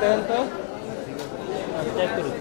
দেন তো চেক করুন।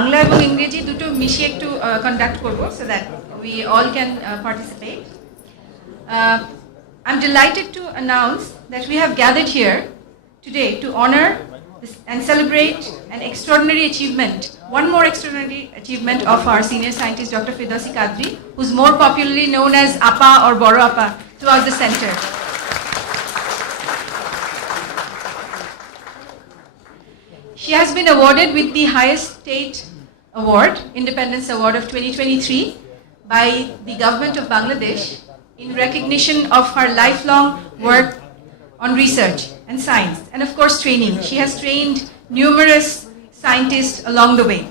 বাংলা এবং ইংরেজি দুটো মিশিয়ে একটু কন্ডাক্ট করব so that we all can participate. I'm delighted to announce that we have gathered here today to honor and celebrate an extraordinary achievement, one more extraordinary achievement of our senior scientist Dr. Firdausi Qadri, who's more popularly known as APA or Boro APA throughout the center. She has been awarded with the highest state award, Independence Award of 2023 by the government of Bangladesh in recognition of her lifelong work on research and science and of course training. She has trained numerous scientists along the way.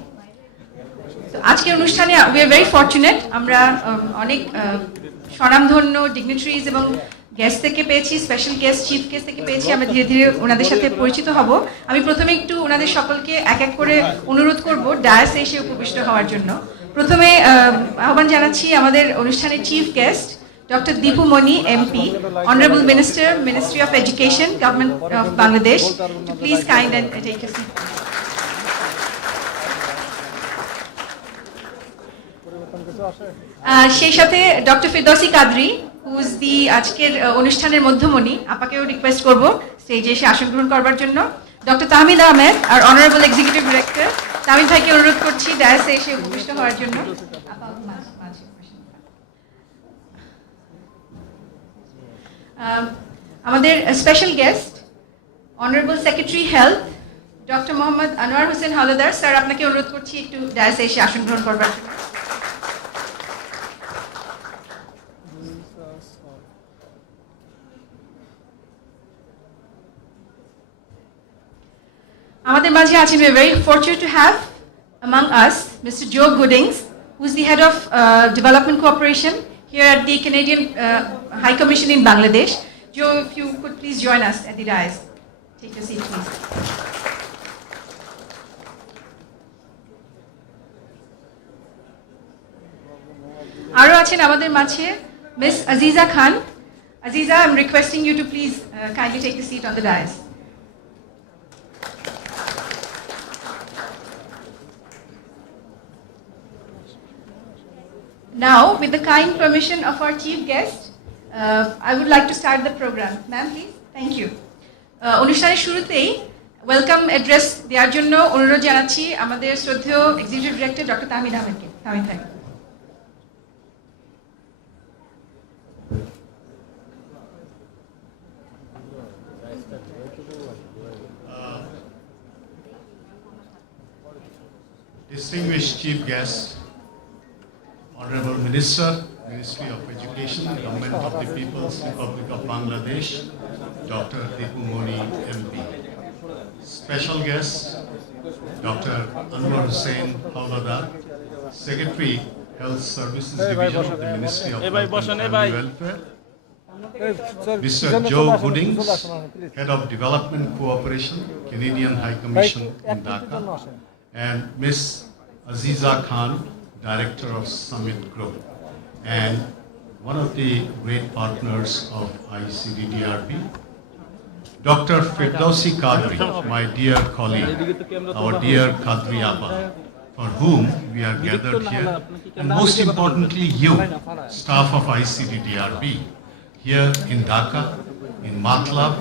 So আজকের অনুষ্ঠানে we are very fortunate, আমরা অনেক স্বনামধন্য ডিগনিটারিজ এবং গেস্ট থেকে পেয়েছি, special guest chief guest থেকে পেয়েছি। আমরা ধীরে ধীরে ওনাদের সাথে পরিচিত হব। আমি প্রথমে একটু ওনাদের সকলকে এক এক করে অনুরোধ করব ডায়াসে এসে উপবিষ্ট হওয়ার জন্য। প্রথমে আহ্বান জানাচ্ছি আমাদের অনুষ্ঠানের chief guest doctor Dipu Moni MP, honourable minister, ministry of education, government of Bangladesh, to please kind and take you seat. সেই সাথে doctor Firdousi Qadri, who is the আজকের অনুষ্ঠানের মধ্যমণি, আপাকেও রিকোয়েস্ট করব স্টেজে এসে আসন গ্রহণ করবার জন্য। ডক্টর তাহমিদ আহমেদ, আর অনারেবল এক্সিকিউটিভ ডিরেক্টর, তাহমিদ ভাইকে অনুরোধ করছি ডায়াসে এসে উপবিষ্ট হওয়ার জন্য। আমাদের special guest honourable secretary health doctor Mohammad আনোয়ার হোসেন হাওলাদার, স্যার আপনাকে অনুরোধ করছি একটু ডায়াসে এসে আসন গ্রহণ করবার জন্য। আমাদের মাঝে আছেন, we are very fortunate to have among us Mr. Joe Goodings, who is the head of development cooperation here at the Canadian High Commission in Bangladesh. Joe, if you could please join us at the dais. Take your seat, please. আরো আছেন আমাদের মাঝে Miss Aziza Khan. Aziza, I'm requesting you to please kindly take a seat on the dais. Now, with the kind permission of our chief guest, I would like to start the program. Ma'am, please. Thank you. অনুষ্ঠানের শুরুতেই welcome address দেওয়ার জন্য অনুরোধ জানাচ্ছি আমাদের শ্রদ্ধেয় executive director doctor Tahmid আহমেদকে। তাহমিদ ভাই। Distinguished Chief Guest, Honorable Minister, Ministry of Education, Government of the People's Republic of Bangladesh, Dr. Dippu Moni MP. Special guest, Dr. Anwar Hussain Hawladar, Secretary, Health Services Division of the Ministry of Health and Family Welfare, Mr. Joe Goodings, Head of Development Cooperation, Canadian High Commission in Dhaka, and Ms. Aziza Khan, Director of Summit Group, and one of the great partners of ICDDRB, Dr. Firdausi Qadri, my dear colleague, our dear Qadri Appa, for whom we are gathered here, and most importantly you, staff of ICDDRB, here in Dhaka, in Matlab,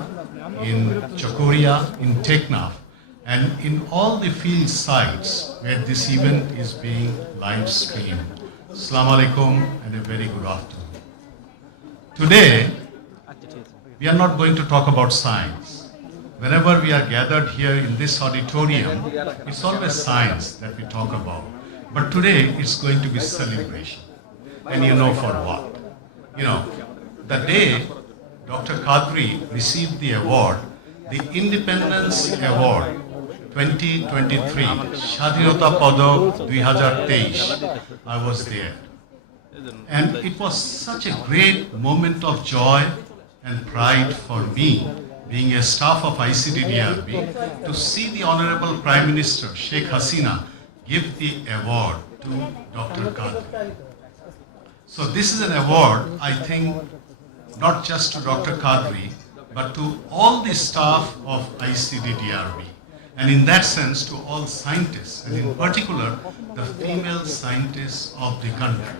in Chakoria, in Teknaf, and in all the field sites where this event is being live streamed. Assalamu alaikum and a very good afternoon. Today, we are not going to talk about science. Whenever we are gathered here in this auditorium, it's always science that we talk about. But today, it's going to be celebration. And you know for what? You know, the day Dr. Qadri received the award, the Independence Award 2023, Shadhinota Padak 2023, I was there. And it was such a great moment of joy and pride for me, being a staff of ICDDRB, to see the Honorable Prime Minister, Sheikh Hasina, give the award to Dr. Qadri. So this is an award, I think, not just to Dr. Qadri, but to all the staff of ICDDRB. and in that sense to all scientists, and in particular the female scientists of the country.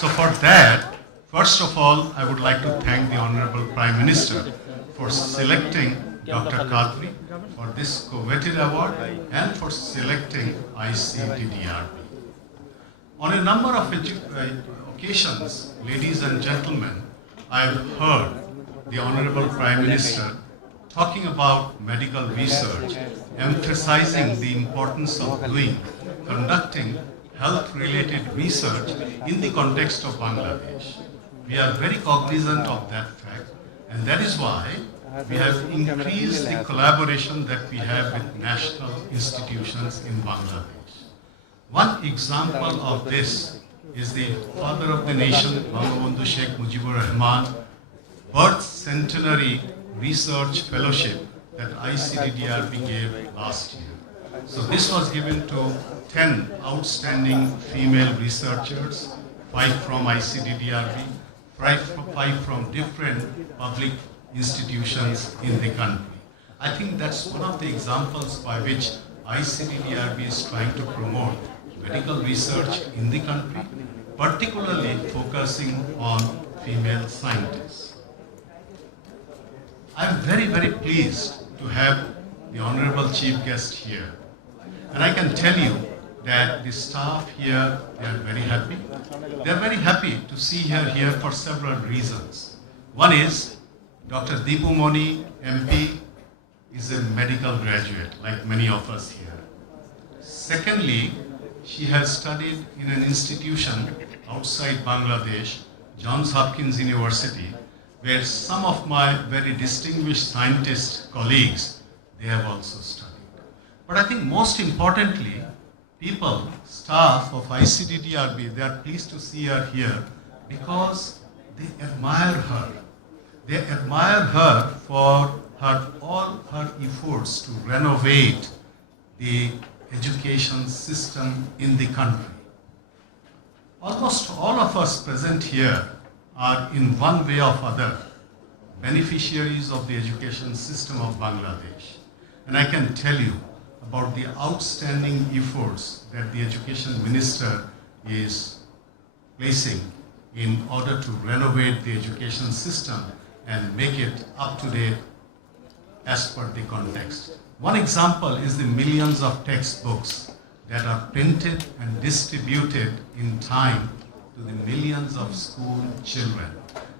So for that, first of all, I would like to thank the Honorable Prime Minister for selecting Dr. Qadri for this coveted award and for selecting ICDDRB. On a number of occasions, ladies and gentlemen, I have heard the Honorable Prime Minister talking about medical research, emphasizing the importance of conducting health-related research in the context of Bangladesh. We are very cognizant of that fact, and that is why we have increased the collaboration that we have with national institutions in Bangladesh. One example of this is the father of the nation, Bangabandhu Sheikh Mujibur Rahman, Birth Centenary Research Fellowship that ICDDRB gave last year. So this was given to 10 outstanding female researchers, 5 from ICDDRB, 5 from different public institutions in the country. I think that's one of the examples by which ICDDRB is trying to promote medical research in the country, particularly focusing on female scientists. I'm very, very pleased to have the Honorable Chief Guest here. And I can tell you that the staff here, they are very happy. They are very happy to see her here for several reasons. One is Dr. Deepu Moni, MP, is a medical graduate, like many of us here. Secondly, she has studied in an institution outside Bangladesh, Johns Hopkins University, where some of my very distinguished scientist colleagues, they have also studied. But I think most importantly, people, staff of ICDDRB, they are pleased to see her here because they admire her. They admire her for all her efforts to renovate the education system in the country. Almost all of us present here are in one way or other beneficiaries of the education system of Bangladesh. And I can tell you about the outstanding efforts that the education minister is placing in order to renovate the education system and make it up to date as per the context. One example is the millions of textbooks that are printed and distributed in time to the millions of school children.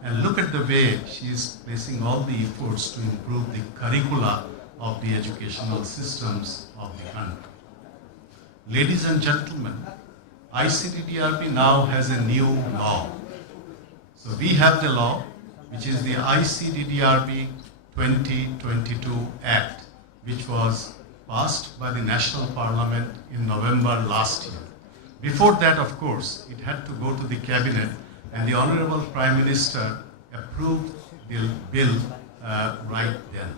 And look at the way she is placing all the efforts to improve the curricula of the educational systems of the country. Ladies and gentlemen, ICDDRB now has a new law. So we have the law, which is the ICDDRB 2022 Act, which was passed by the National Parliament in November last year. Before that, of course, it had to go to the Cabinet, and the Honorable Prime Minister approved the bill right then.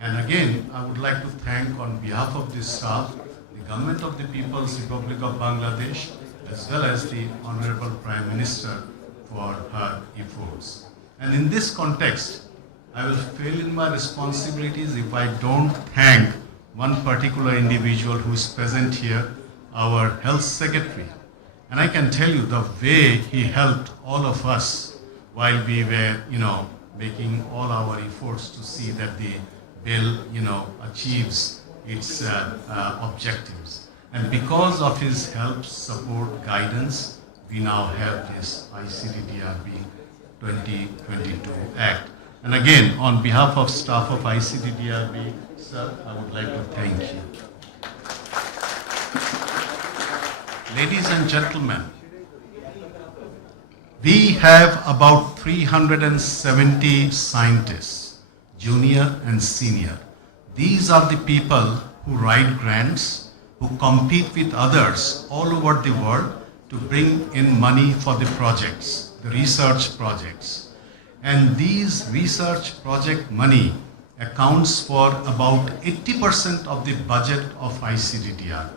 And again, I would like to thank on behalf of the staff, the Government of the People's Republic of Bangladesh, as well as the Honorable Prime Minister for her efforts. And in this context, I will fail in my responsibilities if I don't thank one particular individual who is present here, our Health Secretary. And I can tell you the way he helped all of us while we were, making all our efforts to see that the bill, achieves its objectives. And because of his help, support, guidance, we now have this ICDDRB 2022 Act. And again, on behalf of staff of ICDDRB, sir, I would like to thank you. Ladies and gentlemen, we have about 370 scientists, junior and senior. These are the people who write grants, who compete with others all over the world to bring in money for the projects, the research projects. And these research project money accounts for about 80% of the budget of ICDDRB.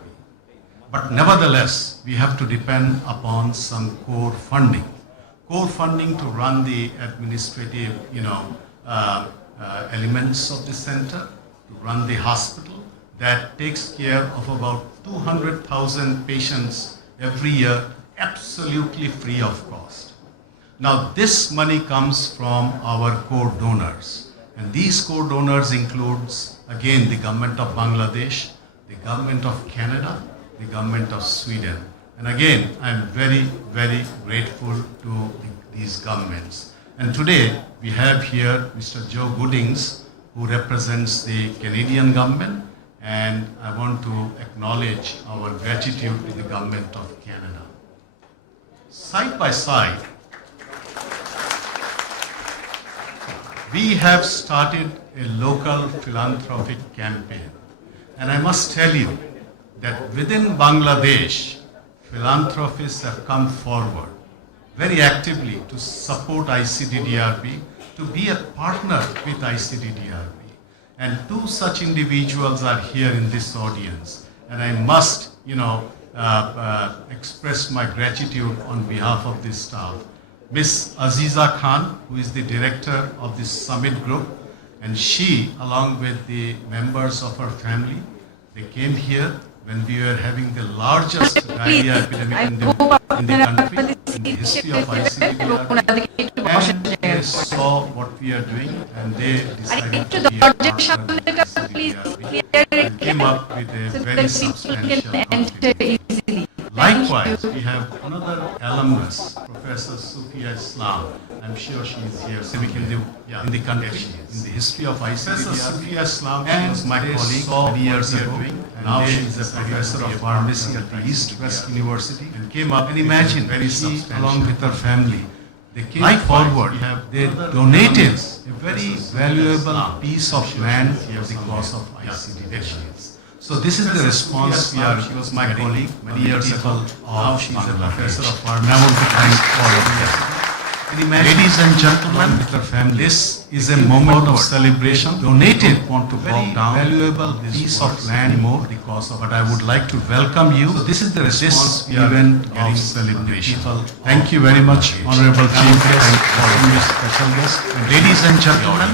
But nevertheless, we have to depend upon some core funding to run the administrative, elements of the center to run the hospital that takes care of about 200,000 patients every year, absolutely free of cost. Now, this money comes from our core donors, and these core donors includes, again, the government of Bangladesh, the government of Canada, the government of Sweden. And again, I'm very, very grateful to these governments. And today, we have here Mr. Joe Goodings, who represents the Canadian government, and I want to acknowledge our gratitude to the government of Canada. Side by side, we have started a local philanthropic campaign. And I must tell you that within Bangladesh, philanthropists have come forward very actively to support ICDDRB, to be a partner with ICDDRB. And two such individuals are here in this audience. And I must, express my gratitude on behalf of this staff. Ms. Aziza Khan, who is the director of this summit group, and she, along with the members of her family, they came here when we were having the largest diarrhea epidemic in the country, in the history of ICDDRB. And they saw what we are doing, and they decided to be a partner with ICDDRB and came up with a very substantial contribution. Likewise, we have another alumnus, Professor Sufia Islam. I'm sure she is here, civic in the country, in the history of ICDDRB. Professor Sufia Islam was my colleague many years ago. Now she is a professor of pharmacy at the East West University, and came up, and imagine, she, along with her family, they came forward, they donated a very valuable piece of land for the cause of ICDDRB. So this is the response we are. She was my colleague many years ago. Now she is a professor of pharmacy. I want to thank all of you. Ladies and gentlemen, with her family, this is a moment of celebration. Donated, want to bow down, valuable piece of land more because of. But I would like to welcome you. So this is the response we are of celebration. Thank you very much, Honorable Chief Guest, special guest. Ladies and gentlemen,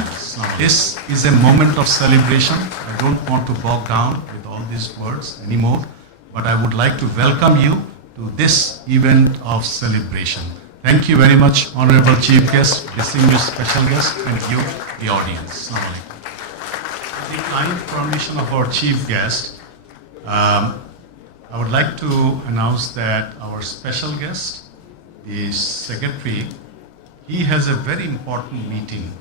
this is a moment of celebration. I don't want to bog down with all these words anymore, but I would like to welcome you to this event of celebration. Thank you very much, Honorable Chief Guest, distinguished special guest, and you, the audience. With the kind permission of our Chief Guest, I would like to announce that our special guest, the Secretary, he has a very important meeting,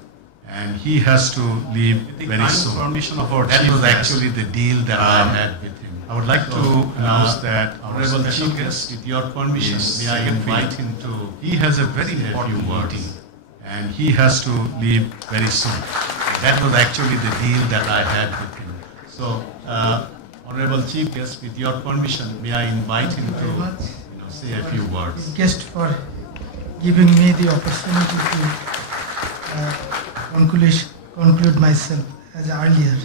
and he has to leave very soon. Permission of our that was actually the deal that I had with him. I would like to announce that our special guest, with your permission, may I invite him to. He has a very important meeting, and he has to leave very soon. That was actually the deal that I had with him. So, Honorable Chief Guest, with your permission, may I invite him to say a few words. Guest for giving me the opportunity to conclude myself as earlier.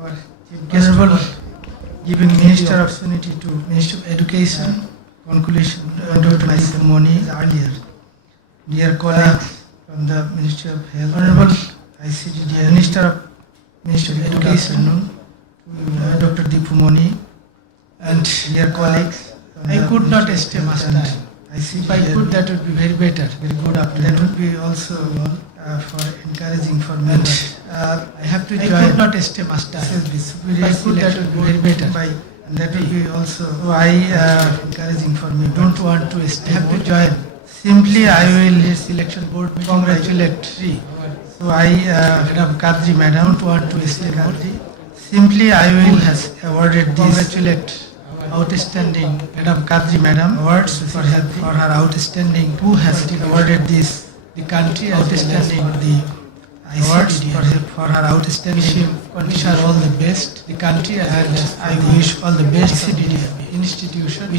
Our Chief Guest for giving Minister of opportunity to Minister of Education conclude my ceremony earlier. Dear colleagues from the Ministry of Health, Honorable ICDDRB Minister of Education, Dr. Dipu Moni, and dear colleagues, I could not stay much time. If I could, that would be very better, very good afternoon. That would be also for encouraging for me. I have to join. I could not stay much time. If I could, that would be very better. And that will be also encouraging for me. Don't want to stay. I have to join. Simply, I will selection board congratulate. So I, Madam Qadri, Madam, don't want to stay more. Simply, I will has awarded this. Congratulate outstanding Madam Qadri, Madam, awards for her outstanding. Who has awarded this? The country outstanding the awards for her outstanding. Wish her all the best. The country, and I wish all the best. Institution,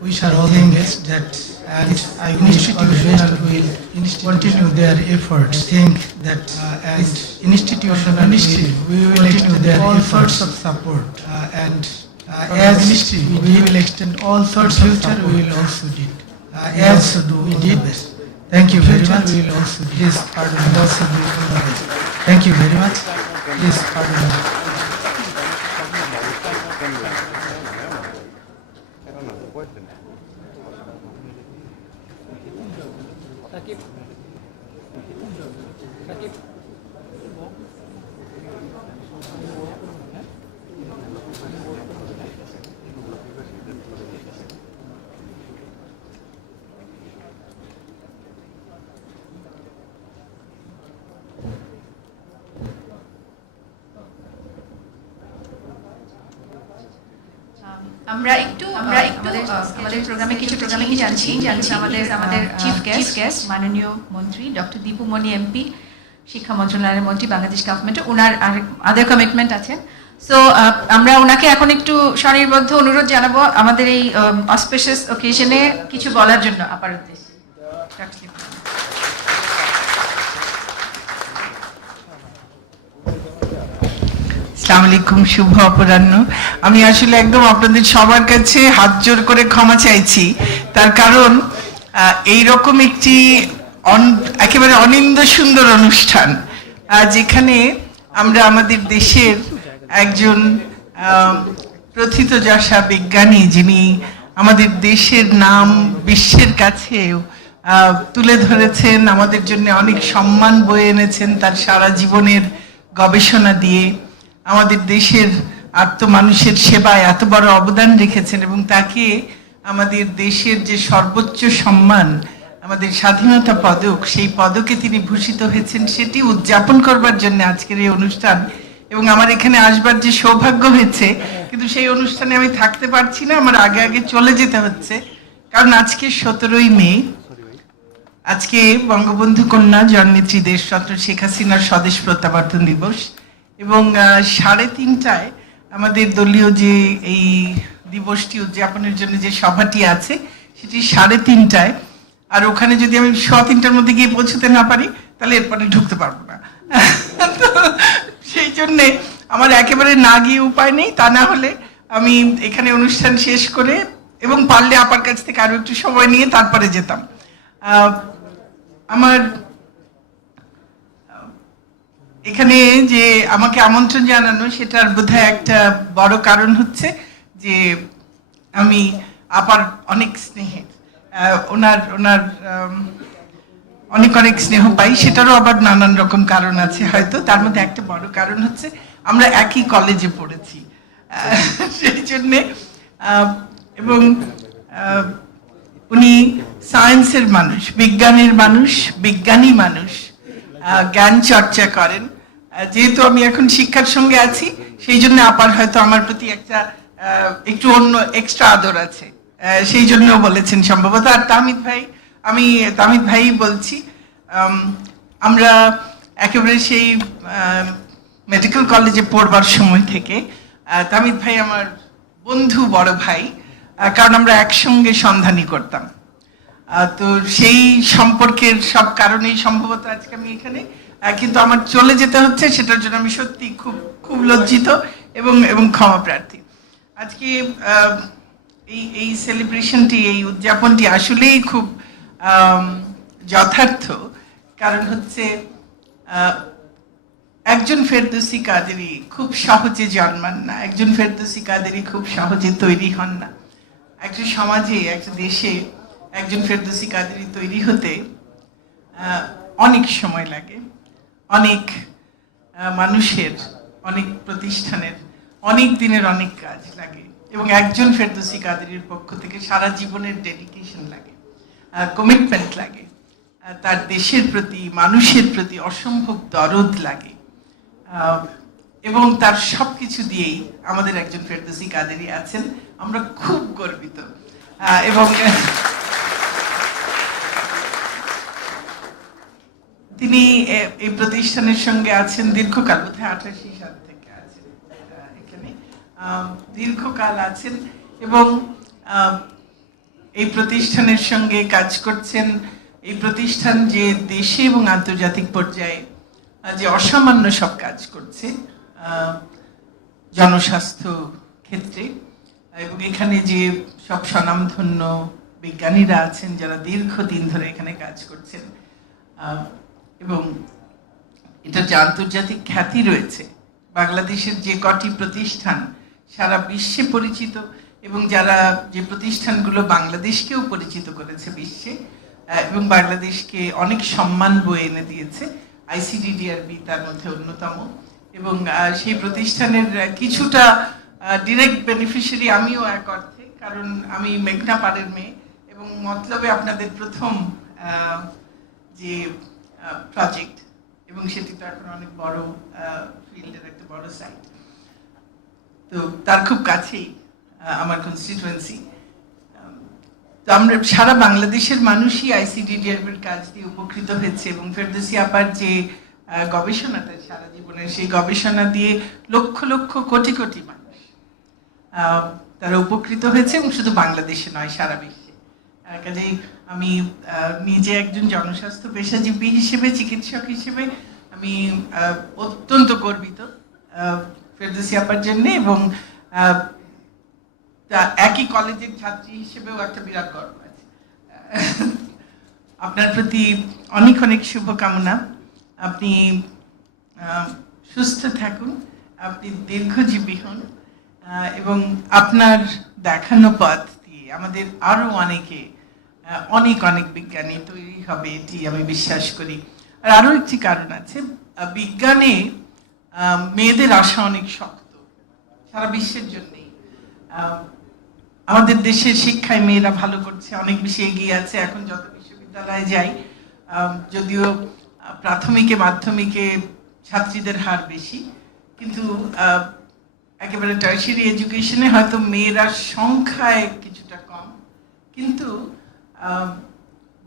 wish her all the best. That and I wish institution will continue their efforts. I think that as institution and ministry, we will continue their efforts of support and. As ministry, we will extend all sorts of future. We will also did. As we did Thank you very much. Please pardon me. Thank you very much. Please pardon me. আমরা একটু আমাদের প্রোগ্রামে কিছু জানছি আমাদের chief guest মাননীয় মন্ত্রী ডক্টর দীপু মনি এমপি শিক্ষা মন্ত্রণালয়ের মন্ত্রী বাংলাদেশ গভর্নমেন্ট ওনার আদার কমিটমেন্ট আছেন সো আমরা ওনাকে এখন একটু স্বনির্বদ্ধ অনুরোধ জানাবো আমাদের এই অসপিশিয়াস অকেশনে কিছু বলার জন্য আপার উদ্দেশ্যে। আসসালামু আলাইকুম, শুভ অপরাহ্ন। আমি আসলে একদম আপনাদের সবার কাছে হাত জোর করে ক্ষমা চাইছি, তার কারণ এইরকম একটি একেবারে অনিন্দ সুন্দর অনুষ্ঠান যেখানে আমরা আমাদের দেশের একজন প্রথিতযশা বিজ্ঞানী, যিনি আমাদের দেশের নাম বিশ্বের কাছে তুলে ধরেছেন, আমাদের জন্য অনেক সম্মান বয়ে এনেছেন তার সারা জীবনের গবেষণা দিয়ে, আমাদের দেশের মানুষের সেবায় এত বড় অবদান রেখেছেন এবং তাকে আমাদের দেশের যে সর্বোচ্চ সম্মান আমাদের স্বাধীনতা পদক, সেই পদকে তিনি ভূষিত হয়েছেন, সেটি উদযাপন করবার জন্য আজকের এই অনুষ্ঠান। এবং আমার এখানে আসবার যে সৌভাগ্য হয়েছে, কিন্তু সেই অনুষ্ঠানে আমি থাকতে পারছি না, আমার আগে আগে চলে যেতে হচ্ছে, কারণ আজকে 17ই মে, আজকে বঙ্গবন্ধু কন্যা জননেত্রী দেশরত্ন শেখ হাসিনার স্বদেশ প্রত্যাবর্তন দিবস। এবং 3:30টায় আমাদের দলীয় যে এই দিবসটি উদযাপনের জন্য যে সভাটি আছে সেটি 3:30টায়, আর ওখানে যদি আমি 3:15টার মধ্যে গিয়ে পৌঁছতে না পারি তাহলে এরপরে ঢুকতে পারবো না। তো সেই জন্যে আমার একেবারে না গিয়ে উপায় নেই, তা না হলে আমি এখানে অনুষ্ঠান শেষ করে এবং পারলে আপার কাছ থেকে আরো একটু সময় নিয়ে তারপরে যেতাম। আমার এখানে যে আমাকে আমন্ত্রণ জানানো, সেটার বোধহয় একটা বড় কারণ হচ্ছে যে আমি আপার অনেক স্নেহের, ওনার অনেক স্নেহ পাই, সেটারও আবার নানান রকম কারণ আছে হয়তো, তার মধ্যে একটা বড় কারণ হচ্ছে আমরা একই কলেজে পড়েছি, সেই জন্যে। এবং উনি সায়েন্সের মানুষ, বিজ্ঞানের মানুষ, বিজ্ঞানী মানুষ, জ্ঞান চর্চা করেন। যেহেতু আমি এখন শিক্ষার সঙ্গে আছি, সেই জন্য আপার হয়তো আমার প্রতি একটা একটু অন্য এক্সট্রা আদর আছে, সেই জন্য বলেছেন সম্ভবত। আর আমি তামিদ ভাই বলছি, আমরা একেবারে সেই মেডিকেল কলেজে পড়বার সময় থেকে তামিদ ভাই আমার বন্ধু, বড় ভাই, কারণ আমরা একসঙ্গে সন্ধানী করতাম। তো সেই সম্পর্কের সব কারণেই সম্ভবত আজকে আমি এখানে, কিন্তু আমার চলে যেতে হচ্ছে, সেটার জন্য আমি সত্যি খুব লজ্জিত এবং ক্ষমা প্রার্থী। আজকে এই সেলিব্রেশনটি, এই উদযাপনটি আসলেই খুব যথার্থ, কারণ হচ্ছে একজন ফেরদৌসি কাদেরী খুব সহজে জন্মান না, একজন ফেরদৌসি কাদেরী খুব সহজে তৈরি হন না। একটা সমাজে, একটা দেশে একজন ফেরদৌসি কাদেরী তৈরি হতে অনেক সময় লাগে, অনেক মানুষের, অনেক প্রতিষ্ঠানের, অনেক দিনের অনেক কাজ লাগে, এবং একজন ফেরদৌসি কাদেরীর পক্ষ থেকে সারা জীবনের ডেডিকেশন লাগে, কমিটমেন্ট লাগে, তার দেশের প্রতি, মানুষের প্রতি অসম্ভব দরদ লাগে, এবং তার সবকিছু দিয়েই আমাদের একজন ফেরদৌসি কাদেরী আছেন। আমরা খুব গর্বিত, এবং তিনি এই প্রতিষ্ঠানের সঙ্গে আছেন দীর্ঘকাল, বোধহয় 88 সাল থেকে আছেন এখানে, দীর্ঘকাল আছেন, এবং এই প্রতিষ্ঠানের সঙ্গে কাজ করছেন। এই প্রতিষ্ঠান যে দেশে এবং আন্তর্জাতিক পর্যায়ে যে অসামান্য সব কাজ করছে জনস্বাস্থ্য ক্ষেত্রে, এবং এখানে যে সব স্বনামধন্য বিজ্ঞানীরা আছেন যারা দীর্ঘদিন ধরে এখানে কাজ করছেন, এবং এটা যে আন্তর্জাতিক খ্যাতি রয়েছে। বাংলাদেশের যে কটি প্রতিষ্ঠান সারা বিশ্বে পরিচিত, এবং যারা যে প্রতিষ্ঠানগুলো বাংলাদেশকেও পরিচিত করেছে বিশ্বে, এবং বাংলাদেশকে অনেক সম্মান বয়ে এনে দিয়েছে, আইসিডিডিআরবি তার মধ্যে অন্যতম। এবং সেই প্রতিষ্ঠানের কিছুটা ডিরেক্ট বেনিফিশিয়ারি আমিও এক অর্থে, কারণ আমি মেঘনা পাড়ের মেয়ে, এবং মতলবে আপনাদের প্রথম যে প্রজেক্ট, এবং সেটি তো এখন অনেক বড় ফিল্ডের একটা বড় সাইট, তো তার খুব কাছেই আমার কনস্টিটুয়েন্সি। তো আমরা সারা বাংলাদেশের মানুষই আইসিডিডিআরবির কাজ দিয়ে উপকৃত হয়েছে, এবং ফেরদৌসী আপার যে গবেষণাটা সারা জীবনের, সেই গবেষণা দিয়ে লক্ষ লক্ষ কোটি কোটি মানুষ তারা উপকৃত হয়েছে, এবং শুধু বাংলাদেশে নয়, সারা বিশ্বে। কাজেই আমি নিজে একজন জনস্বাস্থ্য পেশাজীবী হিসেবে, চিকিৎসক হিসেবে আমি অত্যন্ত গর্বিত ফেরদৌসী আপার জন্যে, এবং একই কলেজের ছাত্রী হিসেবেও একটা বিরাট গর্ব আছে। আপনার প্রতি অনেক অনেক শুভকামনা। আপনি সুস্থ থাকুন, আপনি দীর্ঘজীবী হন, এবং আপনার দেখানো পথ দিয়ে আমাদের আরো অনেকে অনেক অনেক বিজ্ঞানী তৈরি হবে, এটি আমি বিশ্বাস করি। আর আরো একটি কারণ আছে, বিজ্ঞানে মেয়েদের আশা অনেক শক্ত সারা বিশ্বের জন্যই। আমাদের দেশের শিক্ষায় মেয়েরা ভালো করছে, অনেক বেশি এগিয়ে আছে। এখন যত বিশ্ববিদ্যালয়ে যাই, যদিও প্রাথমিকে মাধ্যমিকে ছাত্রীদের হার বেশি, কিন্তু একেবারে টার্সিয়ারি এডুকেশনে হয়তো মেয়েরা সংখ্যায় কিছুটা কম, কিন্তু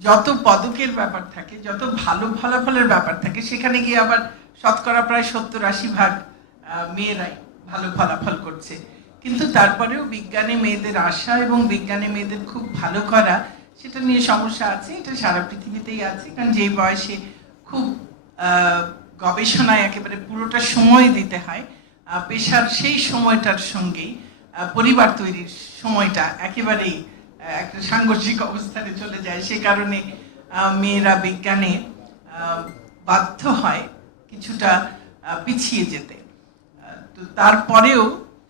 যত পদকের ব্যাপার থাকে, যত ভালো ফলাফলের ব্যাপার থাকে, সেখানে গিয়ে আবার শতকরা প্রায় 70-80% মেয়েরাই ভালো ফলাফল করছে। কিন্তু তারপরেও বিজ্ঞানে মেয়েদের আশা এবং বিজ্ঞানে মেয়েদের খুব ভালো করা, সেটা নিয়ে সমস্যা আছে। এটা সারা পৃথিবীতেই আছে, কারণ যে বয়সে খুব গবেষণায় একেবারে পুরোটা সময় দিতে হয়, পেশার সেই সময়টার সঙ্গেই পরিবার তৈরির সময়টা একেবারেই একটা সাংঘর্ষিক অবস্থানে চলে যায়। সে কারণে মেয়েরা বিজ্ঞানে বাধ্য হয় কিছুটা পিছিয়ে যেতে। তো তারপরেও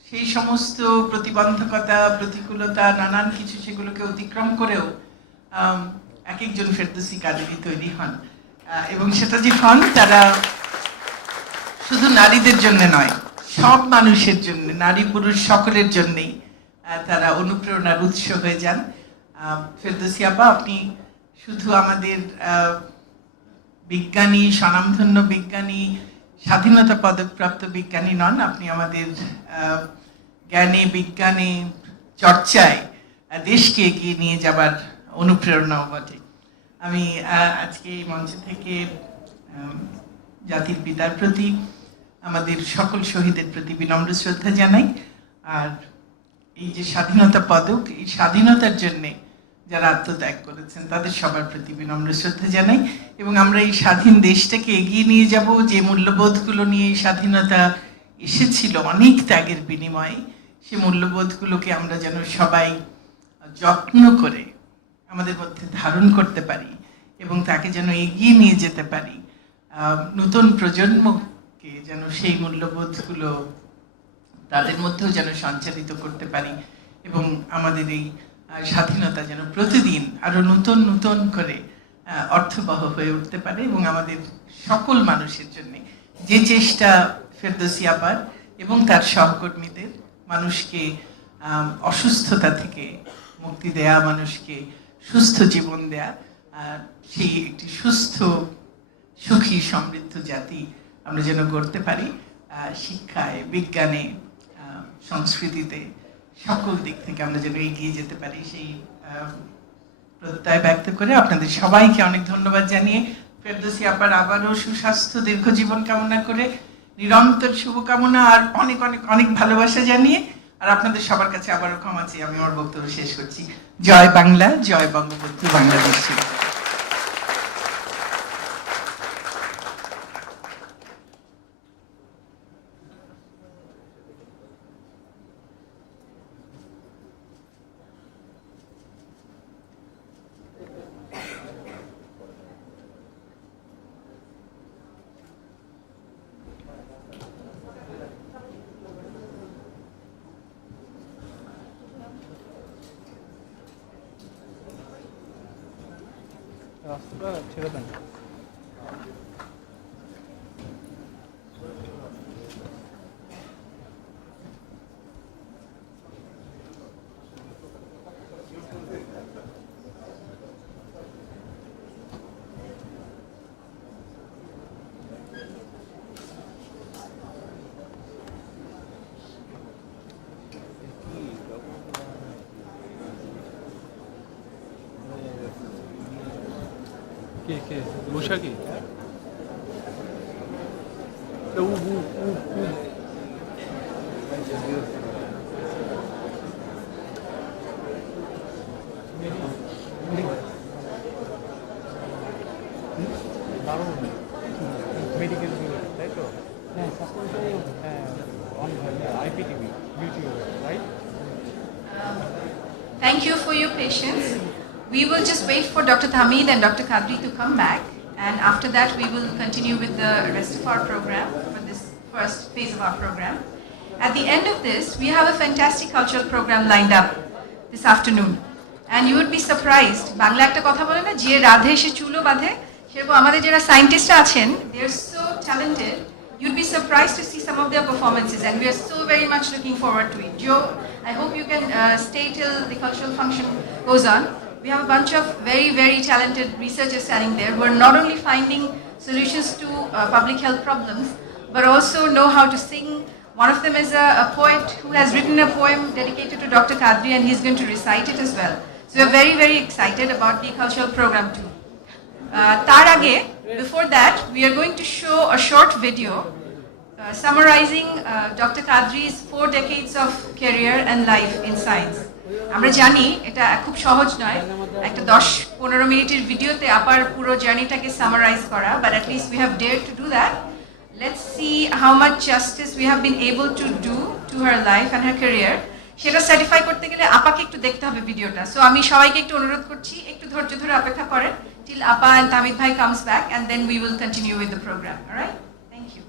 সেই সমস্ত প্রতিবন্ধকতা, প্রতিকূলতা, নানান কিছু, সেগুলোকে অতিক্রম করেও এক একজন ফেরদৌসি কাদরি তৈরি হন, এবং সেটা যে হন তারা শুধু নারীদের জন্য নয়, সব মানুষের জন্য, নারী পুরুষ সকলের জন্যই তারা অনুপ্রেরণার উৎস হয়ে যান। ফেরদৌসী আপা, আপনি শুধু আমাদের বিজ্ঞানী, স্বনামধন্য বিজ্ঞানী, স্বাধীনতা পদকপ্রাপ্ত বিজ্ঞানী নন, আপনি আমাদের জ্ঞানে, বিজ্ঞানে, চর্চায় দেশকে এগিয়ে নিয়ে যাবার অনুপ্রেরণাও বটে। আমি আজকে এই মঞ্চ থেকে জাতির পিতার প্রতি, আমাদের সকল শহীদের প্রতি বিনম্র শ্রদ্ধা জানাই। আর এই যে স্বাধীনতা পদক, এই স্বাধীনতার জন্যে যারা আত্মত্যাগ করেছেন তাদের সবার প্রতি বিনম্র শ্রদ্ধা জানাই। এবং আমরা এই স্বাধীন দেশটাকে এগিয়ে নিয়ে যাব, যে মূল্যবোধগুলো নিয়ে এই স্বাধীনতা এসেছিল অনেক ত্যাগের বিনিময়ে, সে মূল্যবোধগুলোকে আমরা যেন সবাই যত্ন করে আমাদের মধ্যে ধারণ করতে পারি, এবং তাকে যেন এগিয়ে নিয়ে যেতে পারি। নতুন প্রজন্মকে যেন সেই মূল্যবোধগুলো তাদের মধ্যেও যেন সঞ্চারিত করতে পারি, এবং আমাদের এই স্বাধীনতা যেন প্রতিদিন আরো নতুন নতুন করে অর্থবহ হয়ে উঠতে পারে। এবং আমাদের সকল মানুষের জন্য যে চেষ্টা ফেরদৌসী আপার এবং তার সহকর্মীদের, মানুষকে অসুস্থতা থেকে মুক্তি দেয়া, মানুষকে সুস্থ জীবন দেয়া, সেই একটি সুস্থ, সুখী, সমৃদ্ধ জাতি আমরা যেন গড়তে পারি, শিক্ষায়, বিজ্ঞানে, সংস্কৃতিতে, সকল দিক থেকে আমরা যেন এগিয়ে যেতে পারি, সেই প্রত্যয় ব্যক্ত করে আপনাদের সবাইকে অনেক ধন্যবাদ জানিয়ে, ফেরদৌসী আপার আবারও সুস্বাস্থ্য, দীর্ঘজীবন কামনা করে, নিরন্তর শুভকামনা আর অনেক অনেক অনেক ভালোবাসা জানিয়ে, আর আপনাদের সবার কাছে আবারও ক্ষমা চেয়ে আমি আমার বক্তব্য শেষ করছি। জয় বাংলা, জয় বঙ্গবন্ধু, বাংলাদেশ। রাস্তাটা ছেড়ে দেন। কে বৈশাখী মেডিকেল তাই তো? হ্যাঁ IPTV YouTube right. Thank you for your patience. We will just wait for Dr. Thamid and Dr. Qadri to come back, and after that we will continue with the rest of our program for this first phase of our program. At the end of this, we have a fantastic cultural program lined up this afternoon, and you would be surprised. Bangla ekta kotha bole na je radhe she chulo badhe, সেরকম আমাদের যারা সায়েন্টিস্ট আছেন, they are so talented. You'd be surprised to see some of their performances, and we are so very much looking forward to it. Joe, I hope you can stay till the cultural function goes on. We have a bunch of very, very talented researchers standing there who are not only finding solutions to public health problems, but also know how to sing. One of them is a poet who has written a poem dedicated to Dr. Qadri, and he's going to recite it as well. So we are very, very excited about the cultural program too. Tar age, before that, we are going to show a short video summarizing Dr. Qadri's 4 decades of career and life in science. আমরা জানি এটা খুব সহজ নয় একটা 10-15 মিনিটের ভিডিওতে আপার পুরো জার্নিটাকে সামারাইজ করা, but at least we have dared to do that. Let's see how much justice we have been able to do to her life and her career. সেটা সার্টিফাই করতে গেলে আপাকে একটু দেখতে হবে ভিডিওটা। সো আমি সবাইকে একটু অনুরোধ করছি একটু ধৈর্য ধরে অপেক্ষা করেন till Appa and Tamid bhai comes back, and then we will continue with the program. All right? Thank you.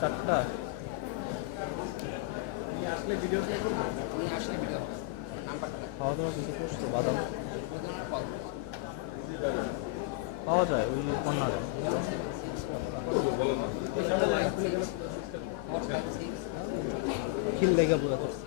চারটা খাওয়া দাওয়া কিছু করছো? বাদাম পাওয়া যায় ওই কর্নারে। খিল লেগে পুরো করছে।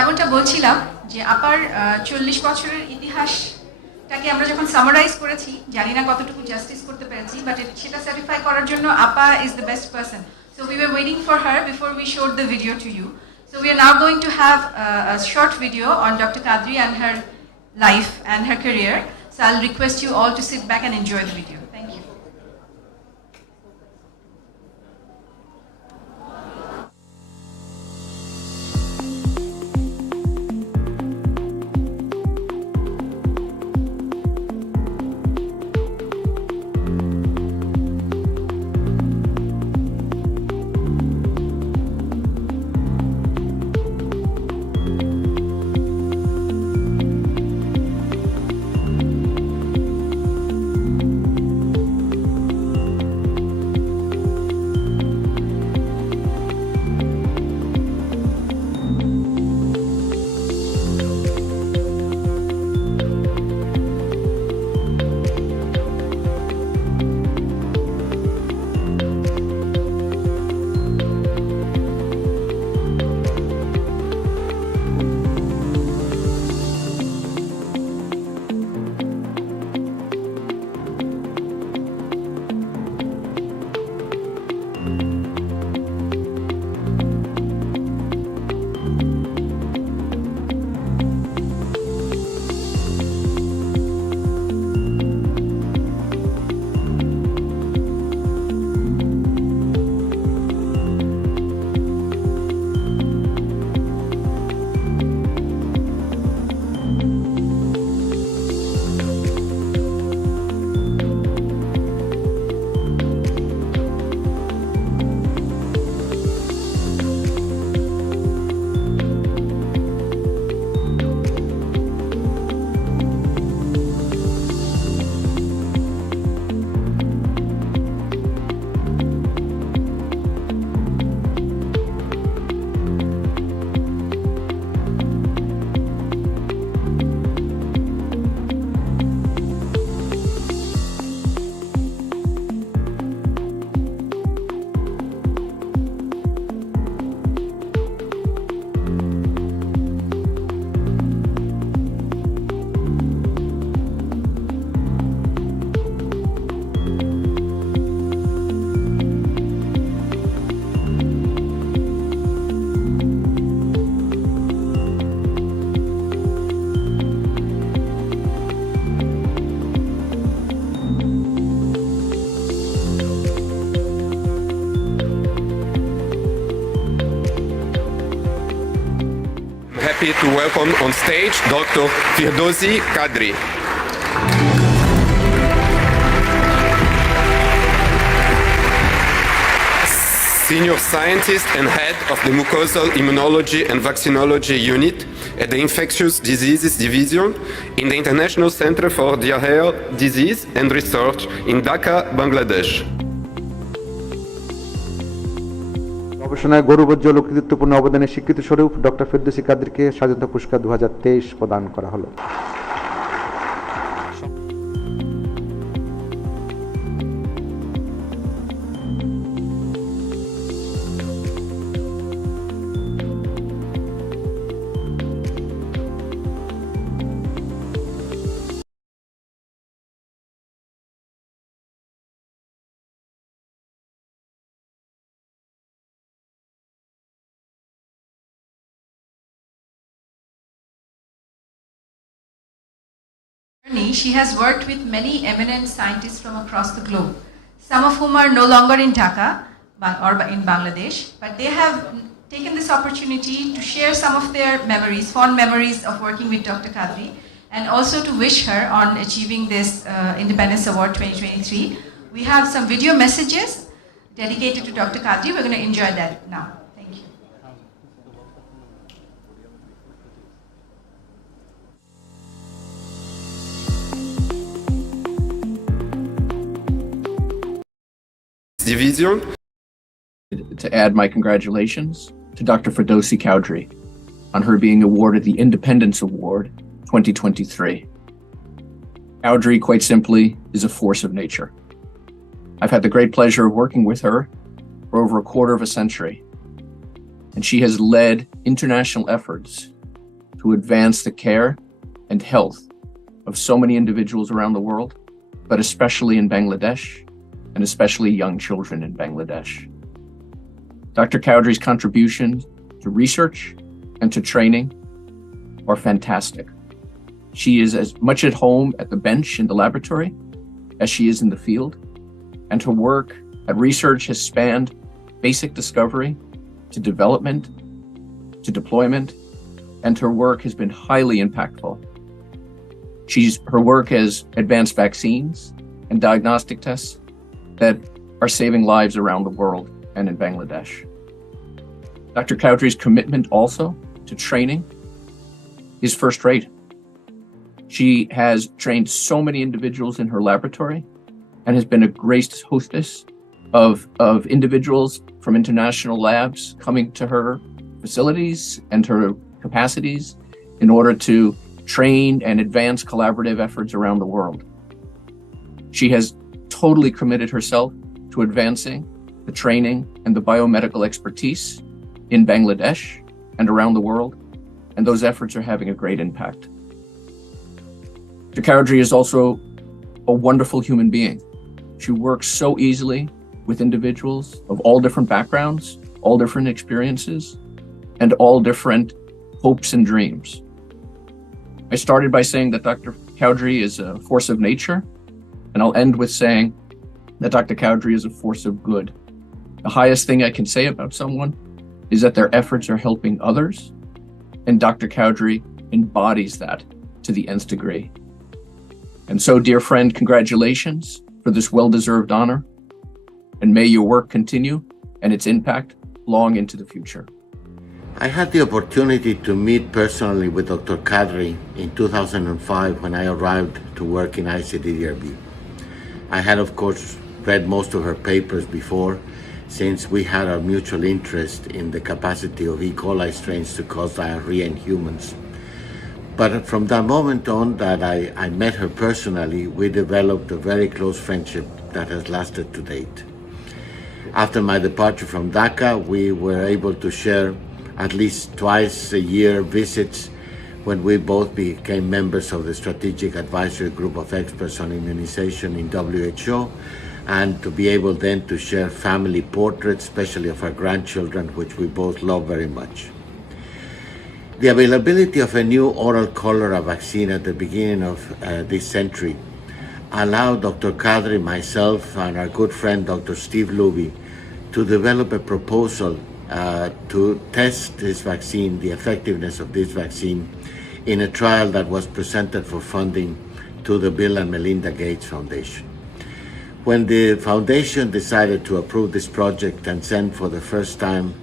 যেমনটা বলছিলাম যে আপার 40 বছরের ইতিহাসটাকে আমরা যখন সামারাইজ করেছি, জানি না কতটুকু জাস্টিস করতে পেরেছি, বাট সেটা সার্টিফাই করার জন্য আপা is the best person. So we were waiting for her before we showed the video to you. So we are now going to have a short video on Dr. Qadri and her life and her career. So I'll request you all to sit back and enjoy the video. Thank you. Happy to welcome on stage Dr. Firdausi Qadri. Senior Scientist and Head of the Mucosal Immunology and Vaccinology Unit at the Infectious Diseases Division in the International Center for Diarrheal Disease and Research in Dhaka, Bangladesh. গবেষণায় গৌরবোজ্জ্বল ও কৃতিত্বপূর্ণ অবদানের স্বীকৃতি স্বরূপ ডক্টর ফিরদৌসী কাদরিকে স্বাধীনতা পুরস্কার 2023 প্রদান করা হলো। She has worked with many eminent scientists from across the globe, some of whom are no longer in Dhaka or in Bangladesh, but they have taken this opportunity to share some of their memories, fond memories of working with Dr. Qadri, and also to wish her on achieving this Independence Award 2023. We have some video messages dedicated to Dr. Qadri. We're going to enjoy that now. Thank you. Division. To add my congratulations to Dr. Firdausi Qadri on her being awarded the Independence Award 2023. Qadri, quite simply, is a force of nature. I've had the great pleasure of working with her for over a quarter of a century, and she has led international efforts to advance the care and health of so many individuals around the world, but especially in Bangladesh, and especially young children in Bangladesh. Dr. Qadri's contributions to research and to training are fantastic. She is as much at home at the bench in the laboratory as she is in the field, and her work at research has spanned basic discovery to development to deployment, and her work has been highly impactful. Her work has advanced vaccines and diagnostic tests that are saving lives around the world and in Bangladesh. Dr. Qadri's commitment also to training is first rate. She has trained so many individuals in her laboratory and has been a great hostess of individuals from international labs coming to her facilities and her capacities in order to train and advance collaborative efforts around the world. She has totally committed herself to advancing the training and the biomedical expertise in Bangladesh and around the world, and those efforts are having a great impact. Dr. Qadri is also a wonderful human being. She works so easily with individuals of all different backgrounds, all different experiences, and all different hopes and dreams. I started by saying that Dr. Qadri is a force of nature, and I'll end with saying that Dr. Qadri is a force of good. The highest thing I can say about someone is that their efforts are helping others, and Dr. Qadri embodies that to the nth degree. And so, dear friend, congratulations for this well-deserved honor, and may your work continue and its impact long into the future. I had the opportunity to meet personally with Dr. Qadri in 2005 when I arrived to work in ICDRB. I had, of course, read most of her papers before, since we had our mutual interest in the capacity of E. coli strains to cause diarrhea in humans. But from that moment on that I met her personally, we developed a very close friendship that has lasted to date. After my departure from Dhaka, we were able to share at least twice a year visits when we both became members of the Strategic Advisory Group of Experts on Immunization in WHO, and to be able then to share family portraits, especially of our grandchildren, which we both love very much. The availability of a new oral cholera vaccine at the beginning of this century allowed Dr. Qadri, myself, and our good friend Dr. Steve Luby to develop a proposal to test this vaccine, the effectiveness of this vaccine, in a trial that was presented for funding to the Bill and Melinda Gates Foundation. When the foundation decided to approve this project and send for the first time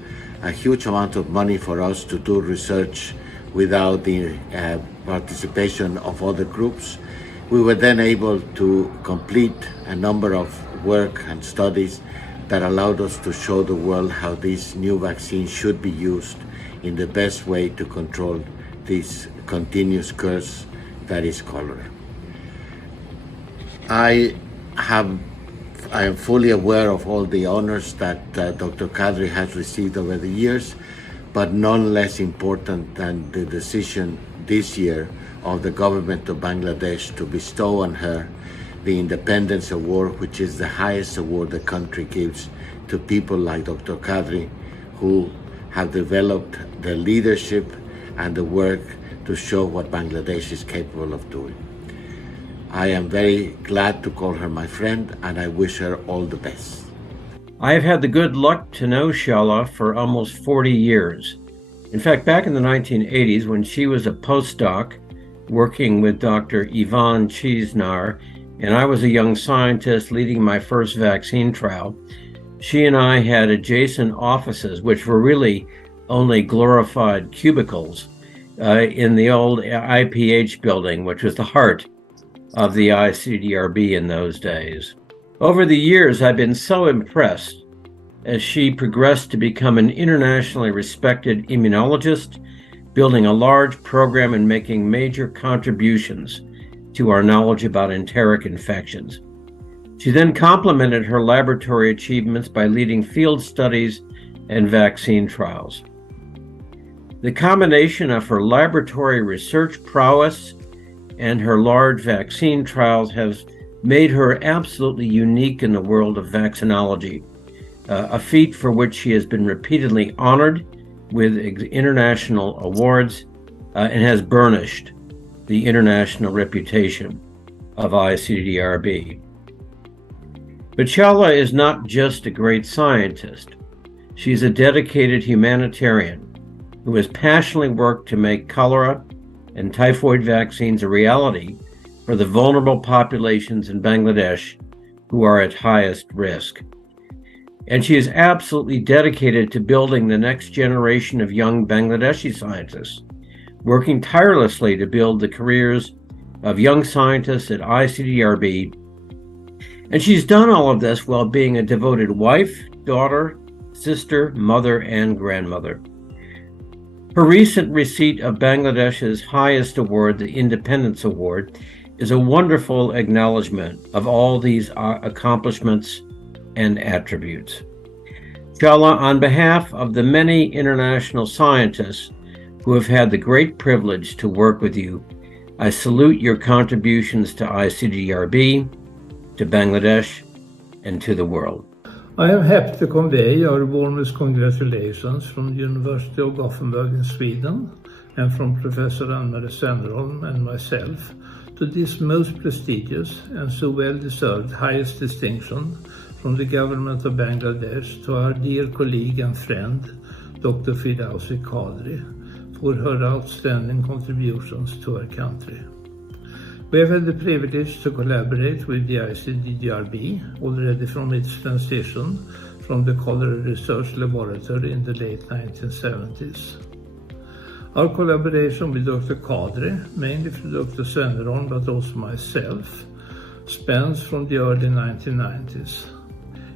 a huge amount of money for us to do research without the participation of other groups, we were then able to complete a number of work and studies that allowed us to show the world how this new vaccine should be used in the best way to control this continuous curse that is cholera. I am fully aware of all the honors that Dr. Qadri has received over the years, but none less important than the decision this year of the government of Bangladesh to bestow on her the Independence Award, which is the highest award the country gives to people like Dr. Qadri, who have developed the leadership and the work to show what Bangladesh is capable of doing. I am very glad to call her my friend, and I wish her all the best. I have had the good luck to know Shala for almost 40 years. In fact, back in the 1980s, when she was a postdoc working with Dr. Ivan Cheesnar, and I was a young scientist leading my first vaccine trial, she and I had adjacent offices, which were really only glorified cubicles, in the old IPH building, which was the heart of the ICDRB in those days. Over the years, I've been so impressed as she progressed to become an internationally respected immunologist, building a large program and making major contributions to our knowledge about enteric infections. She then complemented her laboratory achievements by leading field studies and vaccine trials. The combination of her laboratory research prowess and her large vaccine trials has made her absolutely unique in the world of vaccinology, a feat for which she has been repeatedly honored with international awards and has burnished the international reputation of ICDRB. But Shala is not just a great scientist. She's a dedicated humanitarian who has passionately worked to make cholera and typhoid vaccines a reality for the vulnerable populations in Bangladesh who are at highest risk. And she is absolutely dedicated to building the next generation of young Bangladeshi scientists, working tirelessly to build the careers of young scientists at ICDRB. And she's done all of this while being a devoted wife, daughter, sister, mother, and grandmother. Her recent receipt of Bangladesh's highest award, the Independence Award, is a wonderful acknowledgement of all these accomplishments and attributes. Shala, on behalf of the many international scientists who have had the great privilege to work with you, I salute your contributions to ICDRB, to Bangladesh, and to the world. I am happy to convey our warmest congratulations from the University of Gothenburg in Sweden and from Professor Ann-Marie Sönnerholm and myself to this most prestigious and so well-deserved highest distinction from the government of Bangladesh to our dear colleague and friend, Dr. Firdausi Qadri, for her outstanding contributions to our country. We have had the privilege to collaborate with the ICDRB already from its transition from the Cholera Research Laboratory in the late 1970s. Our collaboration with Dr. Qadri, mainly for Dr. Sönnerholm but also myself, spans from the early 1990s.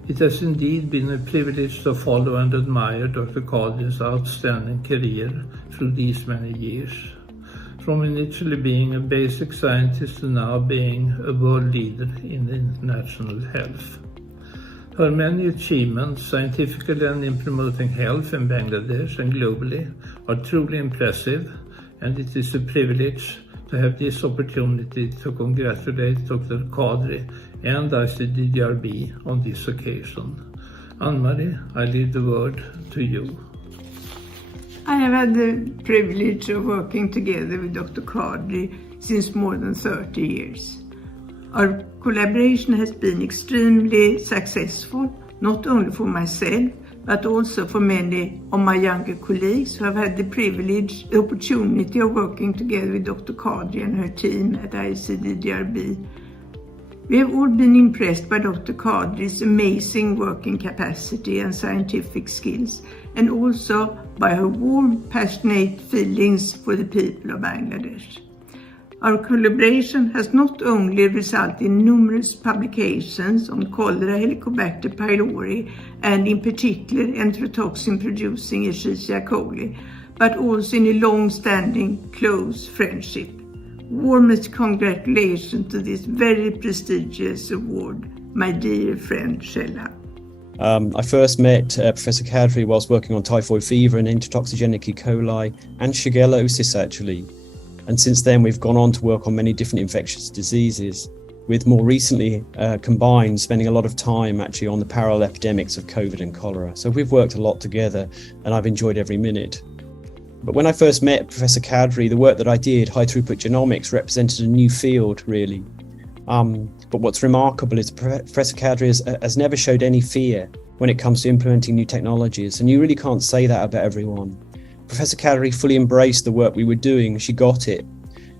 It has indeed been a privilege to follow and admire Dr. Qadri's outstanding career through these many years, from initially being a basic scientist to now being a world leader in international health. Her many achievements scientifically and in promoting health in Bangladesh and globally are truly impressive, and it is a privilege to have this opportunity to congratulate Dr. Qadri and ICDRB on this occasion. Ann-Marie, I leave the word to you. I have had the privilege of working together with Dr. Qadri since more than 30 years. Our collaboration has been extremely successful, not only for myself, but also for many of my younger colleagues who have had the opportunity of working together with Dr. Qadri and her team at ICDRB. We have all been impressed by Dr. Qadri's amazing working capacity and scientific skills, and also by her warm, passionate feelings for the people of Bangladesh. Our collaboration has not only resulted in numerous publications on cholera, Helicobacter pylori, and in particular enterotoxin-producing Escherichia coli, but also in a long-standing close friendship. Warmest congratulations to this very prestigious award, my dear friend Shala. I first met Professor Qadri whilst working on typhoid fever and enterotoxigenic E. coli and shigellosis actually. And since then we've gone on to work on many different infectious diseases, with more recently combined spending a lot of time actually on the parallel epidemics of COVID and cholera. So we've worked a lot together and I've enjoyed every minute. But when I first met Professor Qadri, the work that I did, high throughput genomics, represented a new field really. But what's remarkable is Professor Qadri has never showed any fear when it comes to implementing new technologies, and you really can't say that about everyone. Professor Qadri fully embraced the work we were doing. She got it,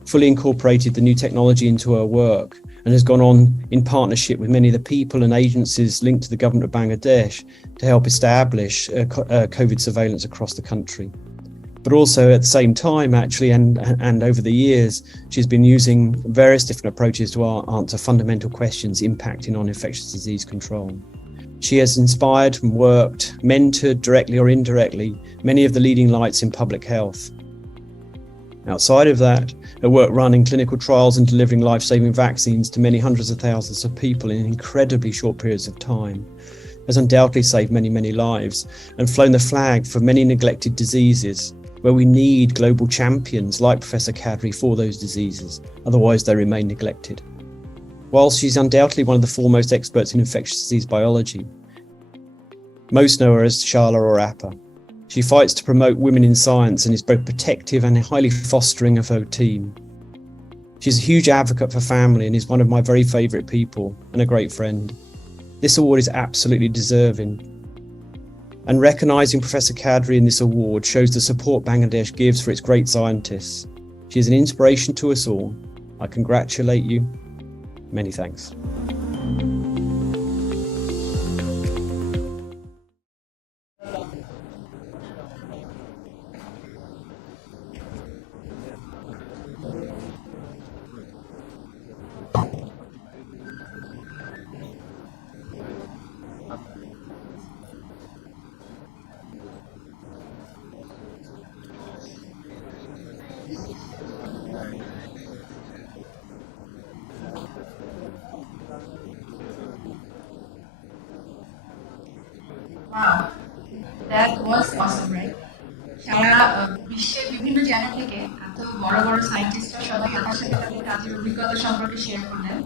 fully incorporated the new technology into her work, and has gone on in partnership with many of the people and agencies linked to the government of Bangladesh to help establish COVID surveillance across the country. But also at the same time, actually, and over the years, she's been using various different approaches to answer fundamental questions impacting on infectious disease control. She has inspired and worked, mentored directly or indirectly, many of the leading lights in public health. Outside of that, her work running clinical trials and delivering life-saving vaccines to many hundreds of thousands of people in incredibly short periods of time has undoubtedly saved many, many lives and flown the flag for many neglected diseases, where we need global champions like Professor Qadri for those diseases, otherwise they remain neglected. Whilst she's undoubtedly one of the foremost experts in infectious disease biology, most know her as Shala or Appa. She fights to promote women in science and is both protective and highly fostering of her team. She's a huge advocate for family and is one of my very favourite people and a great friend. This award is absolutely deserving. And recognising Professor Qadri in this award shows the support Bangladesh gives for its great scientists. She is an inspiration to us all. I congratulate you. Many thanks. Wow, that was awesome, right? সারা বিশ্বের বিভিন্ন জায়গা থেকে এত বড় বড় সায়েন্টিস্টরা সবাই আমার সাথে তাদের কাজের অভিজ্ঞতা সম্পর্কে শেয়ার করলেন,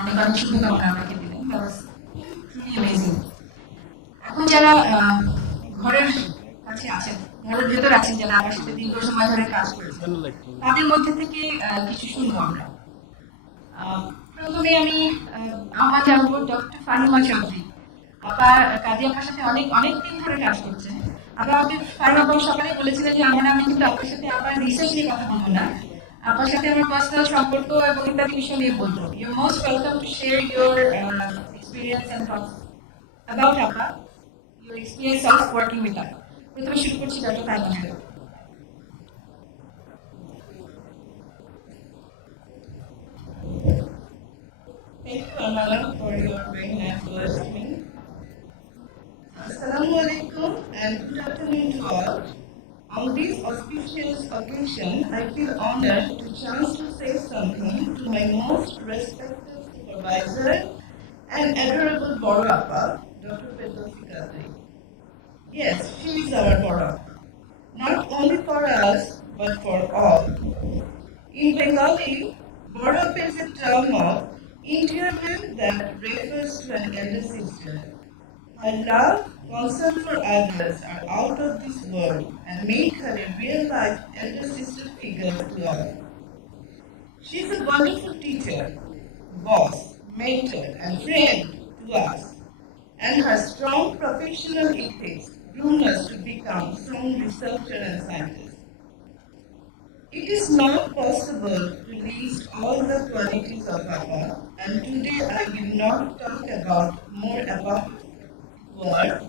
অনেক অনেক শুভকামনা আমাকে দিলেন। That was truly amazing. এখন যারা ঘরের কাছে আছেন, ঘরের ভেতর আছেন, যারা আমার সাথে দীর্ঘ সময় ধরে কাজ করেছেন, তাদের মধ্যে থেকে কিছু শুনবো আমরা। প্রথমে আমি আমার জানবো ডক্টর ফাহিমা চৌধুরী। আপা কাজী আপনার সাথে অনেক দিন ধরে কাজ করছেন। আপা আমাকে ফাহিমা আপা সকালে বলেছিলেন যে আমি কিন্তু আপনার সাথে আমার রিসার্চ নিয়ে কথা বলবো না, আপনার সাথে আমার পার্সোনাল সম্পর্ক এবং ইত্যাদি বিষয় নিয়ে বলবো। You most welcome to share your experience and thoughts about আপা, your experience of working with আপা। প্রথমে শুরু করছি doctor Fahima Chowdhury. Thank you, Amala, for your very nice words to me. Assalamu alaikum and good afternoon to all. On this auspicious occasion, I feel honored to chance to say something to my most respected supervisor and adorable Borappa, Dr. Firdausi Qadri. Yes, she is our Borappa, not only for us, but for all. In Bengali, Borappa is a term of endearment that refers to an elder sister. Her love, concern for others are out of this world and make her a real-life elder sister figure to all. She is a wonderful teacher, boss, mentor, and friend to us, and her strong professional ethics groom us to become strong researchers and scientists. It is not possible to list all the qualities of Appa, and today I will not talk more about work,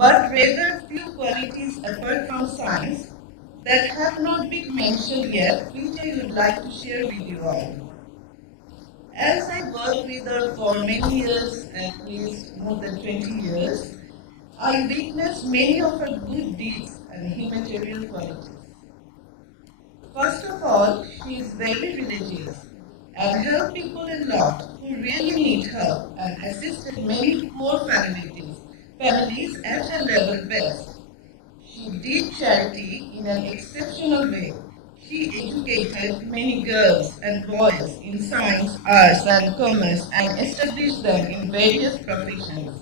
but rather few qualities apart from science that have not been mentioned yet, which I would like to share with you all. As I worked with her for many years, at least more than 20 years, I witnessed many of her good deeds and humanitarian qualities. First of all, she is very religious and helped people a lot who really need help and assisted many poor families at her level best. She did charity in an exceptional way. She educated many girls and boys in science, arts and commerce and established them in various professions.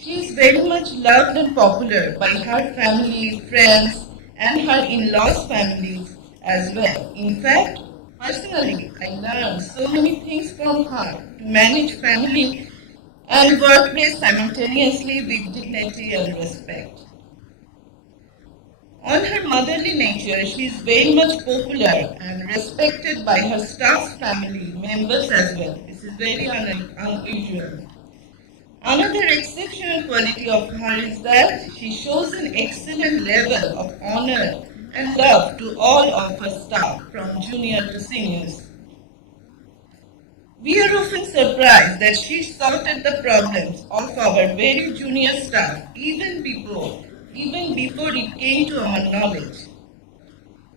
She is very much loved and popular by her family, friends, and her in-laws' families as well. In fact, personally, I learned so many things from her to manage family and workplace simultaneously with dignity and respect. On her motherly nature, she is very much popular and respected by her staff's family members as well. This is very unusual. Another exceptional quality of her is that she shows an excellent level of honor and love to all of her staff, from junior to seniors. We are often surprised that she sorted the problems of our very junior staff even before it came to our knowledge.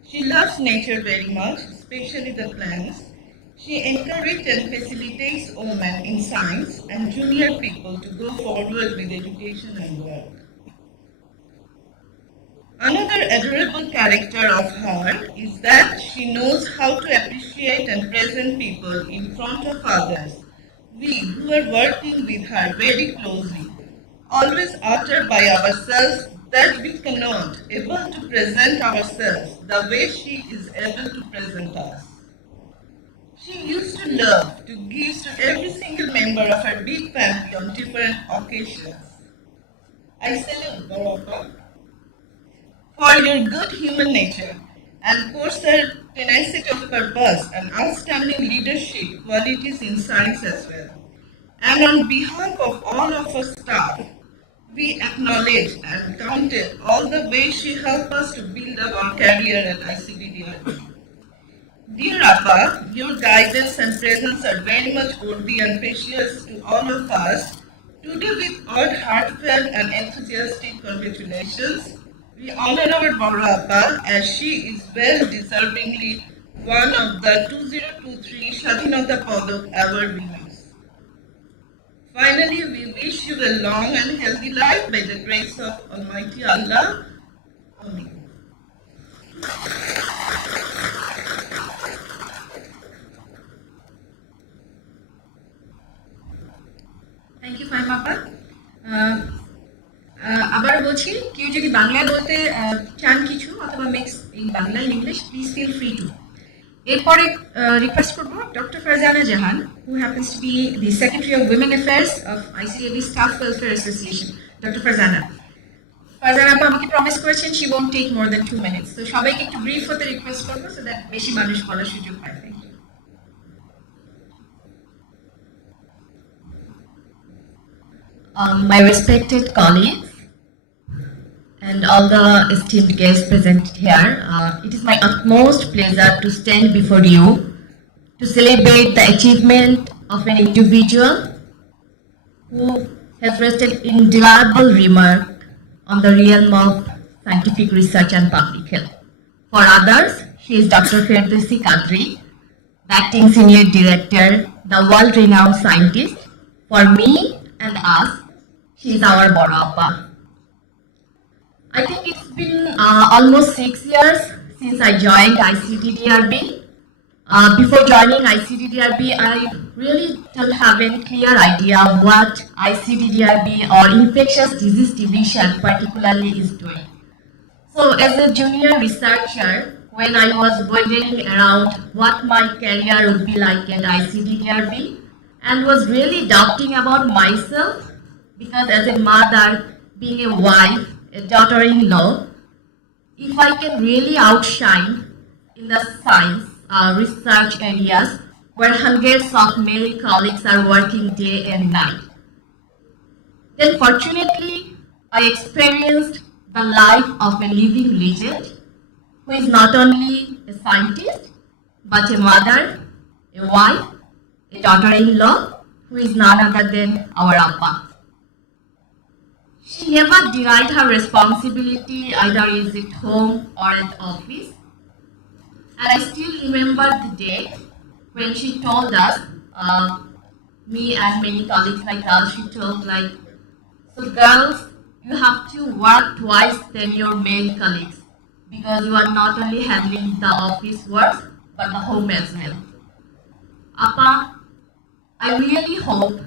She loves nature very much, especially the plants. She encourages and facilitates women in science and junior people to go forward with education and work. Another adorable character of her is that she knows how to appreciate and present people in front of others. We who are working with her very closely always utter by ourselves that we cannot able to present ourselves the way she is able to present us. She used to love to give to every single member of her big family on different occasions. I salute Baraka for your good human nature and coarser tenacity of purpose and outstanding leadership qualities in science as well. And on behalf of all of our staff, we acknowledge and counted all the ways she helped us to build up our career at ICDDRB. Dear Appa, your guidance and presence are very much worthy and precious to all of us. Today, with all heartfelt and enthusiastic congratulations, we honor our Baba Appa as she is well deservingly one of the 2023 Shadhinata Padak Award winners. Finally, we wish you a long and healthy life by the grace of Almighty Allah. Amen. Thank you, Ma'am Appa. আবার বলছি কেউ যদি বাংলায় বলতে চান কিছু অথবা mix in Bangla English please feel free to এরপরে রিকোয়েস্ট করব doctor Farzana Jahan who happens to be the secretary of women affairs of ICAB staff welfare association doctor Farzana আপা আমাকে প্রমিস করেছেন she won't take more than 2 minutes তো সবাইকে একটু ব্রিফ হতে রিকোয়েস্ট করব সো দ্যাট বেশি মানুষ বলার সুযোগ পায় My respected colleagues and all the esteemed guests present here, it is my utmost pleasure to stand before you to celebrate the achievement of an individual who has rested indelible remark on the realm of scientific research and public health. For others, she is Dr. Firdausi Qadri, the acting senior director, the world-renowned scientist. For me and us, she is our Bora Appa. I think it's been almost 6 years since I joined ICDDRB. Before joining ICDDRB, I really don't have any clear idea of what ICDDRB or Infectious Disease Division particularly is doing. So as a junior researcher, when I was wondering around what my career would be like at ICDDRB, and was really doubting about myself, because as a mother, being a wife, a daughter-in-law, if I can really outshine in the science research areas where hundreds of male colleagues are working day and night. Then fortunately, I experienced the life of a living legend who is not only a scientist, but a mother, a wife, a daughter-in-law, who is none other than our Appa. She never denied her responsibility either is at home or at office. And I still remember the day when she told us, me and many colleagues like us, she told like, so girls, you have to work twice than your male colleagues because you are not only handling the office work, but the home as well. Appa, I really hope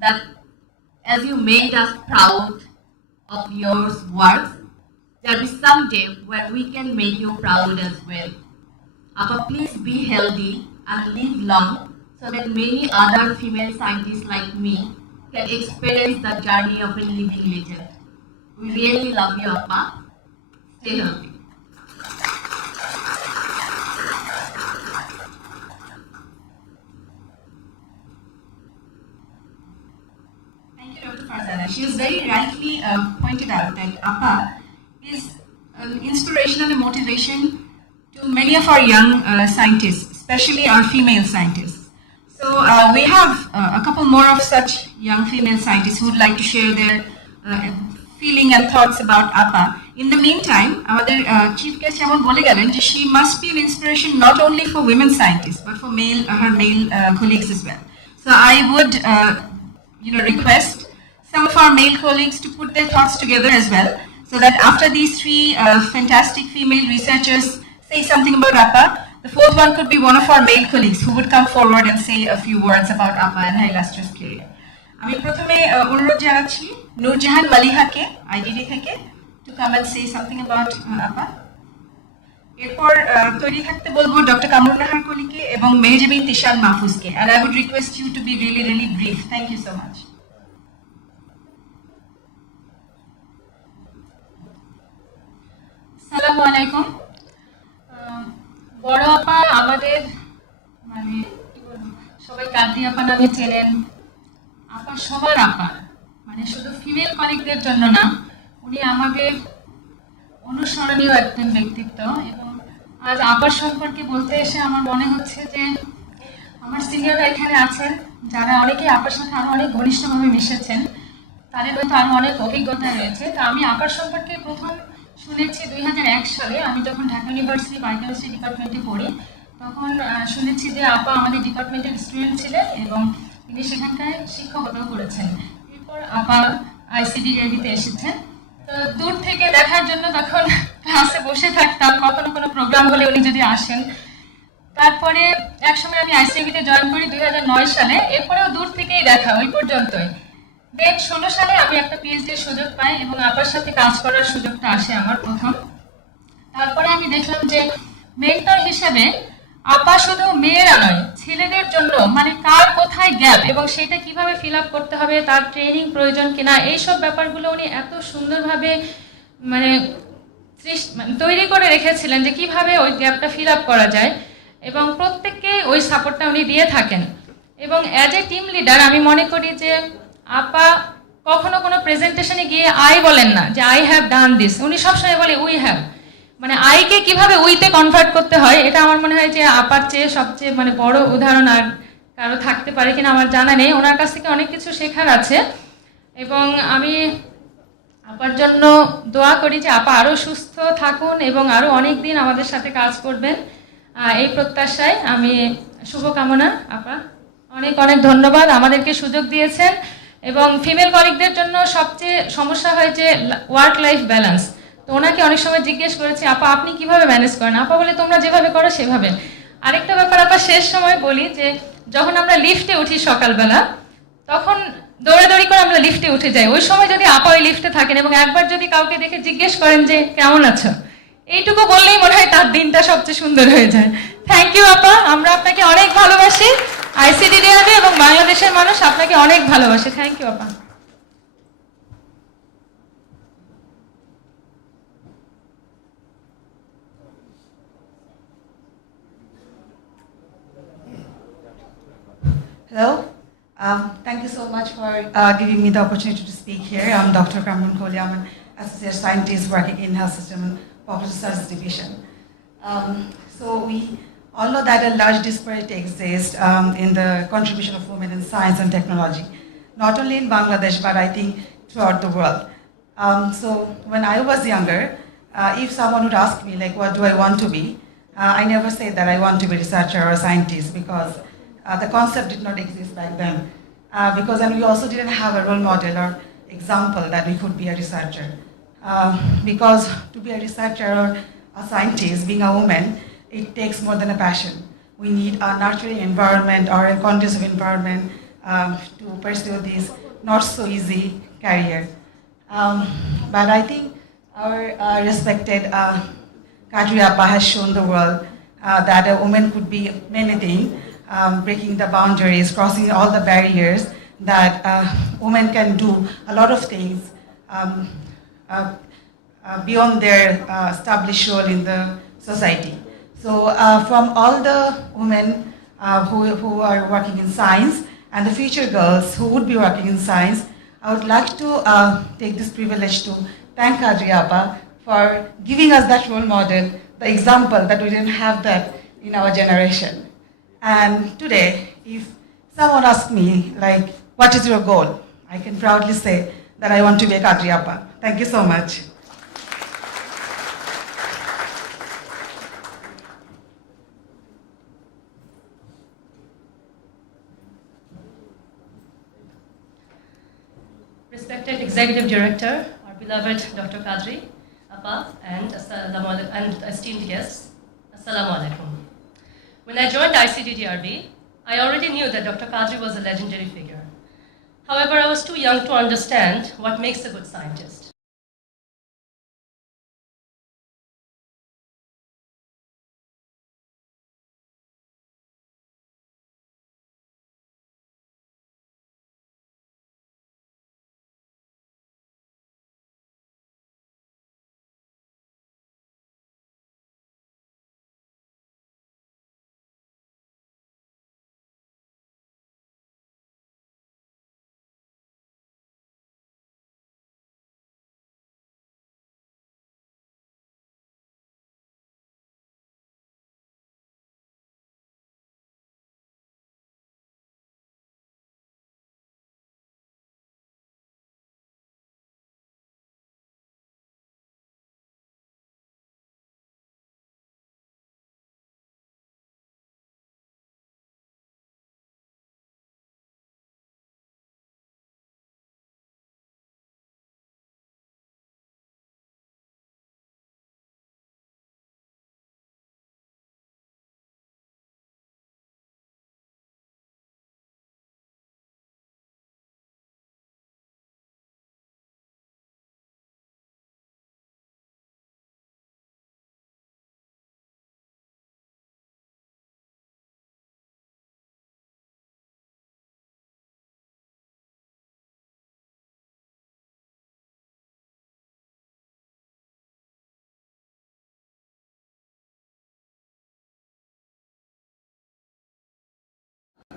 that as you made us proud of your work, there will be some day where we can make you proud as well. Appa, please be healthy and live long so that many other female scientists like me can experience the journey of a living legend. We really love you, Appa. Stay healthy. She has very rightly pointed out that Appa is an inspiration and a motivation to many of our young scientists, especially our female scientists. So we have a couple more of such young female scientists who would like to share their feeling and thoughts about Appa. In the meantime, our chief guest she must be an inspiration not only for women scientists but for her male colleagues as well. So I would request some of our male colleagues to put their thoughts together as well so that after these three fantastic female researchers say something about APA, the fourth one could be one of our male colleagues who would come forward and say a few words about APA and her illustrious career. আমি প্রথমে অনুরোধ জানাচ্ছি নূরজাহান মালিহাকে আইডিডি থেকে to come and say something about APA. এরপর তৈরি থাকতে বলবো ডক্টর কামরুন নাহার কলিকে এবং মেহজাবিন তিশান মাহফুজকে, and I would request you to be really brief. Thank you so much. আসসালামু আলাইকুম। বড় আপা আমাদের মানে সবাই কাদ্রি আপা নামে চেনেন। আপা সবার আপা, মানে শুধু ফিমেল কলিগদের জন্য না, উনি আমাদের অনুসরণীয় একজন ব্যক্তিত্ব। এবং আজ আপার সম্পর্কে বলতে এসে আমার মনে হচ্ছে যে আমার সিনিয়ররা এখানে আছেন যারা অনেকে আপার সাথে আরো অনেক ঘনিষ্ঠভাবে মিশেছেন, তাদের হয়তো আরো অনেক অভিজ্ঞতা রয়েছে। তো আমি আপার সম্পর্কে প্রথম শুনেছি 2001 সালে, আমি যখন ঢাকা ইউনিভার্সিটি বায়োকেমিস্ট্রি ডিপার্টমেন্টে পড়ি, তখন শুনেছি যে আপা আমাদের ডিপার্টমেন্টের স্টুডেন্ট ছিলেন এবং তিনি সেখানকার শিক্ষকতাও করেছেন। এরপর আপা আইসিডিআরবিতে এসেছেন। তো দূর থেকে দেখার জন্য তখন ক্লাসে বসে থাকতাম, কখনো কোনো প্রোগ্রাম হলে উনি যদি আসেন। তারপরে একসময় আমি আইসিডিআরবিতে জয়েন করি 2009 সালে, এরপরেও দূর থেকেই দেখা, ওই পর্যন্তই। দেন 16 সালে আমি একটা পিএইচডির সুযোগ পাই এবং আপার সাথে কাজ করার সুযোগটা আসে আমার প্রথম। তারপরে আমি দেখলাম যে মেন্টর হিসেবে আপা শুধু মেয়েরা নয়, ছেলেদের জন্য মানে কার কোথায় গ্যাপ এবং সেটা কিভাবে ফিল আপ করতে হবে, তার ট্রেনিং প্রয়োজন কিনা, এইসব ব্যাপারগুলো উনি এত সুন্দরভাবে মানে তৈরি করে রেখেছিলেন যে কিভাবে ওই গ্যাপটা ফিল আপ করা যায়, এবং প্রত্যেককে ওই সাপোর্টটা উনি দিয়ে থাকেন। এবং অ্যাজ এ টিম লিডার আমি মনে করি যে আপা কখনো কোনো প্রেজেন্টেশনে গিয়ে আই বলেন না যে আই হ্যাভ ডান দিস, উনি সবসময় বলে উই হ্যাভ, মানে আইকে কিভাবে উইতে কনভার্ট করতে হয়। এটা আমার মনে হয় যে আপার চেয়ে সবচেয়ে মানে বড় উদাহরণ আর কারো থাকতে পারে কিনা আমার জানা নেই। ওনার কাছ থেকে অনেক কিছু শেখার আছে এবং আমি আপার জন্য দোয়া করি যে আপা আরও সুস্থ থাকুন এবং আরও অনেক দিন আমাদের সাথে কাজ করবেন, এই প্রত্যাশায় আমি শুভকামনা। আপা অনেক অনেক ধন্যবাদ, আমাদেরকে সুযোগ দিয়েছেন। এবং ফিমেল কলিগদের জন্য সবচেয়ে সমস্যা হয় যে ওয়ার্ক লাইফ ব্যালেন্স। তো ওনাকে অনেক সময় জিজ্ঞেস করেছি আপা আপনি কিভাবে ম্যানেজ করেন, আপা বলে তোমরা যেভাবে করো সেভাবে। আরেকটা ব্যাপার আপা শেষ সময় বলি যে যখন আমরা লিফটে উঠি সকালবেলা, তখন দৌড়াদৌড়ি করে আমরা লিফটে উঠে যাই। ওই সময় যদি আপা ওই লিফটে থাকেন এবং একবার যদি কাউকে দেখে জিজ্ঞেস করেন যে কেমন আছো, এইটুকু বললেই মনে হয় তার দিনটা সবচেয়ে সুন্দর হয়ে যায়। থ্যাংক ইউ আপা, আমরা আপনাকে অনেক ভালোবাসি। আইসিডিডিআরবি এবং বাংলাদেশের মানুষ আপনাকে অনেক ভালোবাসে। থ্যাংক ইউ আপা। Hello. Thank you so much for giving me the opportunity to speak here. I'm Dr. Kamran Kohli. I'm an associate scientist working in Health System and Population Sciences Division. So we all know that a large disparity exists in the contribution of women in science and technology, not only in Bangladesh, but I think throughout the world. So when I was younger, if someone would ask me, like, what do I want to be? I never said that I want to be a researcher or a scientist because the concept did not exist back then. And we also didn't have a role model or example that we could be a researcher. Because to be a researcher or a scientist, being a woman, it takes more than a passion. We need a nurturing environment or a conducive environment to pursue this not so easy career. But I think our respected Qadri Appa has shown the world that a woman could be many things, breaking the boundaries, crossing all the barriers, that women can do a lot of things beyond their established role in the society. So from all the women who are working in science and the future girls who would be working in science, I would like to take this privilege to thank Qadri Appa for giving us that role model, the example that we didn't have that in our generation. And today, if someone asks me, like, what is your goal? I can proudly say that I want to be a Qadri Appa. Thank you so much. Respected Executive Director, our our beloved Dr. Qadri, Appa, and esteemed guests, Assalamu alaikum. When I joined ICDDRB, I already knew that Dr. Qadri was a legendary figure. However, I was too young to understand what makes a good scientist.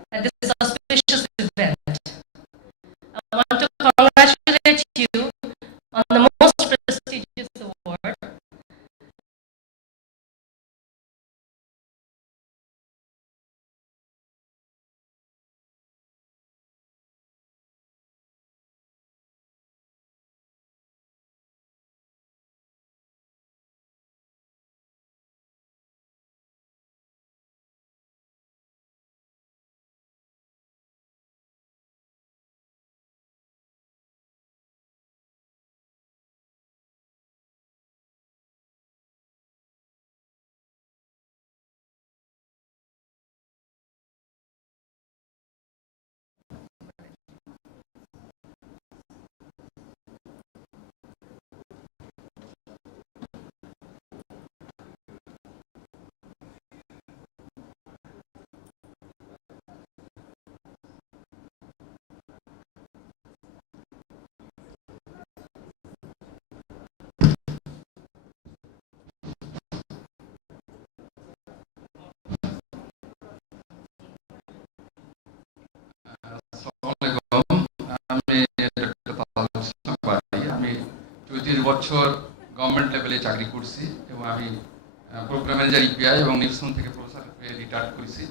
At this auspicious event, I want to congratulate you on the most prestigious award. আমি 34 বছর গভর্নমেন্ট লেভেলে চাকরি করছি এবং আমি programme manager EPI এবং নিউজন থেকে প্রফেসর রিটায়ার করেছি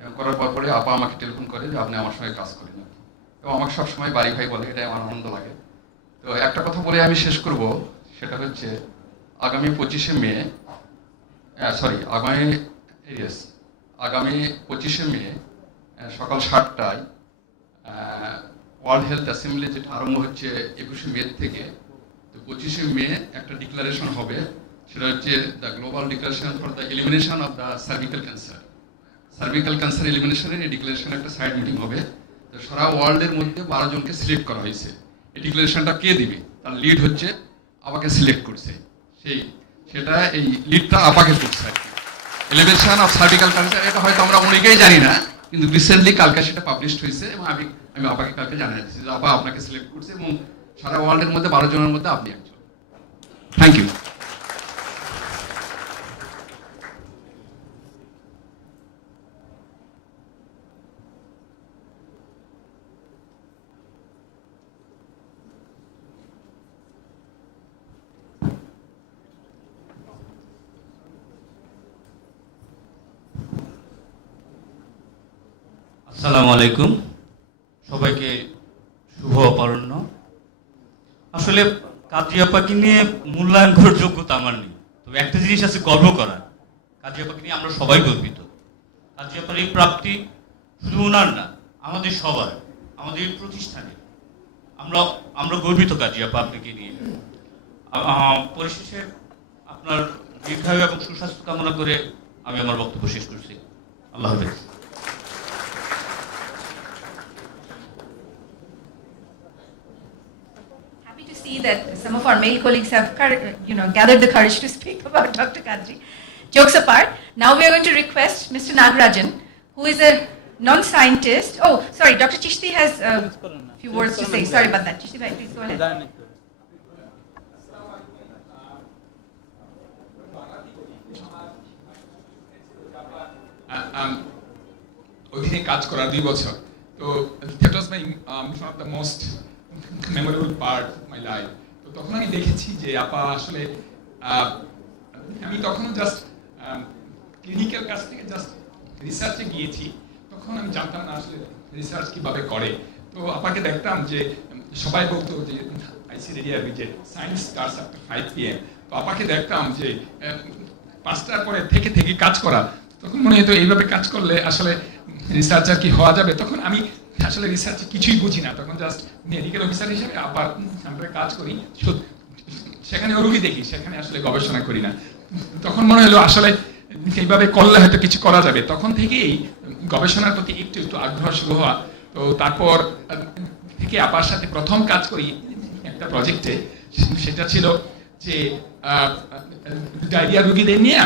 এবং করার পরে আপা আমাকে টেলিফোন করে যে আপনি আমার সঙ্গে কাজ করেন এবং আমাকে সবসময় বাড়ি ভাই বলে, এটা আমার আনন্দ লাগে। তো একটা কথা বলে আমি শেষ করব, সেটা হচ্ছে আগামী 25শে মে সকাল 7টায় ওয়ার্ল্ড হেলথ অ্যাসেম্বলি যেটা আরম্ভ হচ্ছে 21শে মে থেকে, তো 25শে মে একটা ডিক্লারেশন হবে, সেটা হচ্ছে the global declaration for the elimination of the cervical cancer এলিমিনেশনের এই ডিক্লারেশন একটা সাইড মিটিং হবে। তো সারা ওয়ার্ল্ডের মধ্যে 12 জনকে সিলেক্ট করা হয়েছে। এই ডিক্লারেশনটা কে দিবে, তার লিড হচ্ছে আপাকে সিলেক্ট করছে, সেটা এই লিডটা আপাকে করছে আর কি, এলিমিনেশন অফ সার্ভিক্যাল ক্যান্সার। এটা হয়তো আমরা অনেকেই জানি না, কিন্তু রিসেন্টলি কালকে সেটা পাবলিশ হয়েছে এবং আমি আপাকে কালকে জানিয়ে দিচ্ছি যে আপা আপনাকে সিলেক্ট করছে এবং সারা ওয়ার্ল্ডের মধ্যে 12 জনের মধ্যে আপনি একজন। Thank you. আসসালামু আলাইকুম, সবাইকে শুভ অপরাহ্ন। আসলে কাজী আপাকে নিয়ে মূল্যায়ন করার যোগ্যতা আমার নেই, তবে একটা জিনিস আছে গর্ব করার, কাজী আপাকে নিয়ে আমরা সবাই গর্বিত। কাজী আপার এই প্রাপ্তি শুধু ওনার না, আমাদের সবার, আমাদের প্রতিষ্ঠানে আমরা গর্বিত কাজী আপা আপনাকে নিয়ে। পরিশেষে আপনার দীর্ঘায়ু এবং সুস্বাস্থ্য কামনা করে আমি আমার বক্তব্য শেষ করছি। আল্লাহ হাফেজ। Happy to see that some of our male colleagues have, gathered the courage to speak about Dr. Qadri. Jokes apart, now we are going to request Mr. Nagarajan, who is a non-scientist. Oh, sorry, Dr. Chishti has a few words to say. Sorry about that. Chishti bhai, please go ahead. ওইখানে কাজ করার 2 বছর, তো that was my one of the most memorable part of my life. তো তখন আমি দেখেছি যে আপা আসলে আমি তখনও জাস্ট ক্লিনিক্যাল কাজ থেকে জাস্ট রিসার্চে গিয়েছি, তখন আমি জানতাম না আসলে রিসার্চ কিভাবে করে। তো আপাকে দেখতাম যে সবাই বলতো যে আইসিডিডিআরবি যে সায়েন্স স্টার্টস আফটার 5 PM, তো আপাকে দেখতাম যে 5টার পরে থেকে কাজ করা। তখন মনে হতো এইভাবে কাজ করলে আসলে রিসার্চার কি হওয়া যাবে। তখন আমি আসলে রিসার্চে কিছুই বুঝি না, তখন জাস্ট মেডিকেল অফিসার হিসেবে আপার আমরা কাজ করি, সেখানে রোগী দেখি, সেখানে আসলে গবেষণা করি না। তখন মনে হলো আসলে এইভাবে করলে হয়তো কিছু করা যাবে। তখন থেকেই গবেষণার প্রতি একটু একটু আগ্রহ শুরু হওয়া। তো তারপর থেকে আপার সাথে প্রথম কাজ করি একটা প্রজেক্টে, সেটা ছিল যে ডায়রিয়া রোগীদের নিয়ে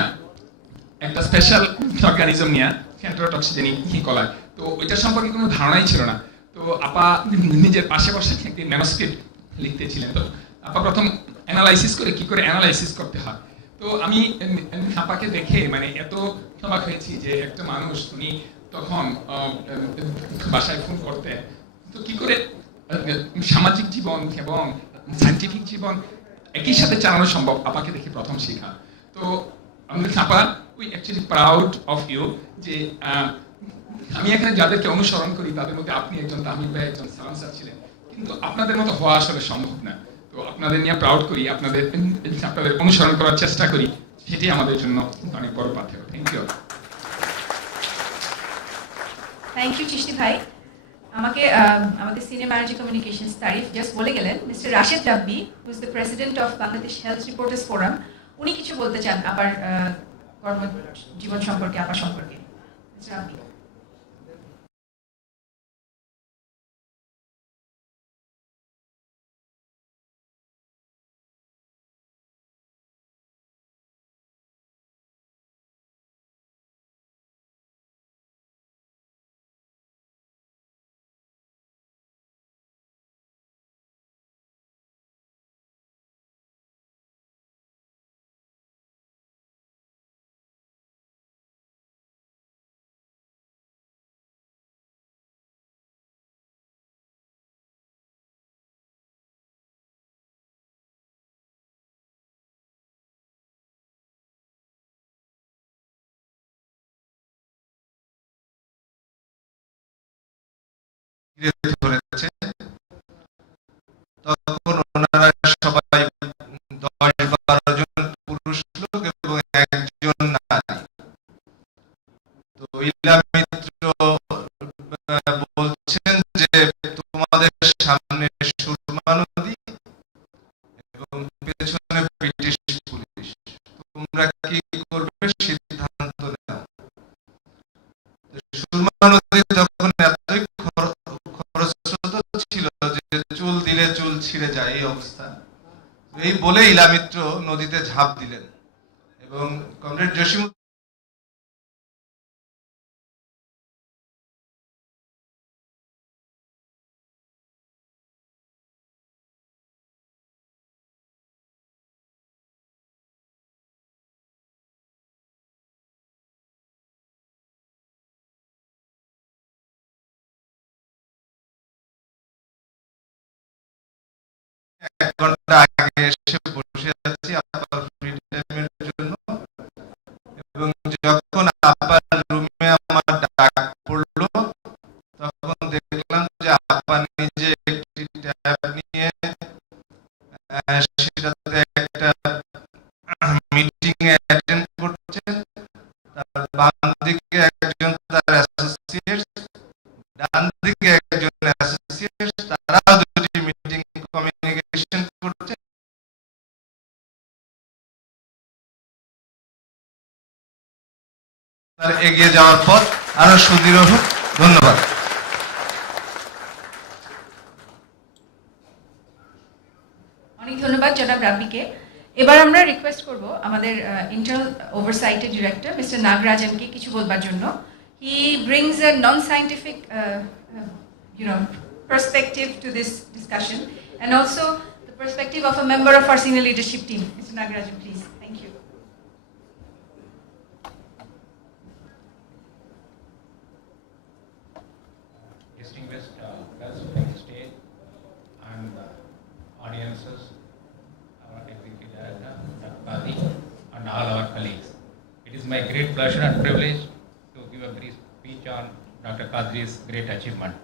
একটা স্পেশাল অর্গানিজম নিয়ে ফ্যান্টোটক্সিজেনি কলায়। তো ওইটা সম্পর্কে কোনো ধারণাই ছিল না। তো আপা নিজের পাশে বসে একটি ম্যানুস্ক্রিপ্ট লিখতেছিলেন। তো আপা প্রথম অ্যানালাইসিস করে কি করে অ্যানালাইসিস করতে হয়। তো আমি আপাকে দেখে মানে এত অবাক হয়েছি যে একটা মানুষ, উনি তখন বাসায় ফোন করতেন, তো কি করে সামাজিক জীবন এবং সায়েন্টিফিক জীবন একই সাথে চালানো সম্ভব, আপাকে দেখে প্রথম শেখা। তো আপা we actually proud of you যে আমি এখানে যাদেরকে অনুসরণ করি তাদের মধ্যে আপনি একজন, তামিম ভাই একজন, সালাম স্যার ছিলেন, কিন্তু আপনাদের মতো হওয়া আসলে সম্ভব না। তো আপনাদের নিয়ে প্রাউড করি, আপনাদের অনুসরণ করার চেষ্টা করি, সেটাই আমাদের জন্য অনেক বড় পাথেয়। Thank you. Thank you Chishti ভাই। আমাকে আমাদের senior manager communications Tarif just বলে গেলেন। Mister Rashed Rabbi, who is the president of Bangladesh health reporters forum, উনি কিছু বলতে চান আবার কর্মজীবন সম্পর্কে, আপার সম্পর্কে। মিস্টার রাব্বি। ধরেছে, তখন ওনারা সবাই 10-12 জন পুরুষ লোক এবং একজন নারী। তো ইলা মিত্র বলছেন যে তোমাদের সামনে সুরমা নদী এবং পেছনে ব্রিটিশ পুলিশ, তোমরা কি করবে সিদ্ধান্ত নাও। সুরমা নদী তখন এতই ছিল যে চুল দিলে চুল ছিঁড়ে যায় এই অবস্থা। এই বলে ইলা মিত্র নদীতে ঝাঁপ দিলেন এবং কমরেড জসিম এক ঘন্টা আগে এসে বসে আছি আপার ফ্রি টাইমের জন্য, এবং যখন আপার রুমে আমার ডাক পড়লো তখন দেখলাম যে আপা নিজে একটি ট্যাব নিয়ে সেটাতে একটা মিটিং এ অ্যাটেন্ড করছে। তার বাম দিকে একজন তার অ্যাসোসিয়েট, ডান দিকে একজন অ্যাসোসিয়েট, তারাও দুটি মিটিং কমিউনিকেশন করছে। এগিয়ে যাওয়ার পথ আরো সুদৃঢ় হোক। ধন্যবাদ। অনেক ধন্যবাদ জনাব রাব্বিকে। এবার আমরা রিকোয়েস্ট করব আমাদের ইন্টারনাল ওভারসাইটের ডিরেক্টর মিস্টার নাগরাজনকে কিছু বলবার জন্য। হি ব্রিংস আ নন scientific perspective to this discussion and also the perspective of a member of our senior leadership team. Mr. Nagarajan, please. Thank you. Distinguished guests on the stage and audiences, our executive director, Dr. Qadri, and all our colleagues. It is my great pleasure and privilege to give a brief speech on Dr. Qadri's great achievement.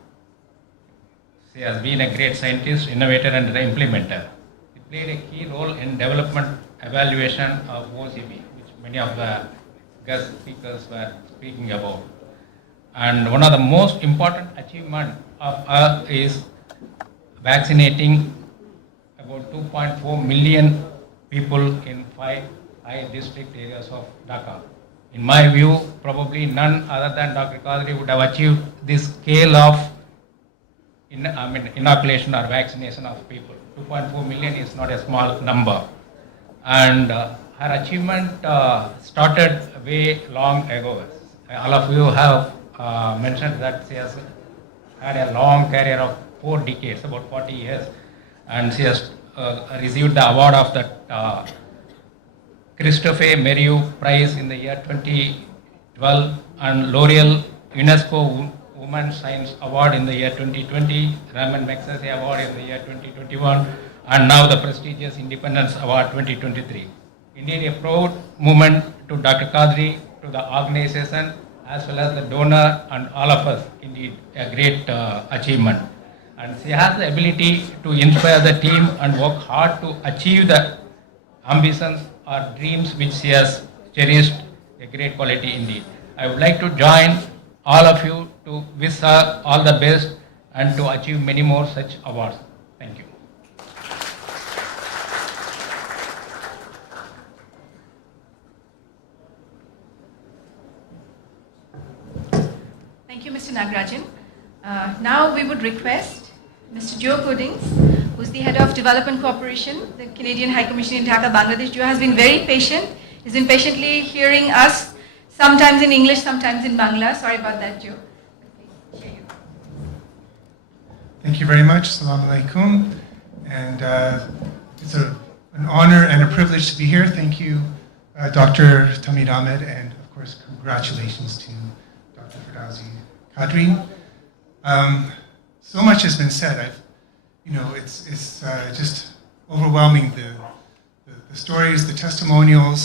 She has been a great scientist, innovator, and implementer. She played a key role in development evaluation of OCB, which many of the guest speakers were speaking about. And one of the most important achievements of her is vaccinating about 2.4 million people in 5 high district areas of Dhaka. In my view, probably none other than Dr. Qadri would have achieved this scale of inoculation or vaccination of people. 2.4 million is not a small number. And her achievement started way long ago. All of you have mentioned that she has had a long career of 4 decades, about 40 years, and she has received the award of the Christophe Merieux Prize in the year 2012 and L'Oreal UNESCO Women's Science Award in the year 2020, Raman Magsaysay Award in the year 2021, and now the prestigious Independence Award 2023. Indeed, a proud moment to Dr. Qadri, to the organization, as well as the donor and all of us. Indeed, a great achievement. And she has the ability to inspire the team and work hard to achieve the ambitions or dreams which she has cherished, a great quality indeed. I would like to join all of you to wish her all the best and to achieve many more such awards. Thank you. Thank you, Mr. Nagarajan. Now we would request Mr. Joe Puddings, who's the head of development cooperation, the Canadian High Commission in Dhaka, Bangladesh. Joe has been very patient. He's been patiently hearing us, sometimes in English, sometimes in Bangla. Sorry about that, Joe. Thank you very much. Assalamu alaikum. And it's an honor and a privilege to be here. Thank you, Dr. Tamid Ahmed, and of course, congratulations to Dr. Firdausi Qadri. So much has been said. It's just overwhelming, the stories, the testimonials,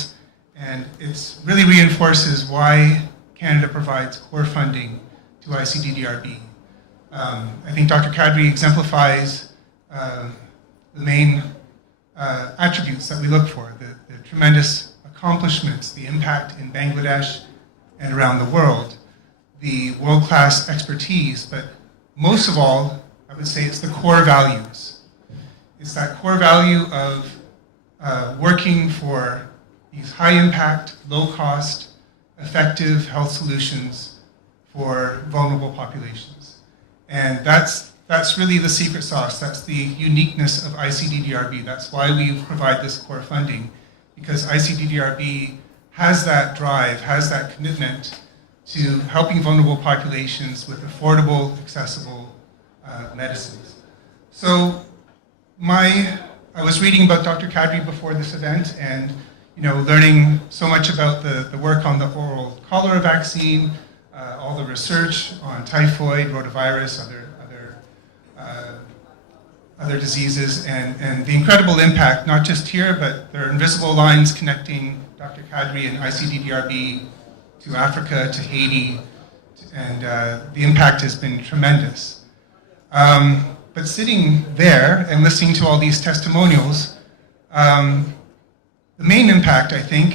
and it really reinforces why Canada provides core funding to ICDDRB. I think Dr. Qadri exemplifies the main attributes that we look for, the tremendous accomplishments, the impact in Bangladesh and around the world, the world-class expertise, but most of all, I would say it's the core values. It's that core value of working for these high-impact, low-cost, effective health solutions for vulnerable populations. And that's really the secret sauce. That's the uniqueness of ICDDRB. That's why we provide this core funding, because ICDDRB has that drive, has that commitment to helping vulnerable populations with affordable, accessible medicines. So I was reading about Dr. Qadri before this event, and learning so much about the work on the oral cholera vaccine, all the research on typhoid, rotavirus, other diseases, and the incredible impact, not just here, but there are invisible lines connecting Dr. Qadri and ICDDRB to Africa, to Haiti, and the impact has been tremendous. But sitting there and listening to all these testimonials, the main impact, I think,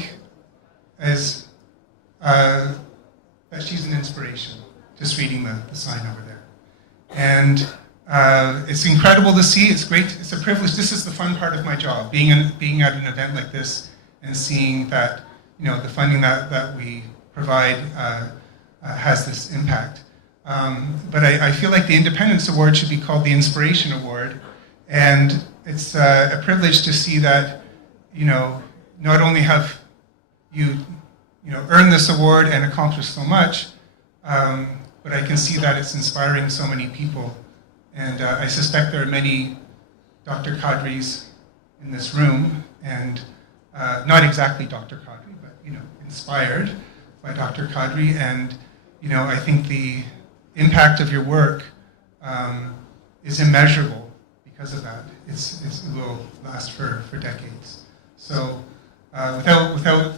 is that she's an inspiration, just reading the sign over there. And it's incredible to see. It's great. It's a privilege. This is the fun part of my job, being at an event like this and seeing that, the funding that we provide has this impact. But I feel like the Independence Award should be called the Inspiration Award, and it's a privilege to see that, not only have you earned this award and accomplished so much, but I can see that it's inspiring so many people. And I suspect there are many Dr. Qadris in this room, and not exactly Dr. Qadri, but inspired by Dr. Qadri. And I think the impact of your work is immeasurable because of that. It will last for decades. So without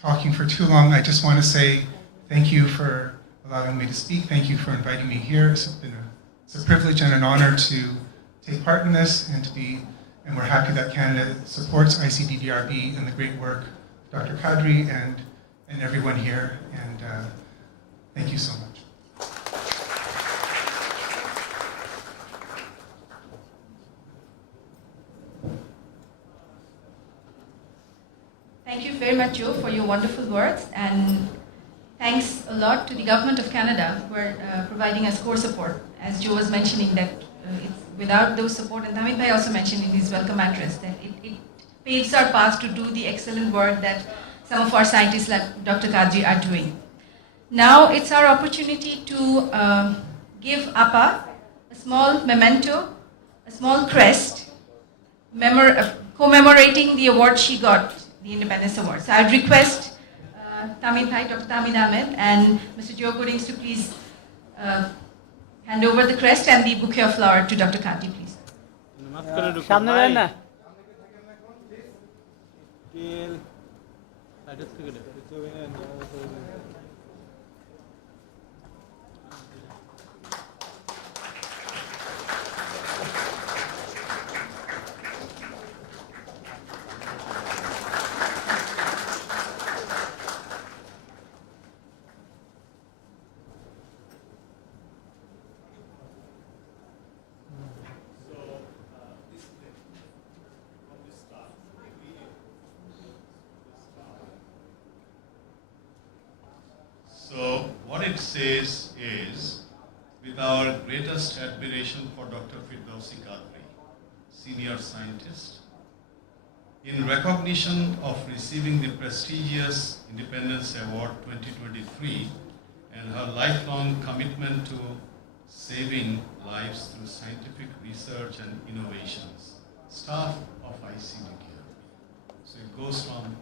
talking for too long, I just want to say thank you for allowing me to speak. Thank you for inviting me here. It's a privilege and an honor to take part in this and we're happy that Canada supports ICDDRB and the great work of Dr. Qadri and everyone here. And thank you so much. Thank you very much, Joe, for your wonderful words, and thanks a lot to the Government of Canada for providing us core support. As Joe was mentioning, that without those support, and Tamit Bhai also mentioned in his welcome address, that it paves our path to do the excellent work that some of our scientists like Dr. Qadri are doing. Now it's our opportunity to give APA a small memento, a small crest, commemorating the award she got, the Independence Award. So I'd request Tamit Bhai, Dr. Tamid Ahmed, and Mr. Joe Goodings to please hand over the crest and the bouquet of flower to Dr. Qadri, please. So what it says is, with our greatest admiration for Dr. Firdausi Qadri, senior scientist, in recognition of receiving the prestigious Independence Award 2023 and her lifelong commitment to saving lives through scientific research and innovations, staff of ICDDRB. So it goes from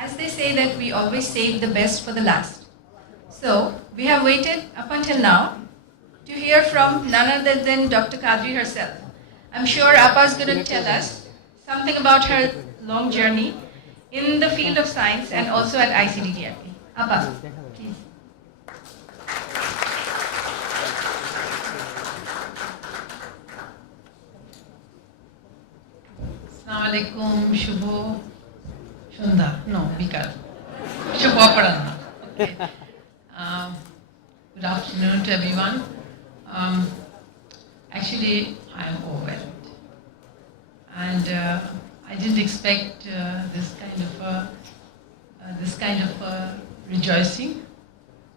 As they say that we always save the best for the last. So we have waited up until now to hear from none other than Dr. Qadri herself. I'm sure Appa is going to tell us something about her long journey in the field of science and also at ICDDRB. Appa, please. Assalamu alaikum, Shubho. Shunda, no, Bikar. Shubho okay. Good afternoon to everyone. Actually, I am overwhelmed. And I didn't expect this kind of rejoicing.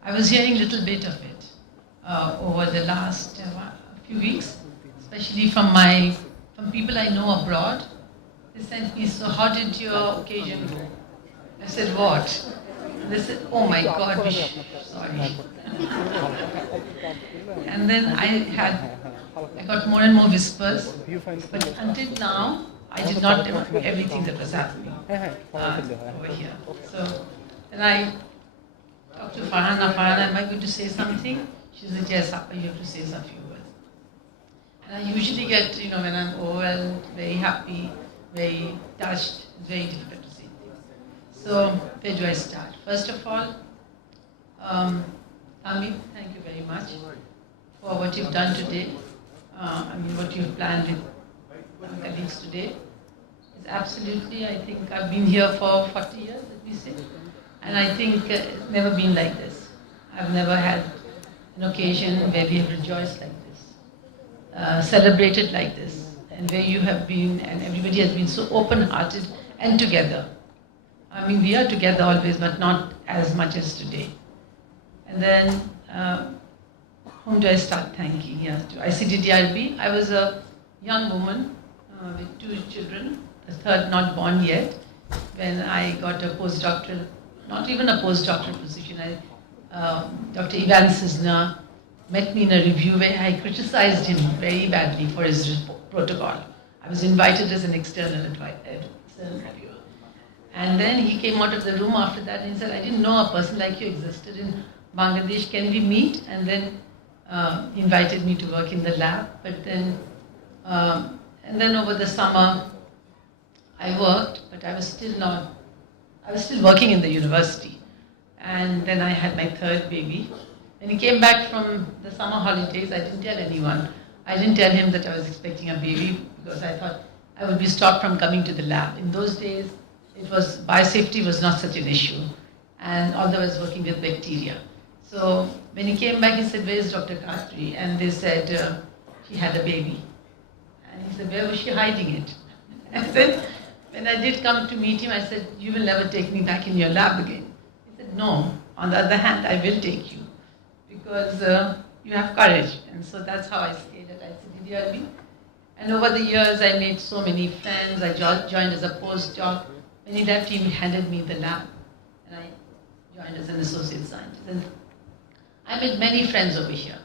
I was hearing a little bit of it over the last few weeks, especially from people I know abroad. They sent me, so how did your occasion go? I said, what? They said, oh my God, sorry. And then I got more and more whispers, but until now, I did not know everything that was happening over here. So then I talked to Farhana. Farhana, am I going to say something? She said, yes, Appa, you have to say some few words. And I usually get, when I'm overwhelmed, very happy, very touched, it's very difficult to say things. So where do I start? First of all, Amit, thank you very much for what you've done today. What you've planned with my colleagues today is absolutely, I think I've been here for 40 years, let me say, and I think it's never been like this. I've never had an occasion where we have rejoiced like this, celebrated like this, and where you have been, and everybody has been so open-hearted and together. We are together always, but not as much as today. And then, whom do I start thanking here? To ICDDRB. I was a young woman with 2 children, the third not born yet, when I got a postdoctoral, not even a postdoctoral position. Dr. Ivan Cisner met me in a review where I criticized him very badly for his protocol. I was invited as an external reviewer. And then he came out of the room after that and he said, I didn't know a person like you existed in Bangladesh, can we meet? And then he invited me to work in the lab. But then, and then over the summer, I worked, but I was still working in the university. And then I had my 3rd baby. When he came back from the summer holidays, I didn't tell anyone. I didn't tell him that I was expecting a baby because I thought I would be stopped from coming to the lab. In those days, biosafety was not such an issue. And although I was working with bacteria. So when he came back, he said, where is Dr. Qadri? And they said, she had a baby. And he said, where was she hiding it? I said, when I did come to meet him, I said, you will never take me back in your lab again. He said, no, on the other hand, I will take you because you have courage. And so that's how I stayed at ICDDRB. And over the years, I made so many friends. I joined as a postdoc. When he left, he handed me the lab. And I joined as an associate scientist. And I made many friends over here.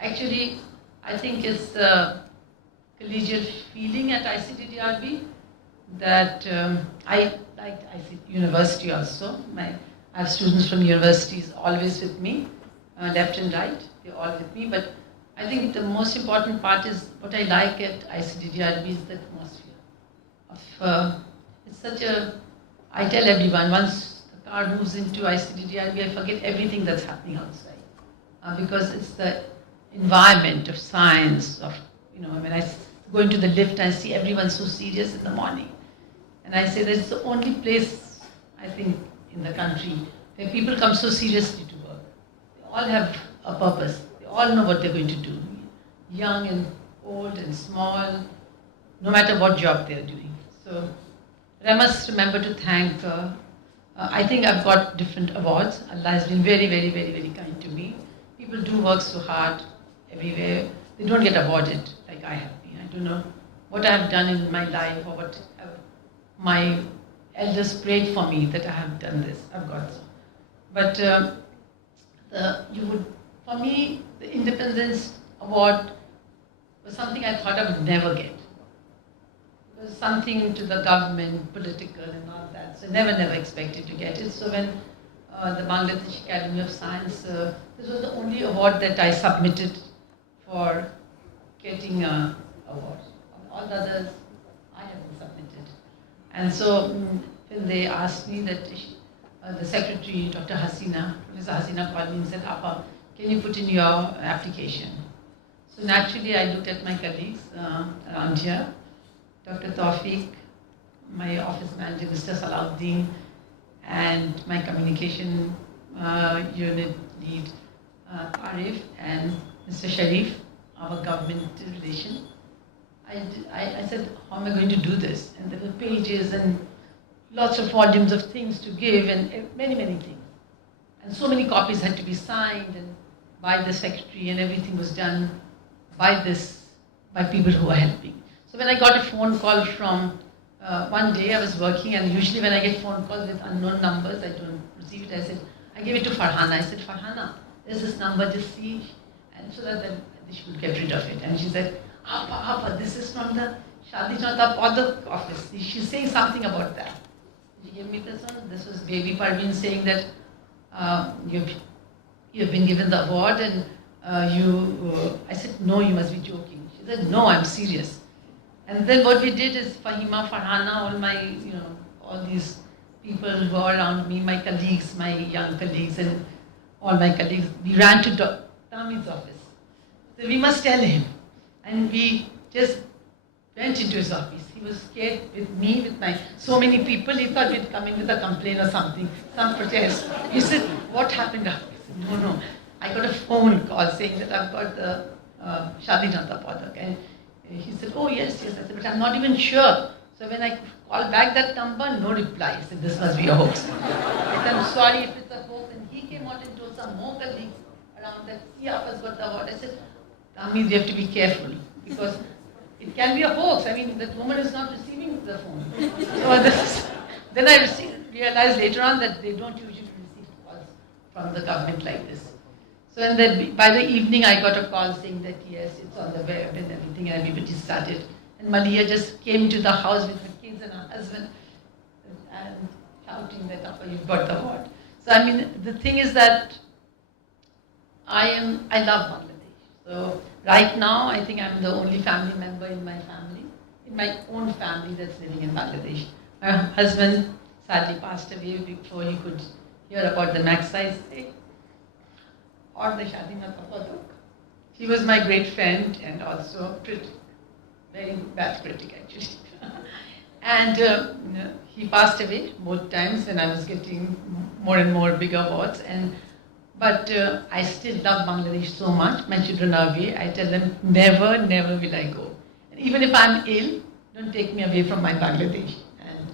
Actually, I think it's a collegial feeling at ICDDRB that I liked university also. I have students from universities always with me, left and right, they're all with me. But I think the most important part is what I like at ICDDRB is the atmosphere. It's such I tell everyone, once the car moves into ICDDRB, I forget everything that's happening outside. Because it's the environment of science, when I go into the lift, I see everyone so serious in the morning. And I say that's the only place, I think, in the country where people come so seriously to work. They all have a purpose. They all know what they're going to do. Young and old and small, no matter what job they're doing. So I must remember to thank, I think I've got different awards. Allah has been very, very, very, very kind to me. People do work so hard everywhere. They don't get awarded like I have been. I don't know what I have done in my life or what my elders prayed for me that I have done this. I've got so. But for me, the Independence Award was something I thought I would never get. It was something to the government, political and all that. So never expected to get it. So when the Bangladesh Academy of Science, this was the only award that I submitted for getting an award. All the others, I haven't submitted. And so when they asked me that the secretary, Dr. Hasina, Professor Hasina called me and said, Appa, can you put in your application? So naturally I looked at my colleagues around here, Dr. Tawfiq, my office manager, Mr. Salahuddin, and my communication unit lead, Arif, and Mr. Sharif, our government relation. I said, how am I going to do this? And there were pages and lots of volumes of things to give and many things. And so many copies had to be signed and by the secretary, and everything was done by people who were helping. So when I got a phone call from one day I was working, and usually when I get phone calls with unknown numbers, I don't receive it. I gave it to Farhana. I said, Farhana, there's this number, just see, and so that then she would get rid of it. And she said, Appa, this is from the Shadi Janta Padak office. She's saying something about that. She gave me this one. This was baby Parveen saying that you've been given the award, and I said, no, you must be joking. She said, no, I'm serious. And then what we did is Fahima, Farhana, all these people who are around me, my colleagues, my young colleagues, and all my colleagues, we ran to Tami's office. So we must tell him. And we just went into his office. He was scared with me, with so many people. He thought we'd come in with a complaint or something, some protest. He said, what happened? I said, no. I got a phone call saying that I've got the Shadi Janta Padak. And he said, oh, yes. I said, but I'm not even sure. So when I called back that number, no reply. I said, this must be a hoax. I said, I'm sorry if it's a hoax. And he came out and told some more colleagues around that, see, Appa's got the award. I said, Tami, you have to be careful, because it can be a hoax. I mean, that woman is not receiving the phone. So then I realized later on that they don't usually receive calls from the government like this. So by the evening, I got a call saying that, yes, it's on the web and everything, and everybody started. And Malia just came to the house with her kids and her husband and shouting that, Appa, you've got the award. So, I mean, the thing is that I love Bangladesh. So, right now, I think I'm the only family member in my own family that's living in Bangladesh. My husband sadly passed away before he could hear about the Magsaysay Day or the Shadi Janta Padak. He was my great friend and also very bad critic, actually. And he passed away both times when I was getting more and more big awards. But I still love Bangladesh so much. My children are away. I tell them, never, never will I go. And even if I'm ill, don't take me away from my Bangladesh. And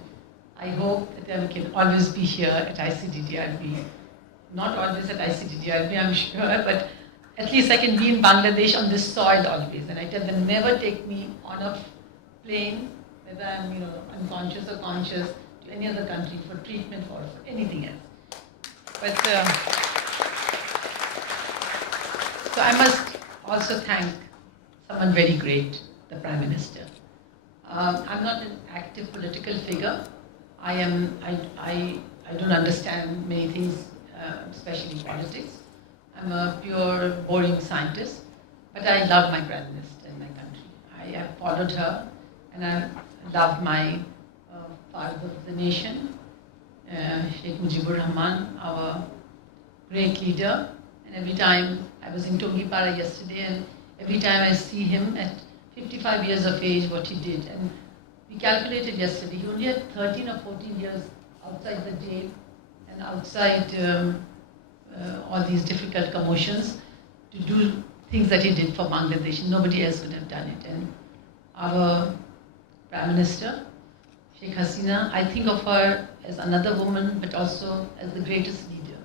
I hope that I can always be here at ICDDRB. Not always at ICDDRB, I'm sure, but at least I can be in Bangladesh on this soil always. And I tell them, never take me on a plane, whether I'm unconscious or conscious, to any other country for treatment or for anything else. But so I must also thank someone very great, the Prime Minister. I'm not an active political figure. I don't understand many things, especially politics. I'm a pure, boring scientist, but I love my Prime Minister and my country. I have followed her, and I love my father of the nation, Sheikh Mujibur Rahman, our great leader. And every time, I was in Tongipara yesterday, and every time I see him at 55 years of age, what he did. And we calculated yesterday, he only had 13 or 14 years outside the jail and outside all these difficult commotions to do things that he did for Bangladesh. Nobody else would have done it. And our Prime Minister, Sheikh Hasina, I think of her as another woman, but also as the greatest leader.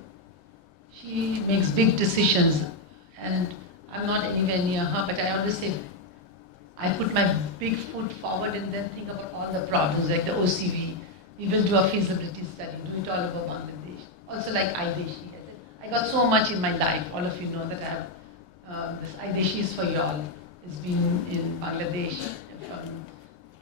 She makes big decisions, and I'm not anywhere near her, but I always say, I put my big foot forward and then think about all the problems, like the OCV. We will do a feasibility study, do it all over Bangladesh. Also like Aideshi. I got so much in my life. All of you know that I have this Aideshi is for y'all. It's been in Bangladesh from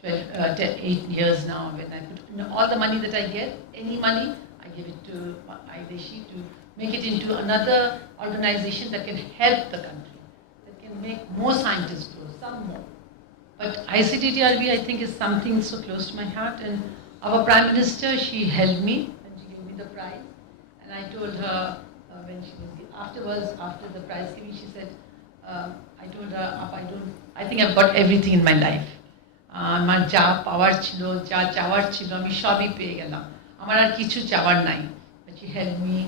8 years now. When I put all the money that I get, any money, I give it to Aideshi to make it into another organization that can help the country, that can make more scientists grow, some more. But ICDDRB, I think, is something so close to my heart. And our Prime Minister, she held me when she gave me the prize. And I told her, when she was afterwards, after the prize giving, she said, I told her, I think I've got everything in my life. আমার যা পাওয়ার ছিল, যা চাওয়ার ছিল, আমি সবই পেয়ে গেলাম। আমার আর কিছু চাওয়ার নাই। But she held me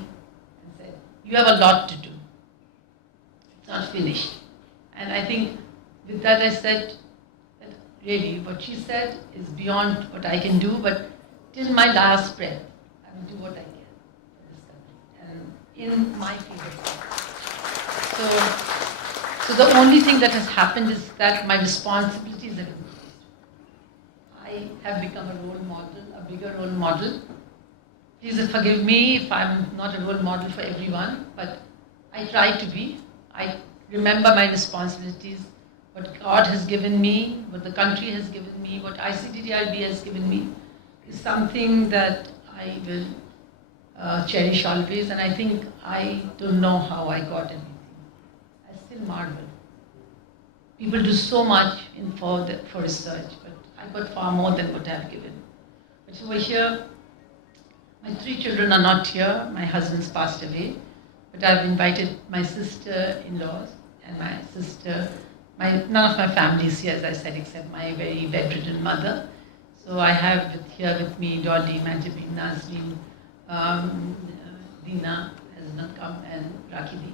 and said, you have a lot to do. It's not finished. And I think with that I said, that really what she said is beyond what I can do, but till my last breath, I will do what I can for this country and in my field. So the only thing that has happened is that my responsibilities have increased. I I have become a role model, a bigger role model. Please forgive me if I'm not a role model for everyone, but I try to be. I remember my responsibilities, what God has given me, what the country has given me, what ICDDRB has given me, is something that I will cherish always, and I think I don't know how I got anything. I still marvel. People do so much for research, but I got far more than what I've given. But over here, my 3 children are not here. My husband's passed away, but I've invited my sister-in-laws and my sister. None of my family is here, as I said, except my very bedridden mother. So I have here with me Dolly, Majibin, Nazreen, Dina has not come, and Rakidi.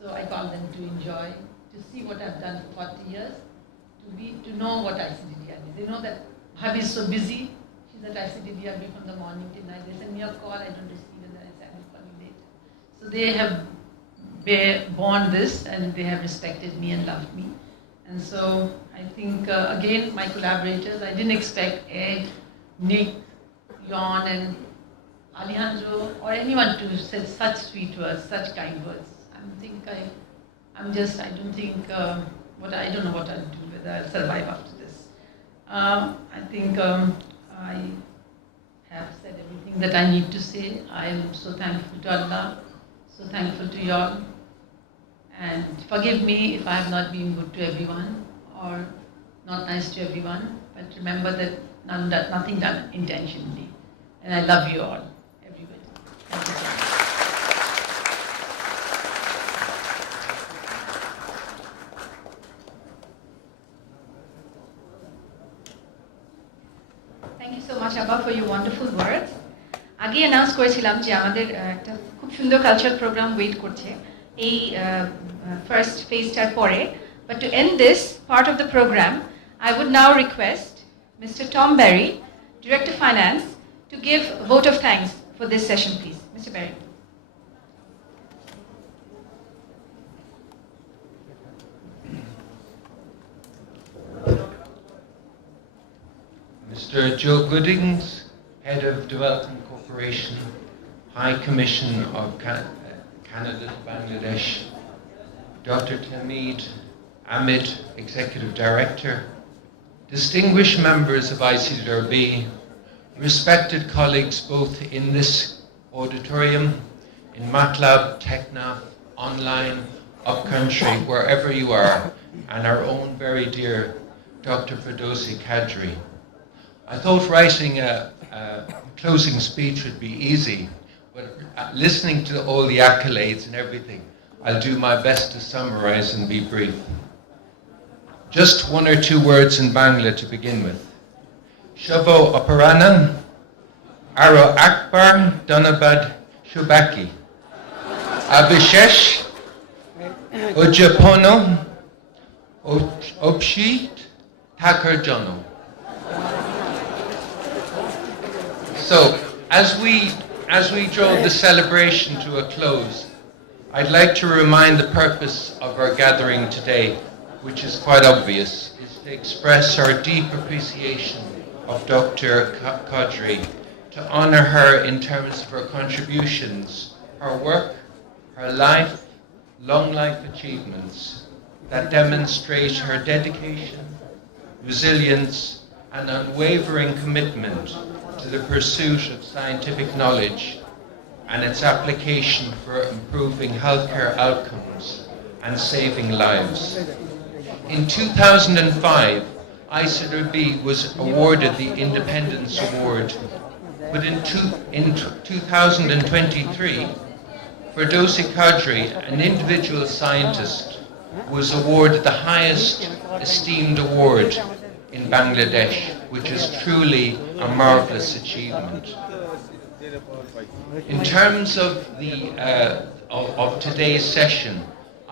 So I call them to enjoy, to see what I've done for 40 years, to know what ICDDRB. They know that Bhabi is so busy. She's at ICDDRB from the morning till night. They send me a call, I don't receive it, and I say, I will call you later. So they have borne this, and they have respected me and loved me. And so I think, again, my collaborators, I didn't expect Ed, Nick, Jon, and Alejandro, or anyone to say such sweet words, such kind words. I don't know what I'll do, whether I'll survive after this. I think I have said everything that I need to say. I am so thankful to Allah, so thankful to you all. And forgive me if I have not been good to everyone or not nice to everyone, but remember that nothing done intentionally. And I love you all, everybody. Thank you so much. Thank you so much, Abba, for your wonderful words. আগে অ্যানাউন্স করেছিলাম যে আমাদের একটা খুব সুন্দর cultural programme wait করছে এই ফার্স্ট ফেজটার পরে। But to end this part of the program, I would now request Mr. Tom Berry, Director of Finance, to give a vote of thanks for this session, please. Mr. Berry. Mr. Joe Goodings, Head of Development Corporation, High Commission of Canada to Bangladesh, Dr. Tamid Ahmed, Executive Director, distinguished members of ICDRB, respected colleagues both in this auditorium, in MATLAB, TechNav, online, upcountry, wherever you are, and our own very dear Dr. Firdausi Qadri. I thought writing a closing speech would be easy, but listening to all the accolades and everything, I'll do my best to summarize and be brief. Just 1 or 2 words in Bangla to begin with. Shavo Aparana, Aro Akbar, Donabad Shubaki, Abhishesh, Ojapono, Opshit, Takar Jono. So, as we draw the celebration to a close, I'd like to remind the purpose of our gathering today, which is quite obvious, is to express our deep appreciation of Dr. Qadri, to honor her in terms of her contributions, her work, her life, long life achievements that demonstrate her dedication, resilience, and unwavering commitment to the pursuit of scientific knowledge and its application for improving healthcare outcomes and saving lives. In 2005, ICDRB was awarded the Independence Award, but in 2023, Firdausi Qadri, an individual scientist, was awarded the highest esteemed award in Bangladesh, which is truly a marvelous achievement. In terms of of today's session,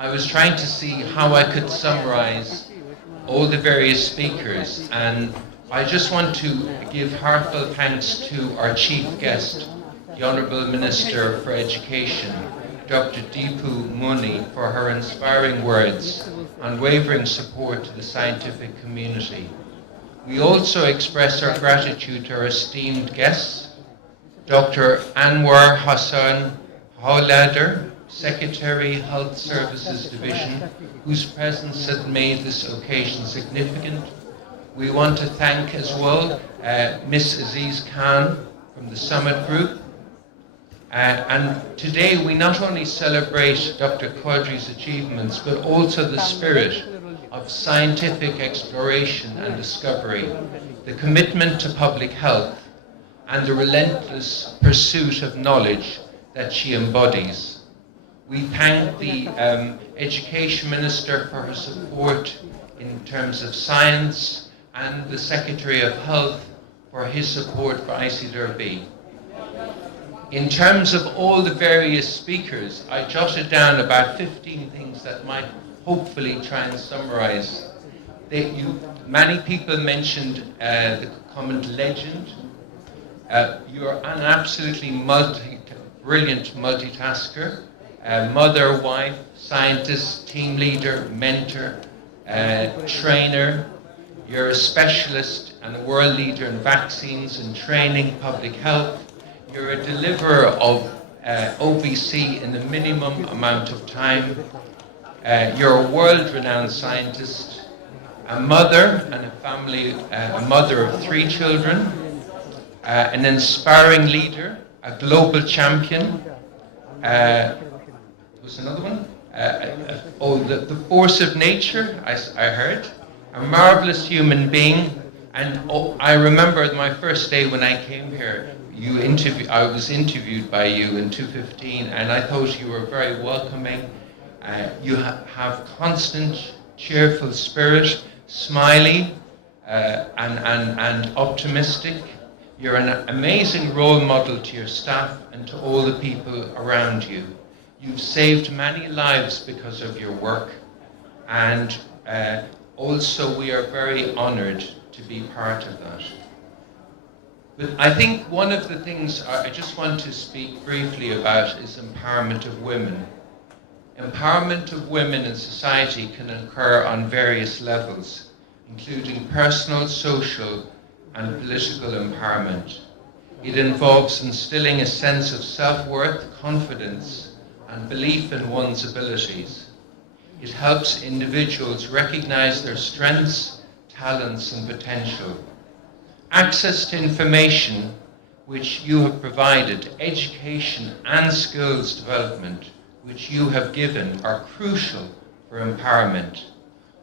I was trying to see how I could summarize all the various speakers, and I just want to give heartfelt thanks to our chief guest, the Honourable Minister for Education, Dr. Deepu Muni, for her inspiring words, unwavering support to the scientific community. We also express our gratitude to our esteemed guests, Dr. Anwar Hassan Howlader, Secretary, Health Services Division, whose presence had made this occasion significant. We want to thank as well Ms. Aziz Khan from the Summit Group. And today we not only celebrate Dr. Qadri's achievements, but also the spirit of scientific exploration and discovery, the commitment to public health, and the relentless pursuit of knowledge that she embodies. We thank the Education Minister for her support in terms of science, and the Secretary of Health for his support for ICDRB. In terms of all the various speakers, I jotted down about 15 things that might hopefully try and summarize. Many people mentioned the comment legend. You're an absolutely brilliant multitasker, mother, wife, scientist, team leader, mentor, trainer. You're a specialist and a world leader in vaccines and training, public health. You're a deliverer of OBC in the minimum amount of time. You're a world-renowned scientist, a mother and a family, a mother of 3 children, an inspiring leader, a global champion. What's another one? The force of nature, I heard. A marvelous human being. And I remember my first day when I came here, I was interviewed by you in 2015, and I thought you were very welcoming. You have constant, cheerful spirit, smiley, and optimistic. You're an amazing role model to your staff and to all the people around you. You've saved many lives because of your work, and also we are very honored to be part of that. But I think one of the things I just want to speak briefly about is empowerment of women. Empowerment of women in society can occur on various levels, including personal, social, and political empowerment. It involves instilling a sense of self-worth, confidence, and belief in one's abilities. It helps individuals recognize their strengths, talents, and potential. Access to information which you have provided, education and skills development which you have given are crucial for empowerment.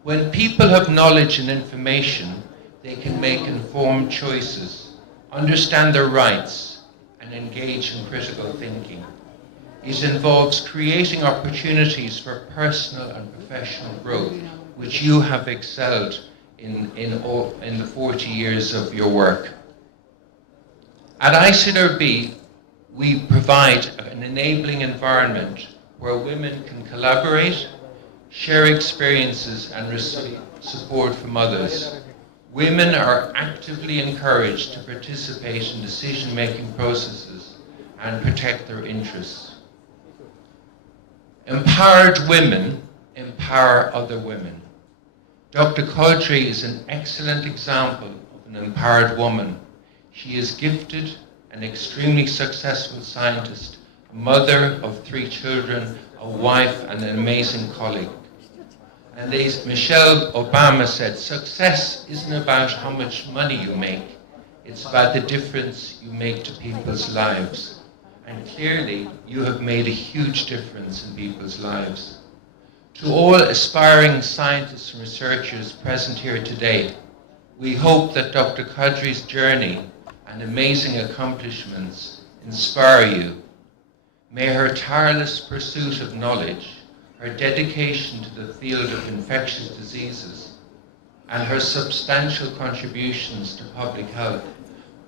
When people have knowledge and information, they can make informed choices, understand their rights, and engage in critical thinking. It involves creating opportunities for personal and professional growth, which you have excelled in the 40 years of your work. At ICDRB, we provide an enabling environment where women can collaborate, share experiences, and receive support from others. Women are actively encouraged to participate in decision-making processes and protect their interests. Empowered women empower other women. Dr. Qadri is an excellent example of an empowered woman. She is gifted, an extremely successful scientist, a mother of 3 children, a wife, and an amazing colleague. And as Michelle Obama said, success isn't about how much money you make, it's about the difference you make to people's lives. And clearly, you have made a huge difference in people's lives. To all aspiring scientists and researchers present here today, we hope that Dr. Qadri's journey and amazing accomplishments inspire you. May her tireless pursuit of knowledge, her dedication to the field of infectious diseases, and her substantial contributions to public health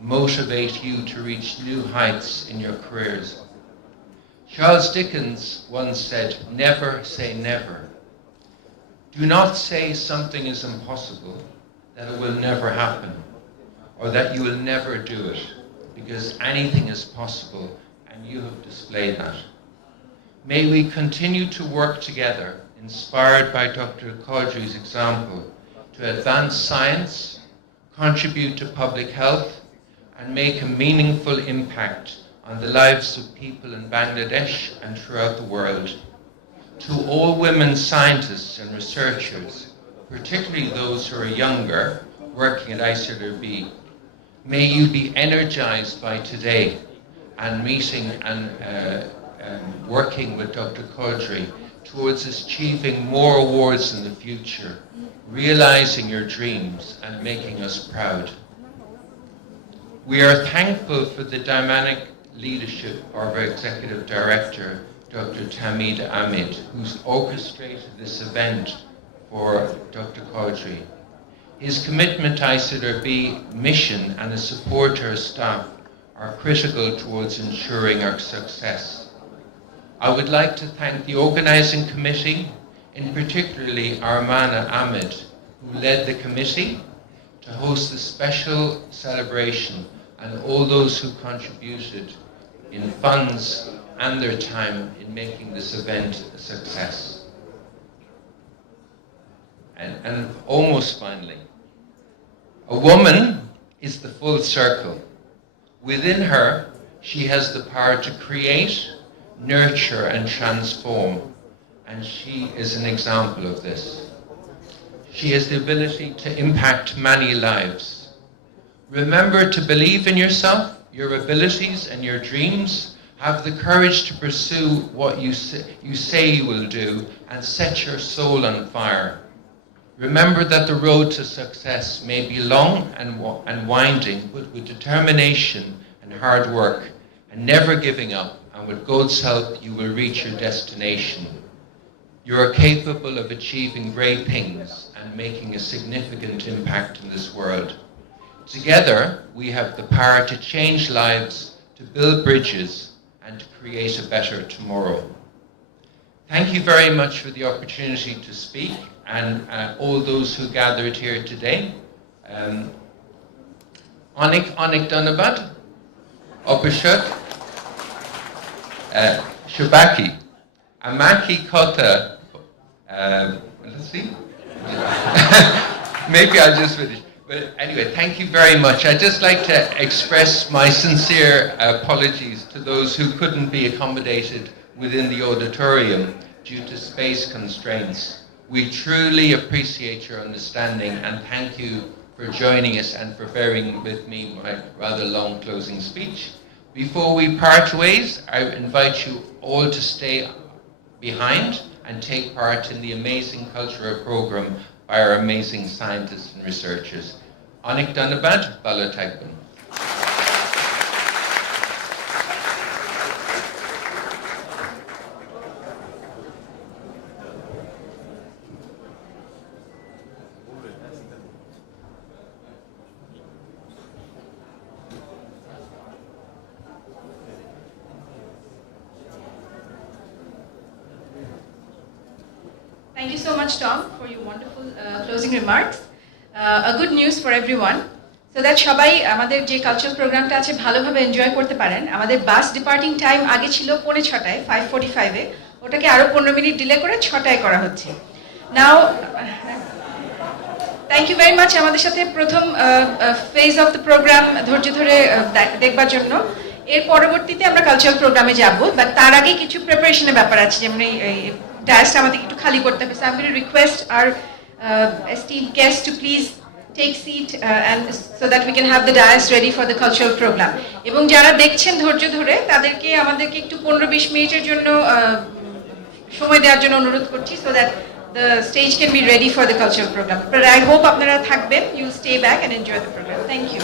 motivate you to reach new heights in your careers. Charles Dickens once said, "Never say never." Do not say something is impossible, that it will never happen, or that you will never do it, because anything is possible, and you have displayed that. May we continue to work together, inspired by Dr. Qadri's example, to advance science, contribute to public health, and make a meaningful impact on the lives of people in Bangladesh and throughout the world. To all women scientists and researchers, particularly those who are younger, working at ICRB, may you be energized by today and meeting and working with Dr. Qadri towards achieving more awards in the future, realizing your dreams and making us proud. We are thankful for the dynamic leadership of our Executive Director, Dr. Tamid Ahmed, who's orchestrated this event for Dr. Qadri. His commitment to ICRB mission and his support to our staff are critical towards ensuring our success. I would like to thank the organizing committee, in particularly Armana Ahmed, who led the committee to host this special celebration, and all those who contributed in funds and their time in making this event a success. And almost finally, a woman is the full circle. Within her, she has the power to create, nurture, and transform, and she is an example of this. She has the ability to impact many lives. Remember to believe in yourself, your abilities, and your dreams. Have the courage to pursue what you say you will do, and set your soul on fire. Remember that the road to success may be long and winding, but with determination and hard work, and never giving up, and with God's help, you will reach your destination. You are capable of achieving great things and making a significant impact in this world. Together, we have the power to change lives, to build bridges, and to create a better tomorrow. Thank you very much for the opportunity to speak, and all those who gathered here today. Onik Donabad, Opishut, Shabaki, Amaki Kota, let's see. Maybe I'll just finish. But anyway, thank you very much. I'd just like to express my sincere apologies to those who couldn't be accommodated within the auditorium due to space constraints. We truly appreciate your understanding, and thank you for joining us and for bearing with me my rather long closing speech. Before we part ways, I invite you all to stay behind and take part in the amazing cultural program by our amazing scientists and researchers. Onik Donabad, Balotagban. Thank you so much, Tom, for your wonderful closing remarks. A good news for everyone, so that সবাই আমাদের যে কালচারাল প্রোগ্রামটা আছে ভালোভাবে এনজয় করতে পারেন। আমাদের বাস departing time আগে ছিল 5:45, 5:45-এ, ওটাকে আরো 15 মিনিট ডিলে করে 6টায় করা হচ্ছে। নাও থ্যাংক ইউ ভেরি মাচ আমাদের সাথে প্রথম ফেজ অফ দ্য প্রোগ্রাম ধৈর্য ধরে দেখবার জন্য। এর পরবর্তীতে আমরা কালচারাল প্রোগ্রামে যাব, বাট তার আগে কিছু প্রিপারেশনের ব্যাপার আছে, যেমন এই ডায়াসটা আমাদের একটু খালি করতে হবে। So I am going to request hour esteemed guests to please take seat and so that we can have the dais ready for the cultural program. এবং যারা দেখছেন ধৈর্য ধরে তাদেরকে আমাদেরকে একটু 15-20 মিনিটের জন্য সময় দেওয়ার জন্য অনুরোধ করছি, so that the stage can be ready for the cultural program. But I hope আপনারা থাকবেন, you'll stay back and enjoy the program. Thank you.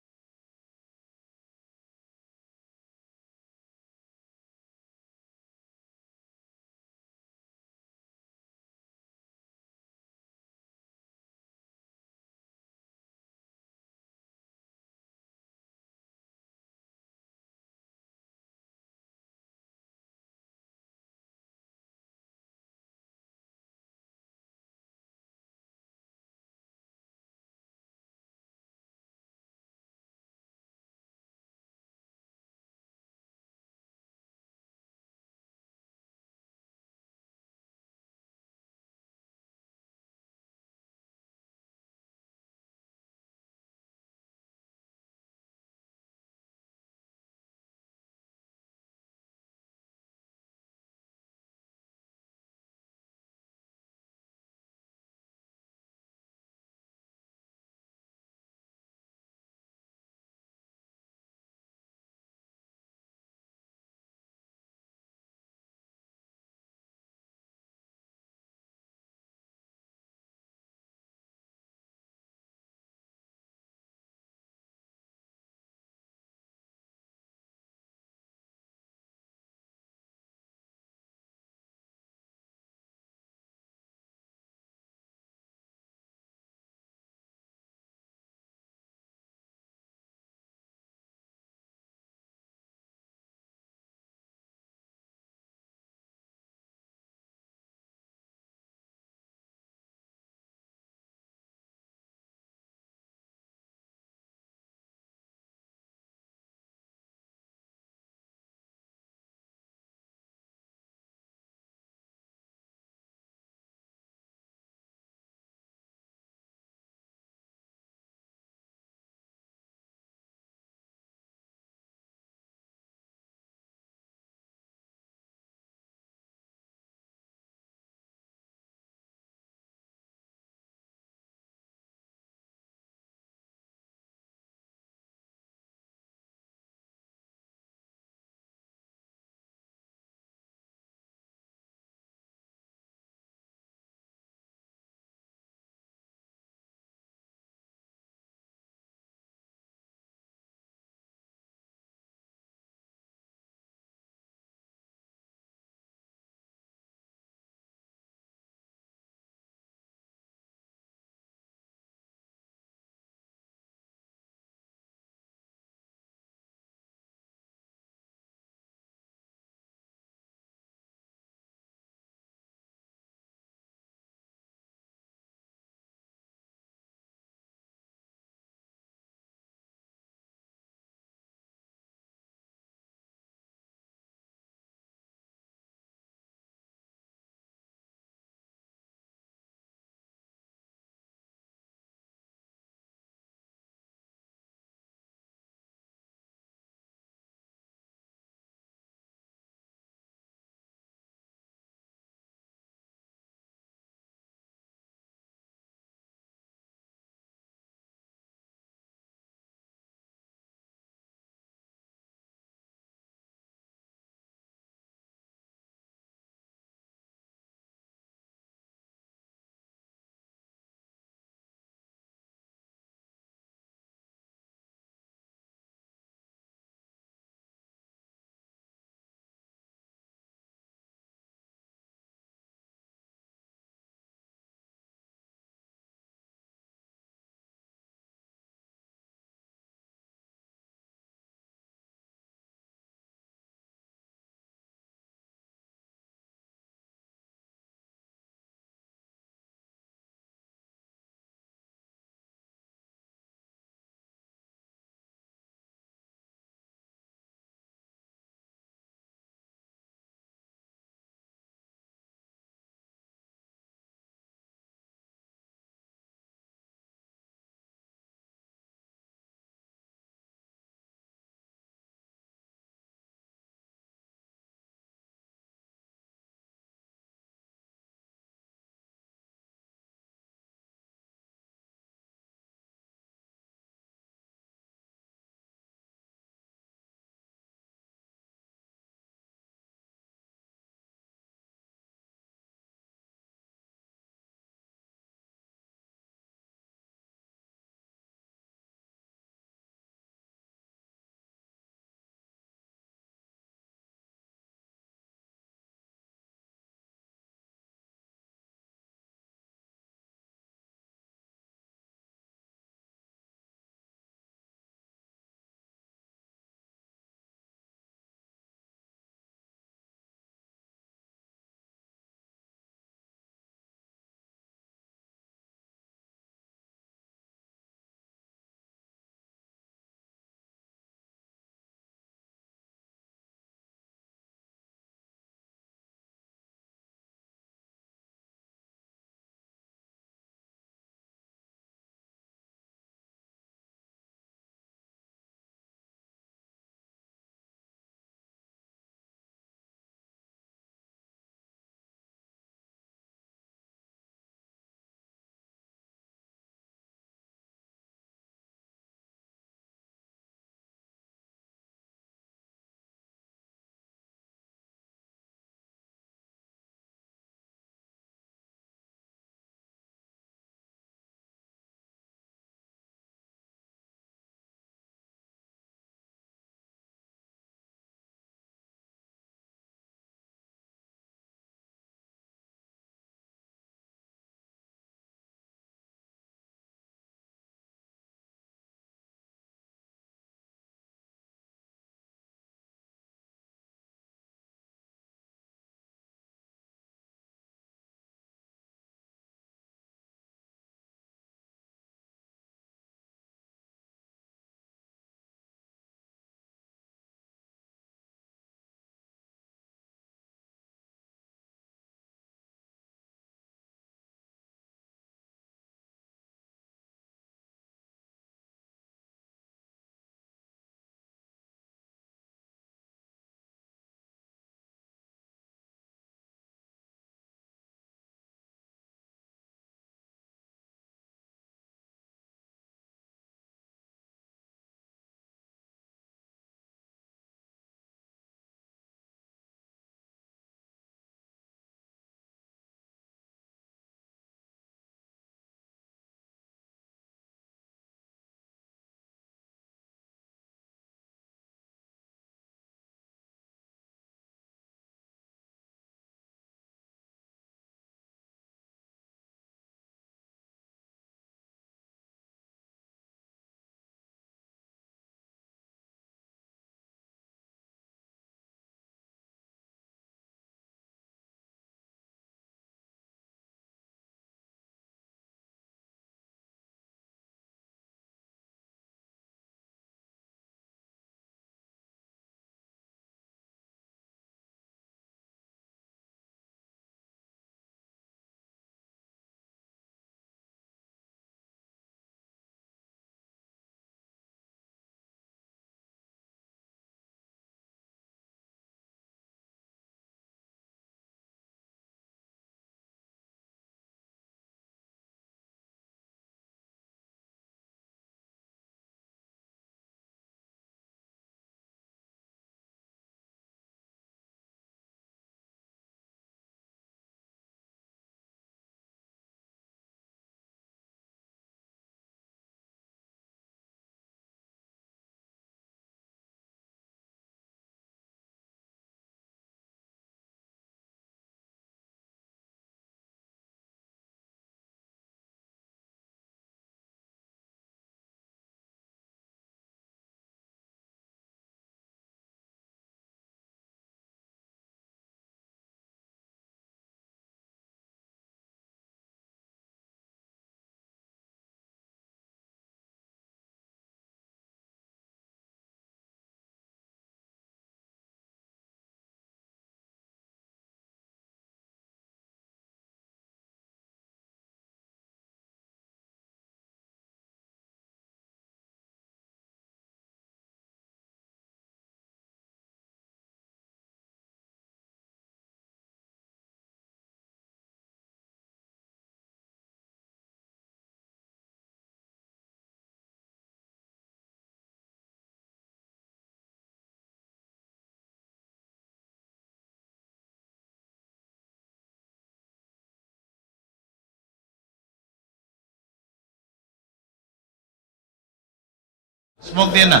Smoke দিয়ে না।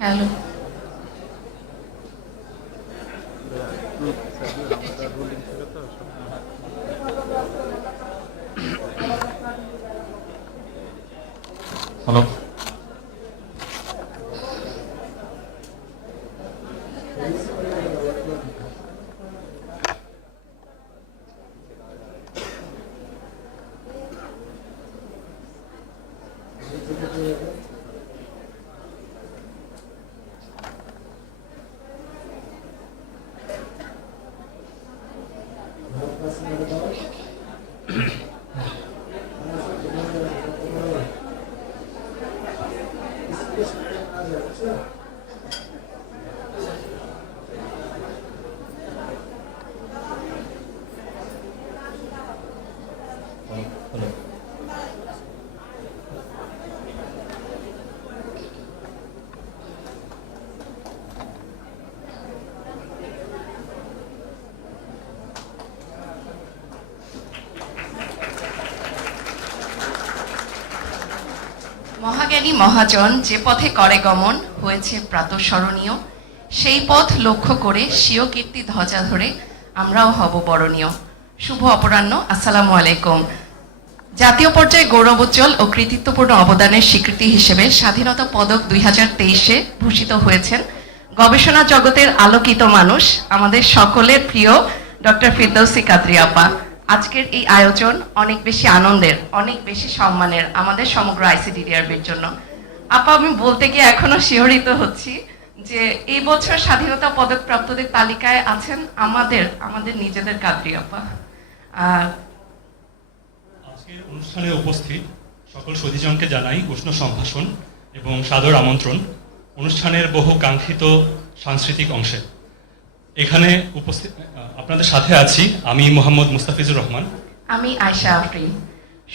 Hello. Hello. মহাজ্ঞানী মহাজন যে পথে করে গমন হয়েছে প্রাতঃস্মরণীয়, সেই পথ লক্ষ্য করে স্বীয় কীর্তি ধ্বজা ধরে আমরাও হব বরণীয়। শুভ অপরাহ্ন, আসসালামু আলাইকুম। জাতীয় পর্যায়ে গৌরবোজ্জ্বল ও কৃতিত্বপূর্ণ অবদানের স্বীকৃতি হিসেবে স্বাধীনতা পদক 2023-এ ভূষিত হয়েছেন গবেষণা জগতের আলোকিত মানুষ, আমাদের সকলের প্রিয় ডক্টর ফিরদৌসি কাদরি আপা। আজকের এই আয়োজন অনেক বেশি আনন্দের, অনেক বেশি সম্মানের আমাদের সমগ্র আইসিডিডিআরবির জন্য। আপা, আমি বলতে গিয়ে এখনো শিহরিত হচ্ছি যে এই বছর স্বাধীনতা পদক প্রাপ্তদের তালিকায় আছেন আমাদের নিজেদের কাদরি আপা। আজকের অনুষ্ঠানে উপস্থিত সকল সতীজনকে জানাই উষ্ণ সম্ভাষণ এবং সাদর আমন্ত্রণ অনুষ্ঠানের বহু কাঙ্ক্ষিত সাংস্কৃতিক অংশে। এখানে উপস্থিত আপনাদের সাথে আছি আমি মোহাম্মদ মুস্তাফিজুর রহমান। আমি আয়শা আফরিন।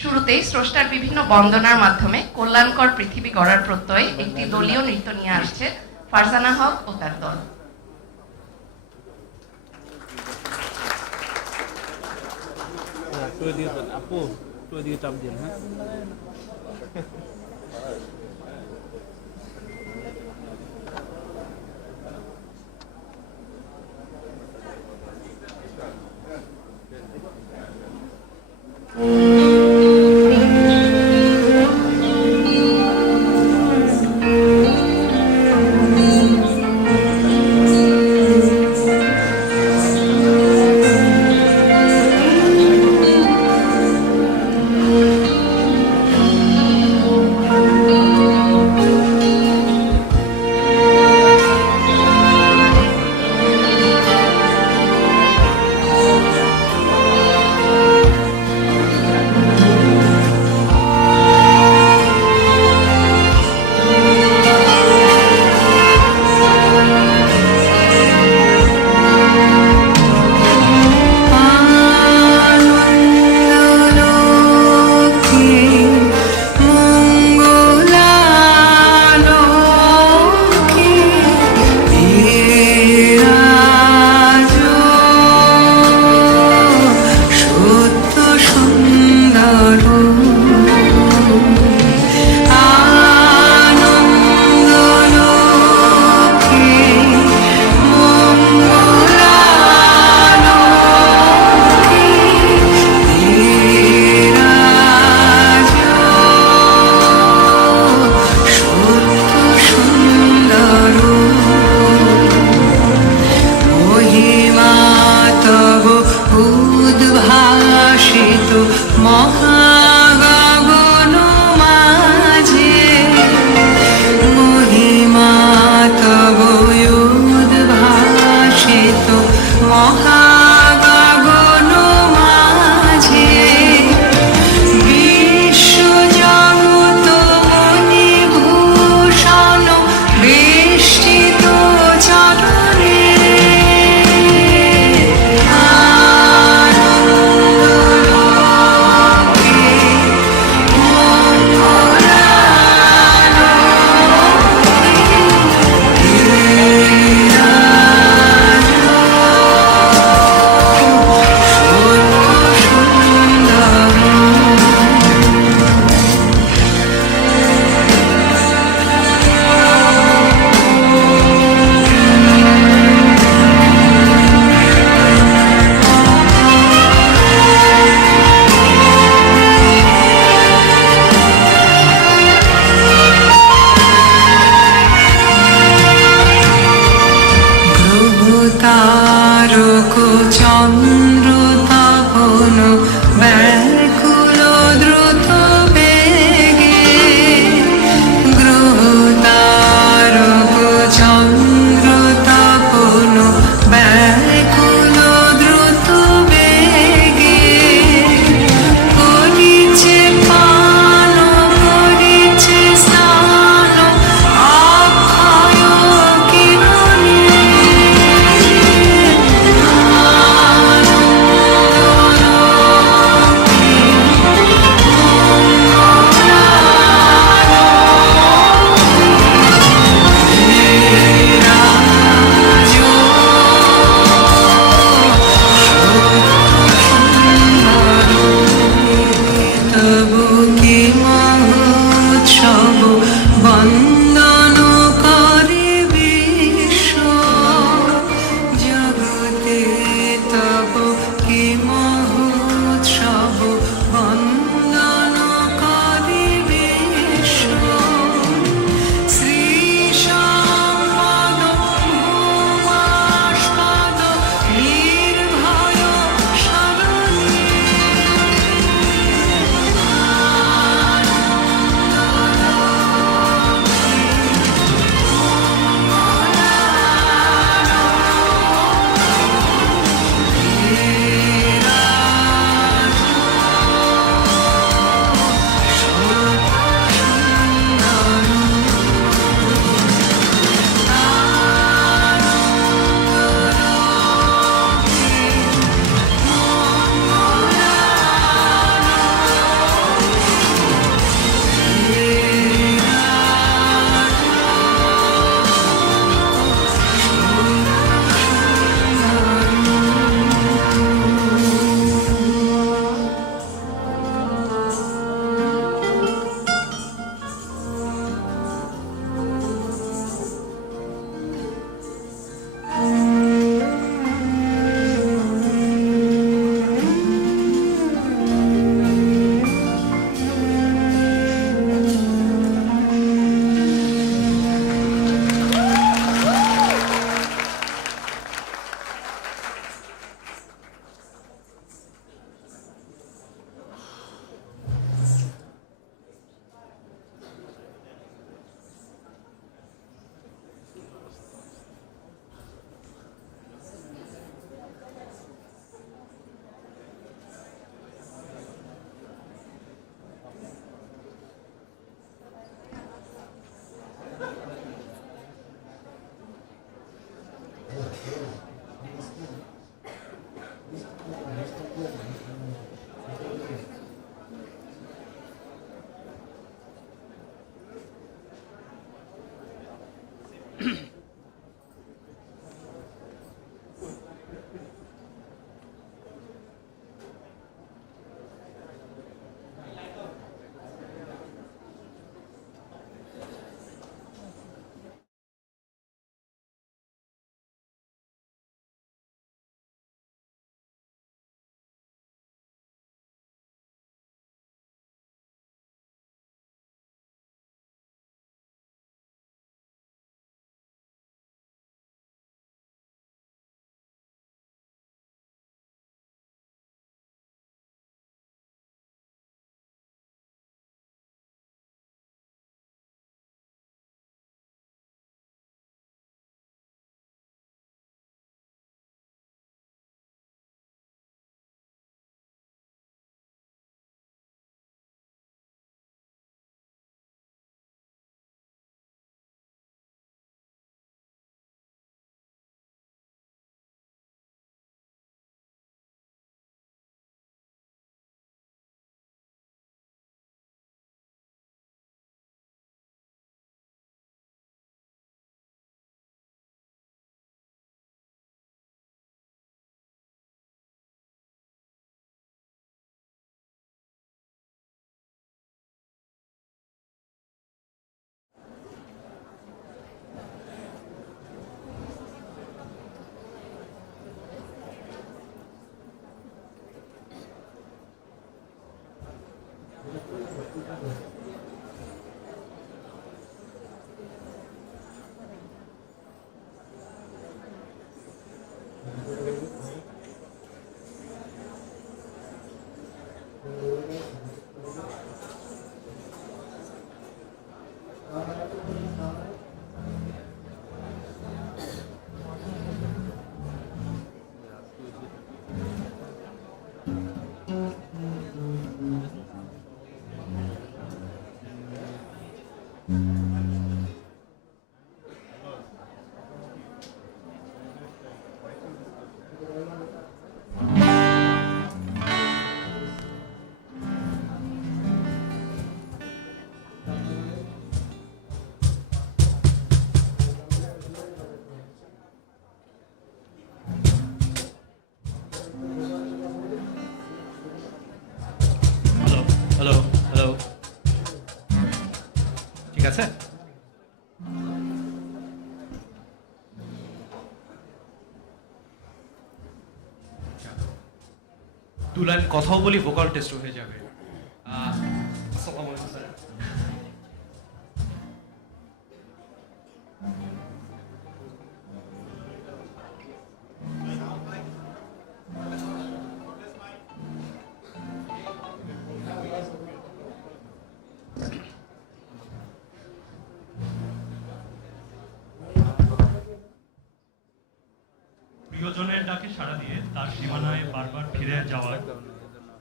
শুরুতেই স্রষ্টার বিভিন্ন বন্দনার মাধ্যমে কল্যাণকর পৃথিবী গড়ার প্রত্যয়ে একটি দলীয় নৃত্য নিয়ে আসছে ফারজানা হক ও তার দল। আছে? দু লাইন কথাও বলি, ভোকাল টেস্ট হয়ে যাবে। আসসালামু আলাইকুম স্যার। প্রিয়জনের ডাকে সাড়া দিয়ে তার সীমানায় বারবার ফিরে যাওয়ার,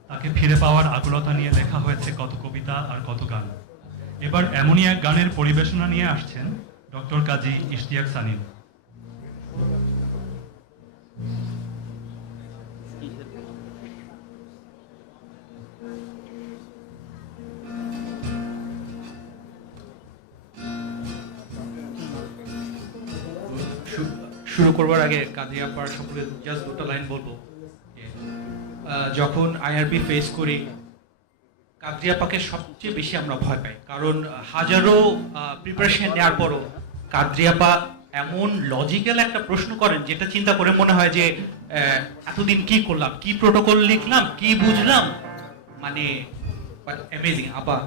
তাকে ফিরে পাওয়ার আকুলতা নিয়ে লেখা হয়েছে কত কবিতা আর কত গান। এবার এমনই এক গানের পরিবেশনা নিয়ে আসছেন ডক্টর কাজী ইশতিয়াক সানিম। শুরু করবার আগে কাজী আপার সম্পর্কে জাস্ট দুটো লাইন বলবো। যখন আইআরবি ফেস করি, কাজী আপাকে সবচেয়ে বেশি আমরা ভয় পাই, কারণ হাজারো প্রিপারেশন নেওয়ার পরও কাজী আপা এমন লজিক্যাল একটা প্রশ্ন করেন যেটা চিন্তা করে মনে হয় যে এতদিন কি করলাম, কি প্রোটোকল লিখলাম, কি বুঝলাম, মানে অ্যামেজিং। আপা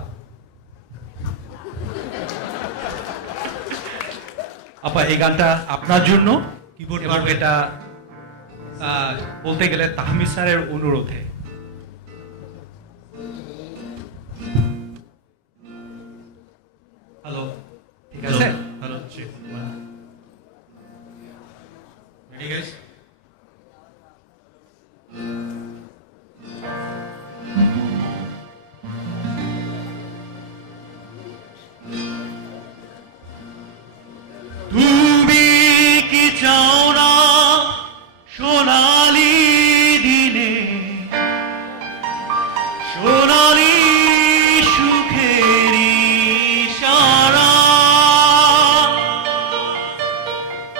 আপা এই গানটা আপনার জন্য, এবং এটা বলতে গেলে তাহমিদ স্যারের অনুরোধে। হ্যালো, ঠিক আছে? Hello, ready guys? তুমি কি চাও না সোনালি দিনে, সোনালি সুখের ইশারা,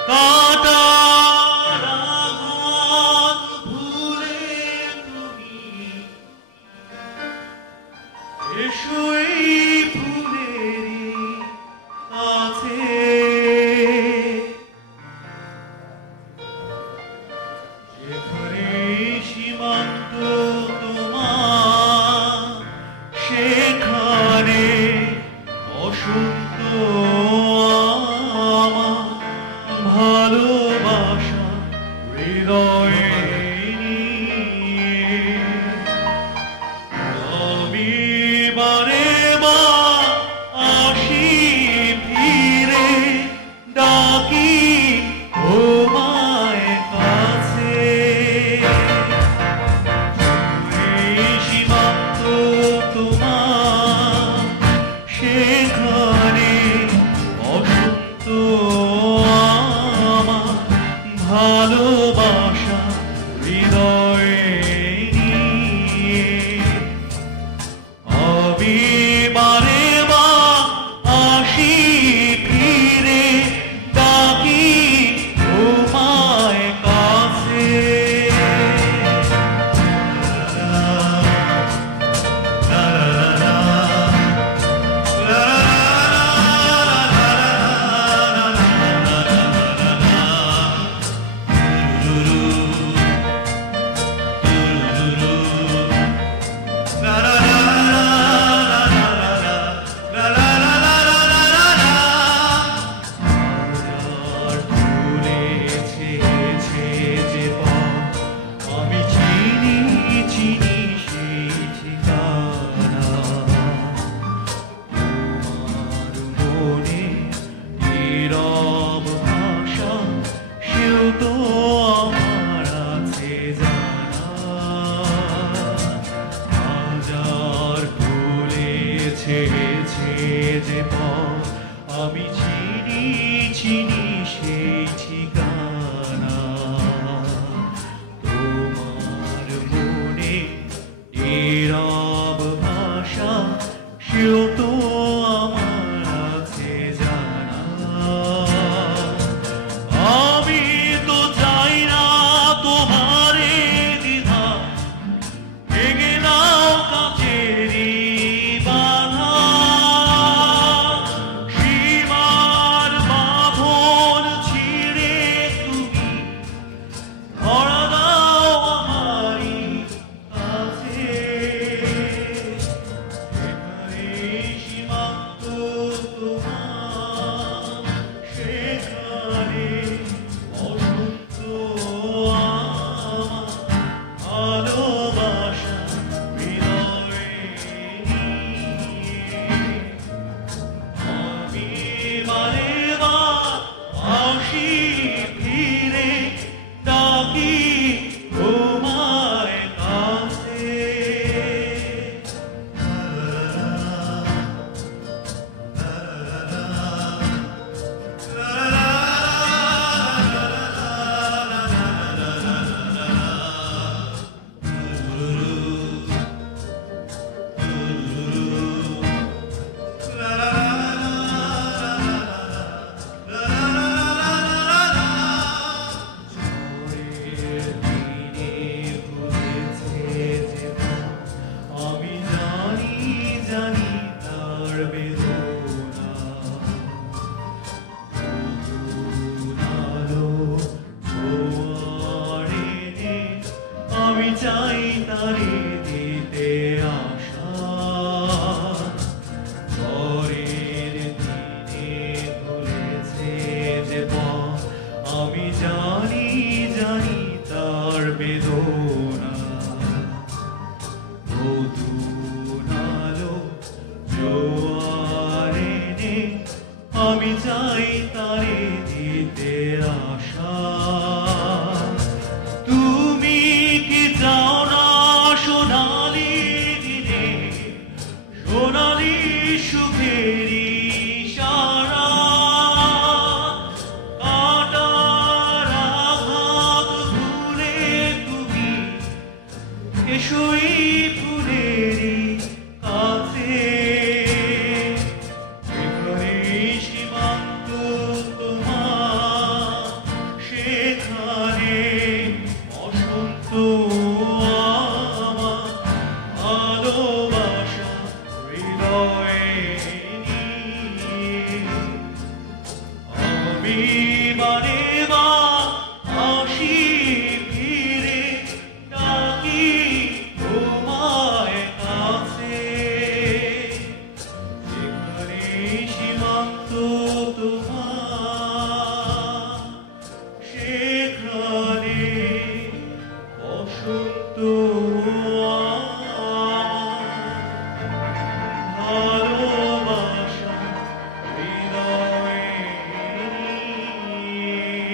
কাঁটার আঘাত ভুলে তুমি এসো এই ফুলের কাছে। সীমান্ত তোমার, সেখানে বসন্ত আমার, ভালোবাসা হৃদয়ে নিয়ে আমি বারে বার আসি ফিরে, ডাকি তোমায় কাছে। সীমান্ত তোমার, সেখানে বসন্ত আমার, ভালোবাসা হৃদয়ে নিয়ে আমি বারে বার আসি ফিরে, ডাকি তোমায় কাছে। আমি চিনি চিনি সেই ঠিকানা, তোমার মনে নীরব ভাষা, সেও তো আমার আছে জানা। হাজার খুলেছে যে পথ, আমি চিনি চিনি সেই ঠিকানা। তোমার মনে নীরব ভাষা, সেও তো আমার আছে জানা। আমি তো চাই না তোমারে দ্বিধা, ভেঙে দাও কাচেরি বাধা, আসি ফিরে ডাকি তোমায় কাছে আমি জানি জানি তার বেদনা আলো জোয়ারে নে আমি চাই তারে দিতে আশা ঝড়ের দিনে ধরেছে যে পথ আমি জানি জানি তার বেদনা নতুন আলো জোয়ারে নে আমি চাই তারে দিতে আশা তুমি কি চাও না সোনালি দিনে সোনালি সুখেরি সারা কাটার আঘাত ভুলে তুমি এসোই ফুলেরই কাছে যেখানে সীমান্ত তোমার সেখানে বসন্ত আমার ভালোবাসা হৃদয়ে নিয়ে আমি বারে বার আসি ফিরে ডাকি তোমায় কাছে যেখানে সীমান্ত তোমার সেখানে বসন্ত আমার ভালোবাসা হৃদয়ে নিয়ে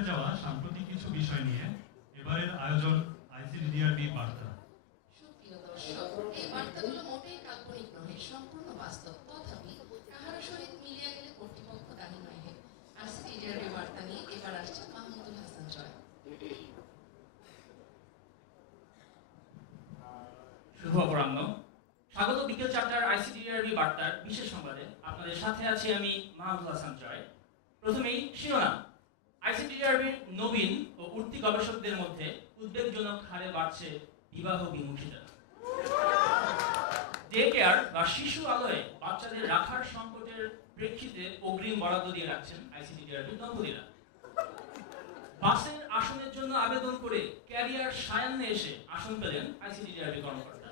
ঘটে যাওয়া সাম্প্রতিক কিছু বিষয় নিয়ে এবারের আয়োজন আইসিডিডিআরবি বার্তা। সুপ্রিয় দর্শক, এই বার্তাগুলো মোটেই কাল্পনিক নহে, সম্পূর্ণ বাস্তব। তথাপি কাহারো সহিত মিলিয়া গেলে কর্তৃপক্ষ দায়ী নহে। আইসিডিডিআরবি বার্তা নিয়ে এবার আসছে মাহমুদুল হাসান জয়। শুভ অপরাহ্ন। স্বাগত বিকেল 4টার আইসিডিডিআরবি বার্তার বিশেষ সংবাদে। আপনাদের সাথে আছি আমি মাহমুদুল হাসান জয়। প্রথমেই শিরোনাম। আইসিডিডিআরবির নবীন ও উঠতি গবেষকদের মধ্যে উদ্বেগজনক হারে বাড়ছে বিবাহ বিমুখিতা। ডে কেয়ার বা শিশু আলোয় বাচ্চাদের রাখার সংকটের প্রেক্ষিতে অগ্রিম বরাদ্দ দিয়ে রাখছেন আইসিডিডিআরবির দম্পতিরা। বাসের আসনের জন্য আবেদন করে ক্যারিয়ার সায়ান্নে এসে আসন পেলেন আইসিডিডিআরবি কর্মকর্তা।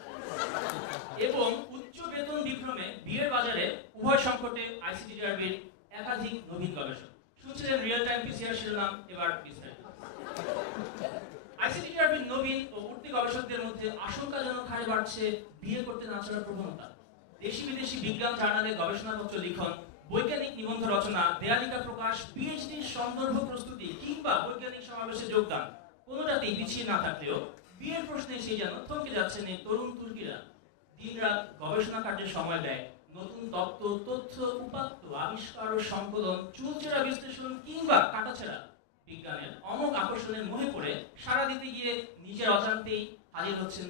এবং উচ্চ বেতন বিভ্রমে বিয়ের বাজারে উভয় সংকটে আইসিডিডিআরবির একাধিক নবীন গবেষক। শুনছিলেন রিয়েল টাইম পিসিআর শিরোনাম, এবার বিস্তারিত। আইসিডিডিআরবির নবীন ও উঠতি গবেষকদের মধ্যে আশঙ্কাজনক হারে বাড়ছে বিয়ে করতে না চাওয়ার প্রবণতা। দেশি বিদেশি বিজ্ঞান জার্নালে গবেষণাপত্র লিখন, বৈজ্ঞানিক নিবন্ধ রচনা, দেয়ালিকা প্রকাশ, পিএইচডি সন্দর্ভ প্রস্তুতি কিংবা বৈজ্ঞানিক সমাবেশে যোগদান কোনোটাতেই পিছিয়ে না থাকলেও বিয়ের প্রশ্নে সেই যেন থমকে যাচ্ছেন এই তরুণ তুর্কিরা। দিনরাত গবেষণা কার্যে সময় দেয়, নতুন তত্ত্ব, তথ্য, উপাত্ত, আবিষ্কার ও সংকলন, চুলচেরা বিশ্লেষণ কিংবা কাটাছেড়া বিজ্ঞানের অমোঘ আকর্ষণের মোহে পড়ে সারা দিতে গিয়ে নিজের অজান্তেই হাজির হচ্ছেন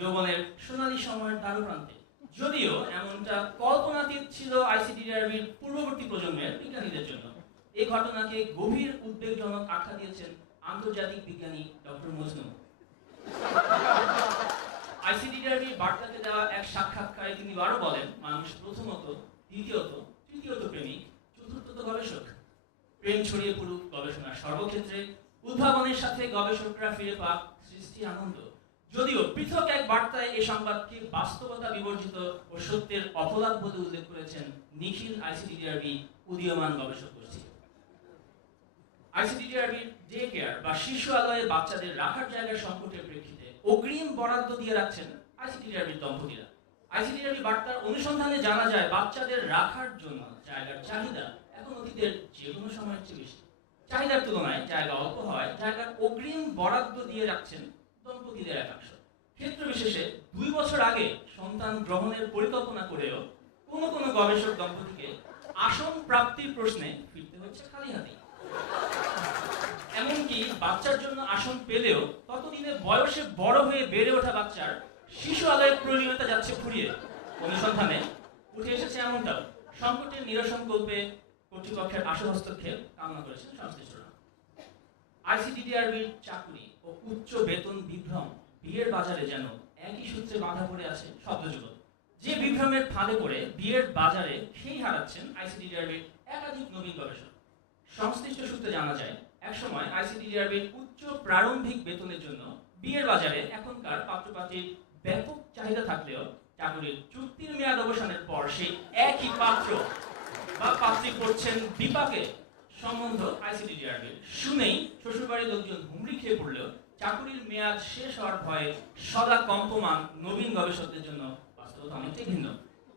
যৌবনের সোনালী সময়ের দ্বারপ্রান্তে। যদিও এমনটা কল্পনাতীত ছিল আইসিডিডিআরবির পূর্ববর্তী প্রজন্মের বিজ্ঞানীদের জন্য। এই ঘটনাকে গভীর উদ্বেগজনক আখ্যা দিয়েছেন আন্তর্জাতিক বিজ্ঞানী ডক্টর মজনু। আইসিডিডিআরবি বার্তাকে দেওয়া এক সাক্ষাৎকারে তিনি আরো বলেন, মানুষ প্রথমত, দ্বিতীয়ত, তৃতীয়ত প্রেমিক, চতুর্থত গবেষক। প্রেম ছড়িয়ে পড়ুক গবেষণার সর্বক্ষেত্রে, উদ্ভাবনের সাথে গবেষকরা ফিরে পাক সৃষ্টি আনন্দ। যদিও পৃথক এক বার্তায় এই সংবাদকে বাস্তবতা বিবর্জিত ও সত্যের অপলাপ বলে উল্লেখ করেছেন নিখিল আইসিডিডিআরবি উদীয়মান গবেষক গোষ্ঠী। আইসিডিডিআরবির ডে কেয়ার বা শিশু আলয়ে বাচ্চাদের রাখার জায়গার সংকটের প্রেক্ষিতে অগ্রিম বরাদ্দ দিয়ে রাখছেন আইসিডিডিআরবির দম্পতিরা। আইসিডিডিআরবি বার্তার অনুসন্ধানে জানা যায়, বাচ্চাদের রাখার জন্য জায়গার চাহিদা এখন অতীতের যে কোনো সময়ের চেয়ে বেশি। চাহিদার তুলনায় জায়গা অল্প হয়, জায়গার অগ্রিম বরাদ্দ দিয়ে রাখছেন দম্পতিদের একাংশ। ক্ষেত্র বিশেষে 2 বছর আগে সন্তান গ্রহণের পরিকল্পনা করেও কোনো কোনো গবেষক দম্পতিকে আসন প্রাপ্তির প্রশ্নে ফিরতে হচ্ছে খালি হাতে। এমনকি বাচ্চার জন্য আসন পেলেও ততদিনে বয়সে বড় হয়ে বেড়ে ওঠা বাচ্চার শিশু আলয়ের প্রয়োজনীয়তা যাচ্ছে ফুরিয়ে। অনুসন্ধানে উঠে এসেছে এমনটাও। সংকটের নিরসন কল্পে কর্তৃপক্ষের আশু হস্তক্ষেপ কামনা করেছেন সংশ্লিষ্টরা। আইসিডিডিআরবির চাকরি ও উচ্চ বেতন বিভ্রম বিয়ের বাজারে যেন একই সূত্রে বাঁধা পড়ে আছে শব্দজগৎ। যে বিভ্রমের ফাঁদে পড়ে বিয়ের বাজারে খেই হারাচ্ছেন আইসিডিডিআরবির একাধিক নবীন গবেষক। সংশ্লিষ্ট সূত্রে জানা যায়, একসময় আইসিডিডিআরবির উচ্চ প্রারম্ভিক বেতনের জন্য বিয়ের বাজারে এখনকার পাত্রপাত্রীর ব্যাপক চাহিদা থাকলেও চাকরির চুক্তির মেয়াদ অবসানের পর সেই একই পাত্র বা পাত্রী করছেন বিপাকে সম্বন্ধ আইসিডিডিআরবির। শুনেই শ্বশুরবাড়ির লোকজন হুমড়ি খেয়ে পড়লেও চাকরির মেয়াদ শেষ হওয়ার ভয়ে সদা কম্পমান নবীন গবেষকদের জন্য বাস্তবতা অনেকটাই ভিন্ন।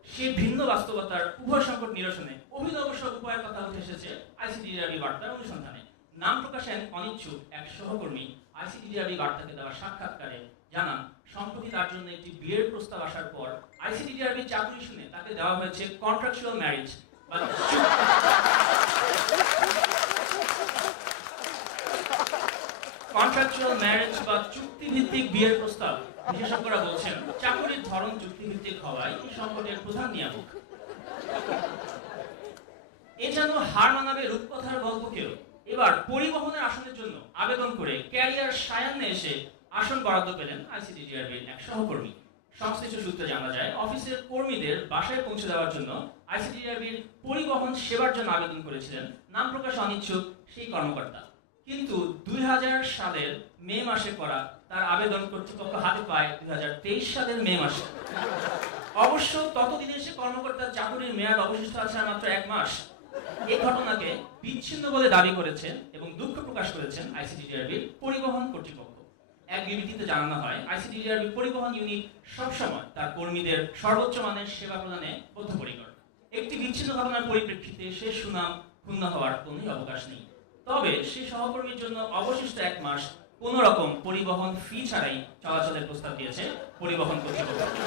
সেই ভিন্ন বাস্তবতার উভয় সংকট নিরসনে অভিনব সব উপায়ের কথা উঠে এসেছে আইসিডিডিআরবি বার্তার অনুসন্ধানে। নাম প্রকাশে অনিচ্ছুক এক সহকর্মী আইসিডিডিআরবি বার্তাকে দেওয়া সাক্ষাৎকারে জানান, সম্প্রতি তার জন্য একটি বিয়ের প্রস্তাব আসার পর আইসিডিডিআরবি চাকরি শুনে তাকে দেওয়া হয়েছে কন্ট্রাকচুয়াল ম্যারেজ বা চুক্তিভিত্তিক বিয়ের প্রস্তাব। বিশেষজ্ঞরা বলছেন, চাকরির ধরন চুক্তিভিত্তিক হওয়ায় এই সংকটের প্রধান নিয়ামক। এ যেন হার মানাবে রূপকথার গল্পকেও। এবার পরিবহনের আসনের জন্য আবেদন করে ক্যারিয়ার সায়ান্নে এসে আসন বরাদ্দ পেলেন আইসিডিডিআরবির এক সহকর্মী। সংশ্লিষ্ট সূত্রে জানা যায়, অফিসের কর্মীদের বাসায় পৌঁছে দেওয়ার জন্য আইসিডিডিআরবির পরিবহন সেবার জন্য আবেদন করেছিলেন নাম প্রকাশে অনিচ্ছুক সেই কর্মকর্তা। কিন্তু 2000 সালের মে মাসে করা তার আবেদন কর্তৃপক্ষ হাতে পায় 2023 সালের মে মাসে। অবশ্য ততদিনে সে কর্মকর্তার চাকরির মেয়াদ অবশিষ্ট আছে মাত্র 1 মাস। এই ঘটনাকে বিচ্ছিন্ন বলে দাবি করেছেন এবং দুঃখ প্রকাশ করেছেন আইসিডিডিআরবির পরিবহন কর্তৃপক্ষ। এক বিবৃতিতে জানানো হয়, আইসিডিডিআরবি পরিবহন ইউনিট সবসময় তার কর্মীদের সর্বোচ্চ মানের সেবা প্রদানে বদ্ধপরিকর। একটি বিচ্ছিন্ন ঘটনার পরিপ্রেক্ষিতে সে সুনাম ক্ষুণ্ণ হওয়ার কোনো অবকাশ নেই। তবে সেই সহকর্মীর জন্য অবশিষ্ট 1 মাস কোনো রকম পরিবহন ফি ছাড়াই চলাচলের প্রস্তাব দিয়েছে পরিবহন কর্তৃপক্ষ।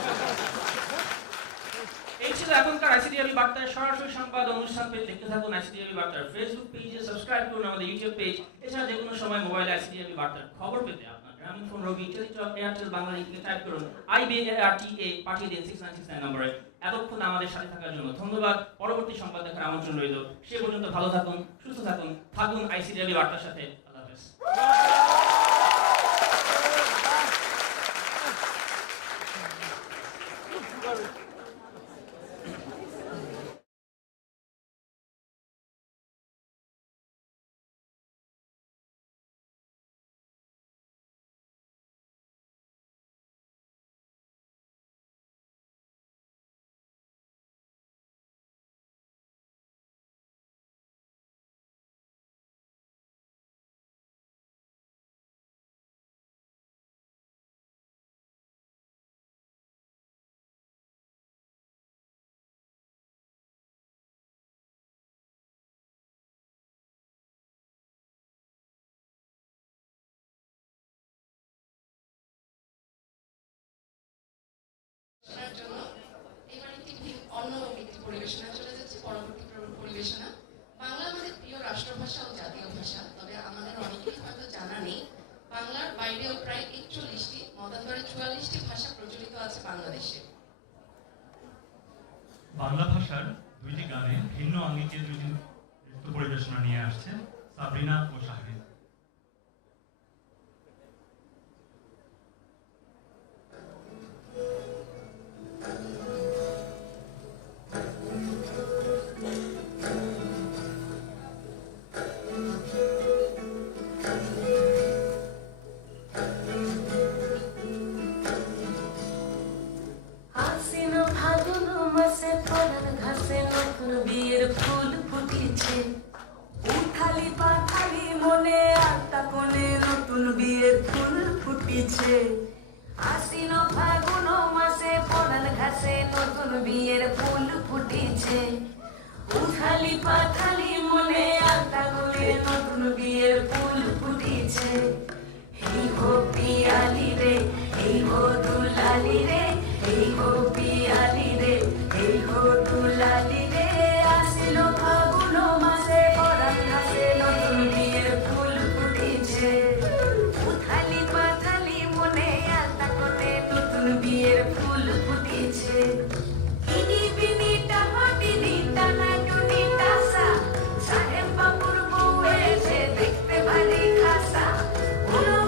এই ছিল এখনকার আইসিডিআরবি বার্তার সরাসরি সংবাদ অনুষ্ঠান পেজ। দেখতে থাকুন আইসিডিআরবি বার্তার ফেসবুক পেজে, সাবস্ক্রাইব করুন আমাদের ইউটিউব পেজ। এছাড়া যে কোনো সময় মোবাইলে আইসিডিআরবি বার্তার খবর পেতে আপনার গ্রামীণ ফোন, রবি, টেলিটক, এয়ারটেল বাংলা লিখে টাইপ করুন IBARTA, পাঠিয়ে দিন 6969 নম্বরে। এতক্ষণ আমাদের সাথে থাকার জন্য ধন্যবাদ। পরবর্তী সংবাদ দেখার আমন্ত্রণ রইল। সে পর্যন্ত ভালো থাকুন, সুস্থ থাকুন, থাকুন আইসিডিআরবি বার্তার সাথে। আল্লাহ হাফেজ। শোনার জন্য এবার একটি অন্য একটি পরিবেশনা চলে যাচ্ছে। পরবর্তী পরিবেশনা বাংলা আমাদের প্রিয় রাষ্ট্রভাষা ও জাতীয় ভাষা, তবে আমাদের অনেকেই হয়তো জানা নেই বাংলার বাইরেও প্রায় 41টি, মতান্তরে 44টি ভাষা প্রচলিত আছে বাংলাদেশে। বাংলা ভাষার 2টি গানে ভিন্ন আঙ্গিকের 2টি নৃত্য পরিবেশনা নিয়ে আসছে সাবরিনা ও শাহরিন। উঠালি পাথালি মনে আত্মা কোণে নতুন বিয়ের ফুল ফুটিছে। আশ্বিন ফাগুন মাসে পরান ঘাসে নতুন বিয়ের ফুল ফুটিছে। উঠালি পাথালি মনে আত্মা কোণে নতুন বিয়ের ফুল ফুটিছে। এই হো পিয়ালি রে, এই হো দুলালি রে, এই হো পিয়ালি রে, এই হো দুলালি রে। আসিল ফাগুন মাসে পরান ঘাসে নতুন বিয়ের ফুল ফুটিছে। উথালি পাথালি মনে আলতা কোণে নতুন বিয়ের ফুল ফুটিছে। ইনি বিনি টামাটি দিটা না টুনি টাসা, সাহেব বাবুর বউ এসে দেখতে ভারী খাসা। ধুলো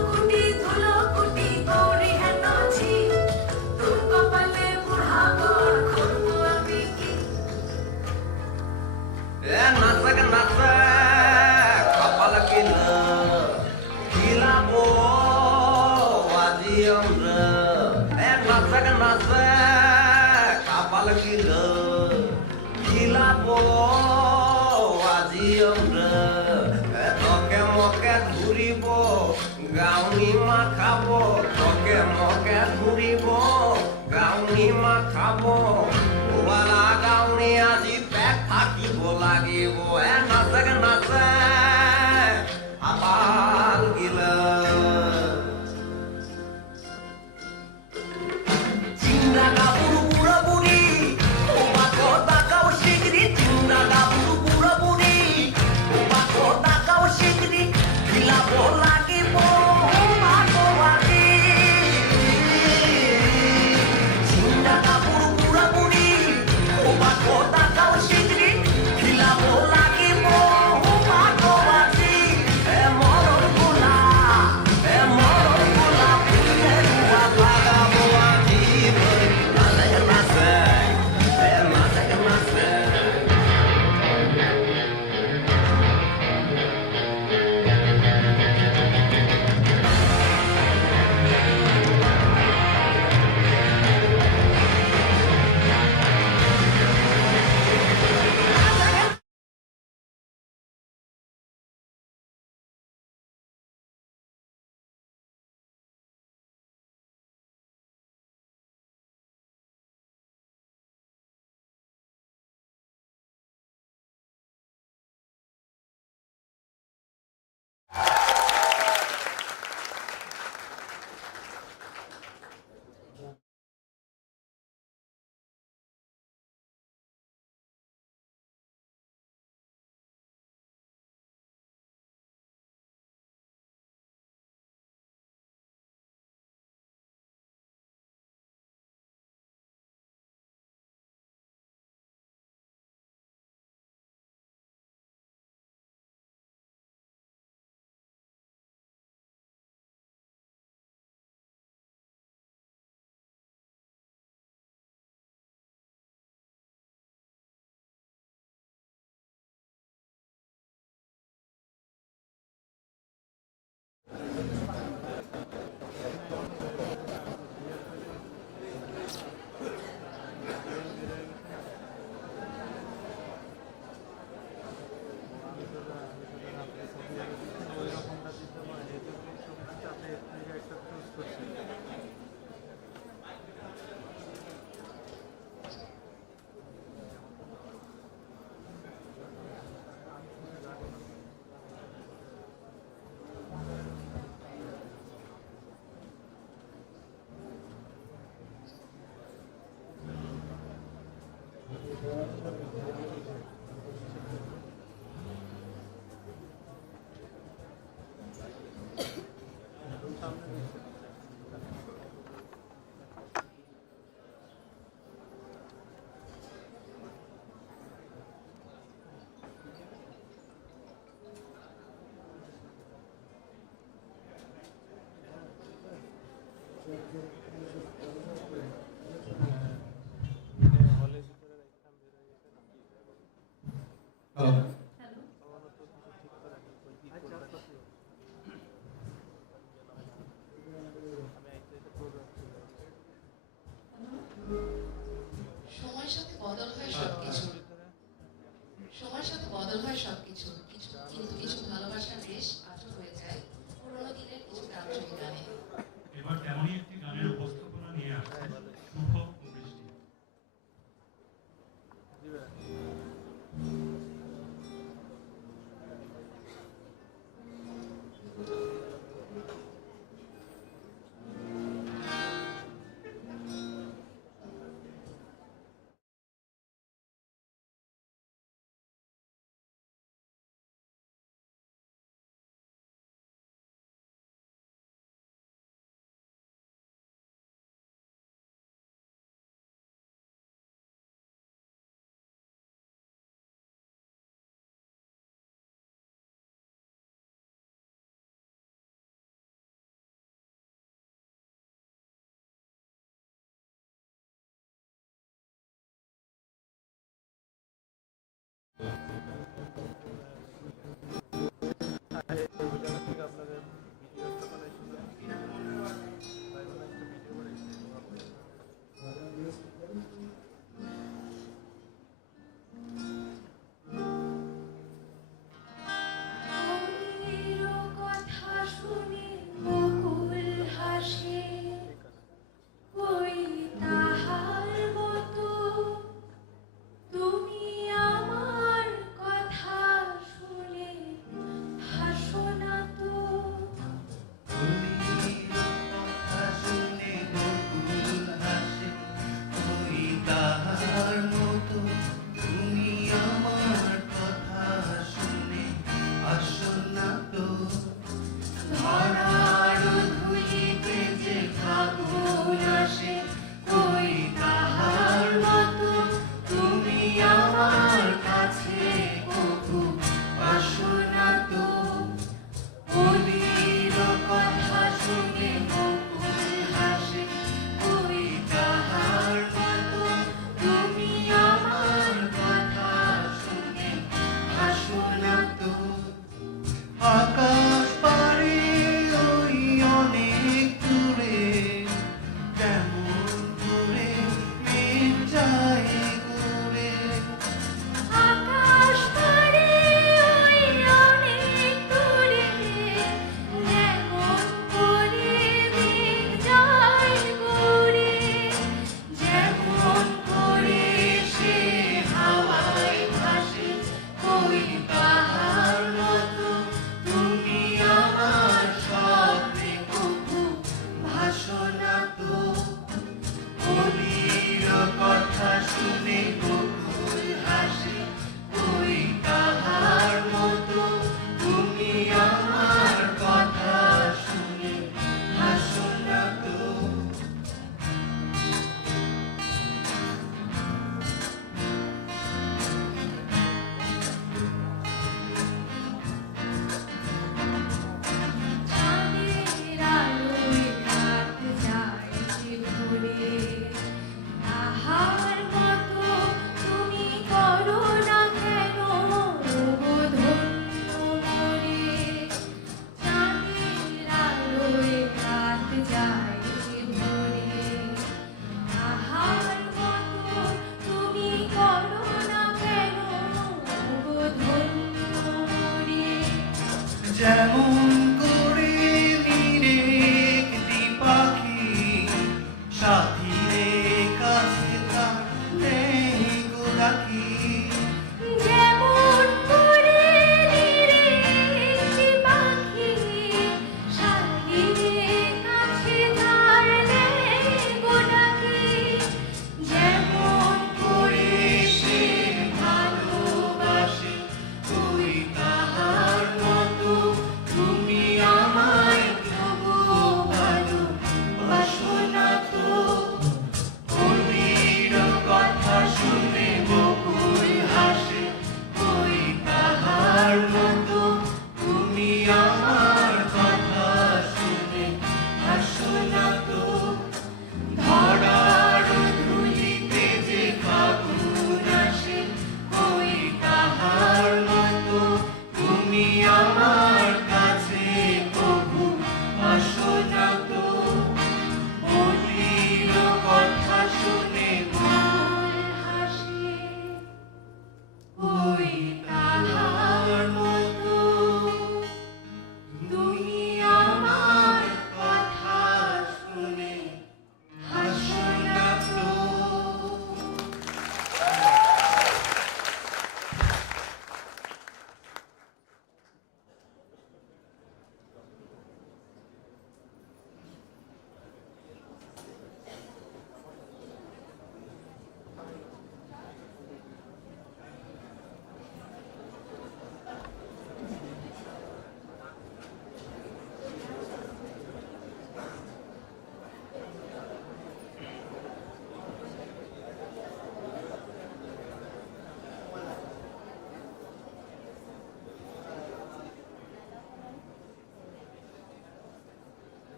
কুটি গৌরী হেন ঝি, তোর কপালে বুড়া বর করবো আমি কি। নাচক নাচক কপাল কিল খিলাবো আজি আমরা। নাচক নাচক কপাল কিল খিলাবো আজি আমরা। তোকে মকে ঘুরিব গাউনি মা খাবো, তোকে মকে ঘুরিব গাউনি মা খাবো। ওলা গাউনি আজি পেট থাকিব লাগিব। নাচক নাচক আপাল গিলা চিন্তা গাবুরু বুড়ো বুড়ি তোমাকে তাকাও শিগরি। চিন্তা গাবুরু বুড়ো বুড়ি তোমাকে তাকাও শিগরি। খিলাব লাগিব মাগোয়ারি। চিন্তা গাবুরু বুড়ো বুড়ি তোমাকে তাকাও শিগরি। খিলাব লাগিব মাগোয়ারি। মরণ সময়ের সাথে বদল হয় সবকিছু, সময়ের সাথে বদল হয় সবকিছু, কিন্তু কিছু ভালোবাসার রেশ আজও হয়ে যায় পুরোনো দিনের কিছু গানজয়ী গানে। এবার তেমনই একটি গানের উপস্থাপনা নিয়ে আসছে শুভ ও বৃষ্টি। যেমন করে নিরেকটি পাখি সাথীরে কাছে তার নেই গো রাখি যেমন করে নিরেকটি পাখি সাথীর কাছে তার নেই গো ডাকি যেমন করে সে ভালোবাসে তুই তাহার মতো তুমি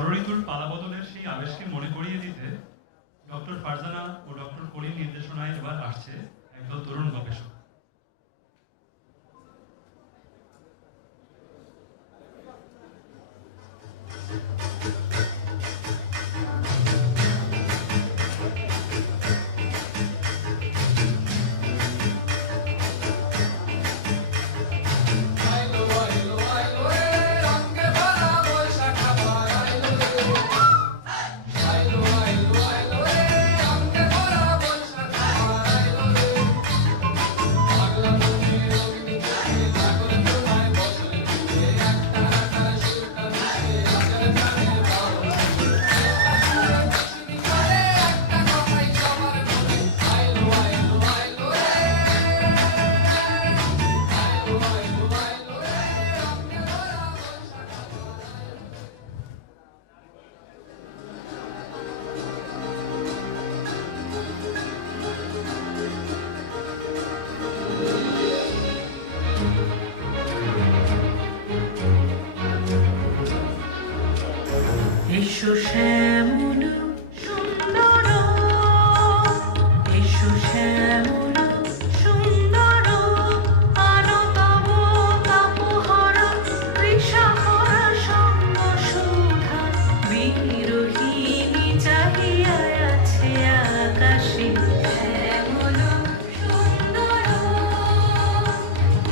ষড়ঋতুর পালাবদলের সেই আবেশকে মনে করিয়ে দিতে ডক্টর ফারজানা ও ডক্টর কলির নির্দেশনায় এবার আসছে একদল তরুণ গবেষক। এসো শ্যামল সুন্দর, এসো শ্যামল সুন্দর, আনো তব তাপহর তৃষাহর সঙ্গ সুধা, বিরোহিণী চাহিয়া আছে আকাশে। শ্যামল সুন্দর,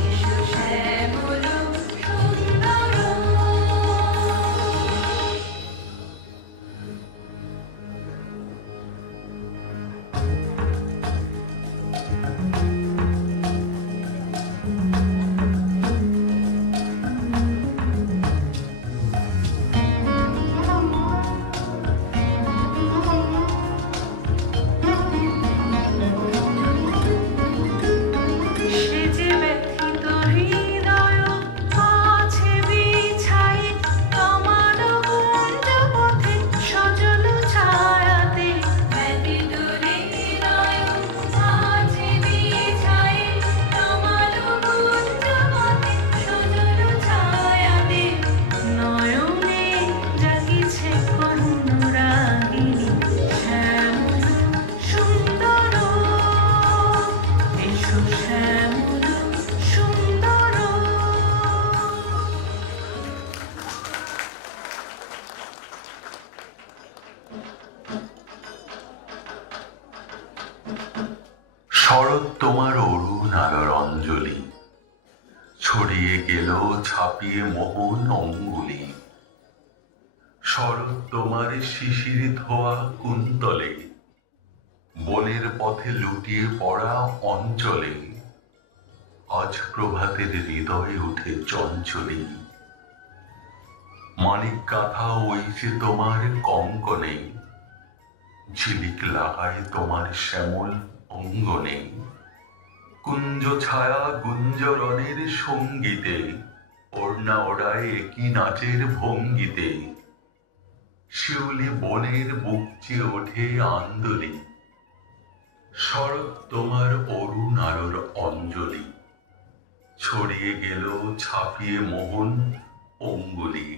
এসো শ্যামল সুন্দর। সে যে ব্যথিত হৃদয় আছে বিছাই, তোমার গুঞ্জপথে সজল ছায়াতে। ব্যথিত হৃদয় আছে বিছাই, তোমার গুঞ্জপথে সজল ছায়াতে। নয়নে জাগিছে করুণরাগিনী, শ্যামল সুন্দর, এসো শ্যামল সুন্দর। শরৎ তোমার অরুণ আলোর অঞ্জলি, ছড়িয়ে গেল ছাপিয়ে মোহন অঙ্গুলি। শরৎ তোমার শিশির ধোয়া কুন্তলে, বনের পথে লুটিয়ে পড়া অঞ্চলে। আজ প্রভাতের হৃদয়ে উঠে চঞ্চলী, মানিক গাথা ওই যে তোমার কঙ্কনে, ঝিলিক লাগায় তোমার শ্যামল অঙ্গনে। কুঞ্জ ছায়া গুঞ্জরণের সঙ্গীতে, ওড়না ওড়ায় একই নাচের ভঙ্গিতে। শিউলি বনের বুক চেয়ে ওঠে আন্দোলি, শরৎ তোমার অরুণ আলোর অঞ্জলি, ছড়িয়ে গেল ছাপিয়ে মোহন অঙ্গুলি।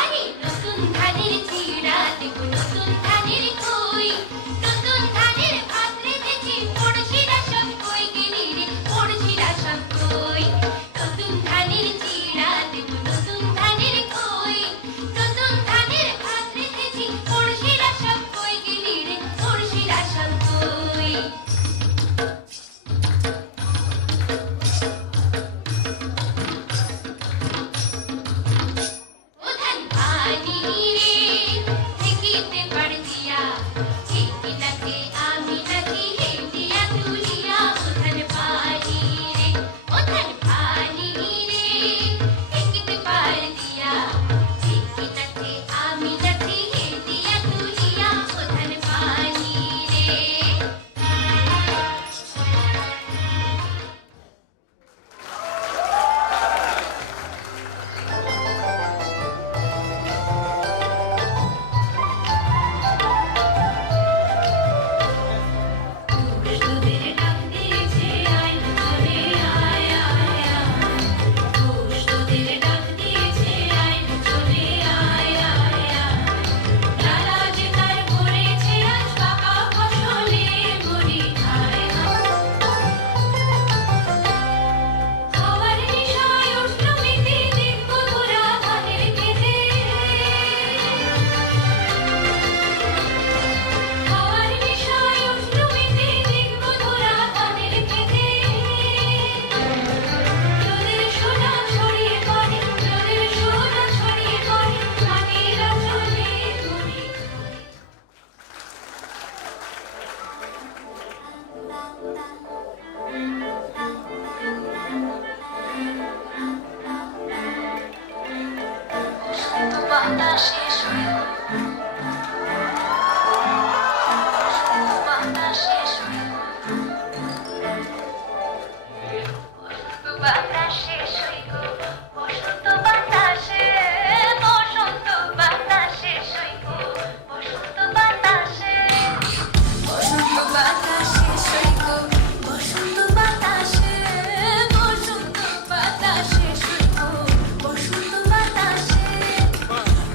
আরে নতুন ধানের চিড়া দেব, নতুন ধানের খই, নতুন ধানের ভাত রেঁধেছি, পড়শিরা সব কই গেলি রে, পড়শিরা সব কই। বাতাসে সৈকত বাতাসে বাতাসে সৈকত বসন্ত বাতাসে বসন্ত বাতাসে সৈকত বসন্ত বাতাসে বসন্ত বাতাসে সৈকত বসন্ত বাতাসে বসন্ত বাতাসে সৈকত বসন্ত বাতাসে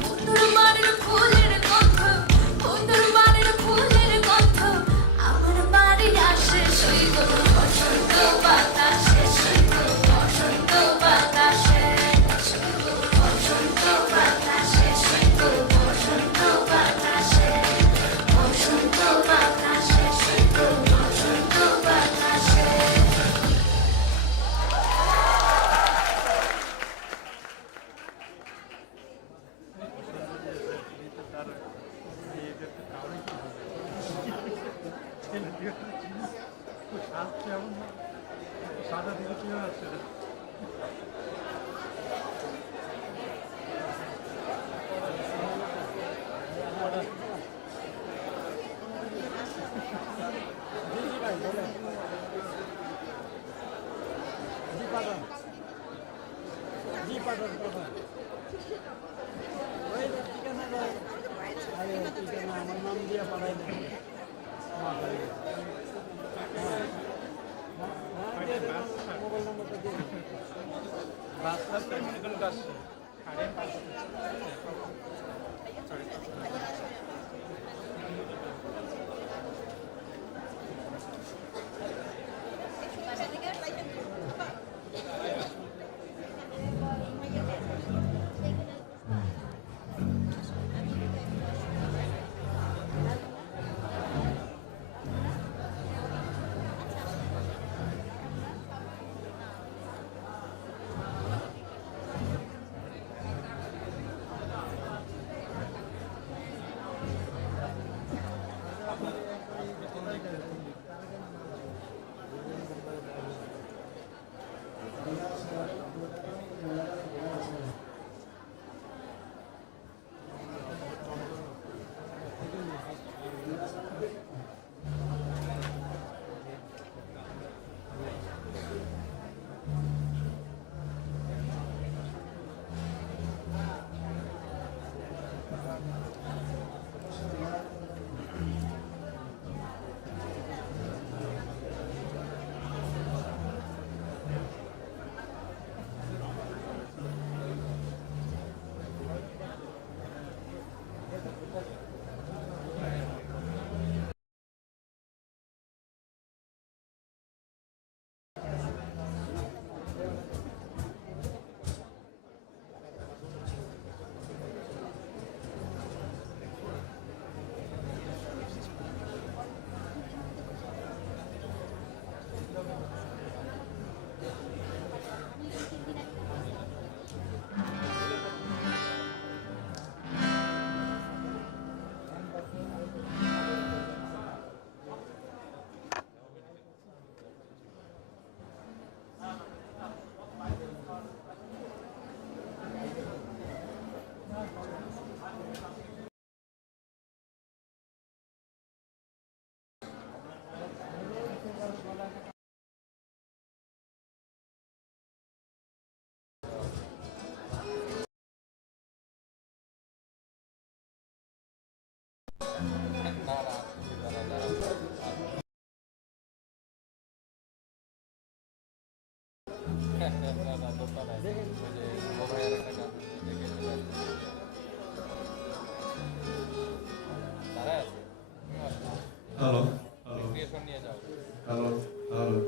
বন্ধুর বাড়ির ফুলের গন্ধ বন্ধুর বাড়ির ফুলের গন্ধ আমার বাড়ি আসে সৈকত বসন্ত বাতাসে সৈকত বসন্ত বাতাসে বসন্ত বাতাসে সৈকত বসন্ত বাতাসে বসন্ত বাতাসে সৈকত বসন্ত বাতাসে হ্যালো হ্যালো হ্যালো হ্যালো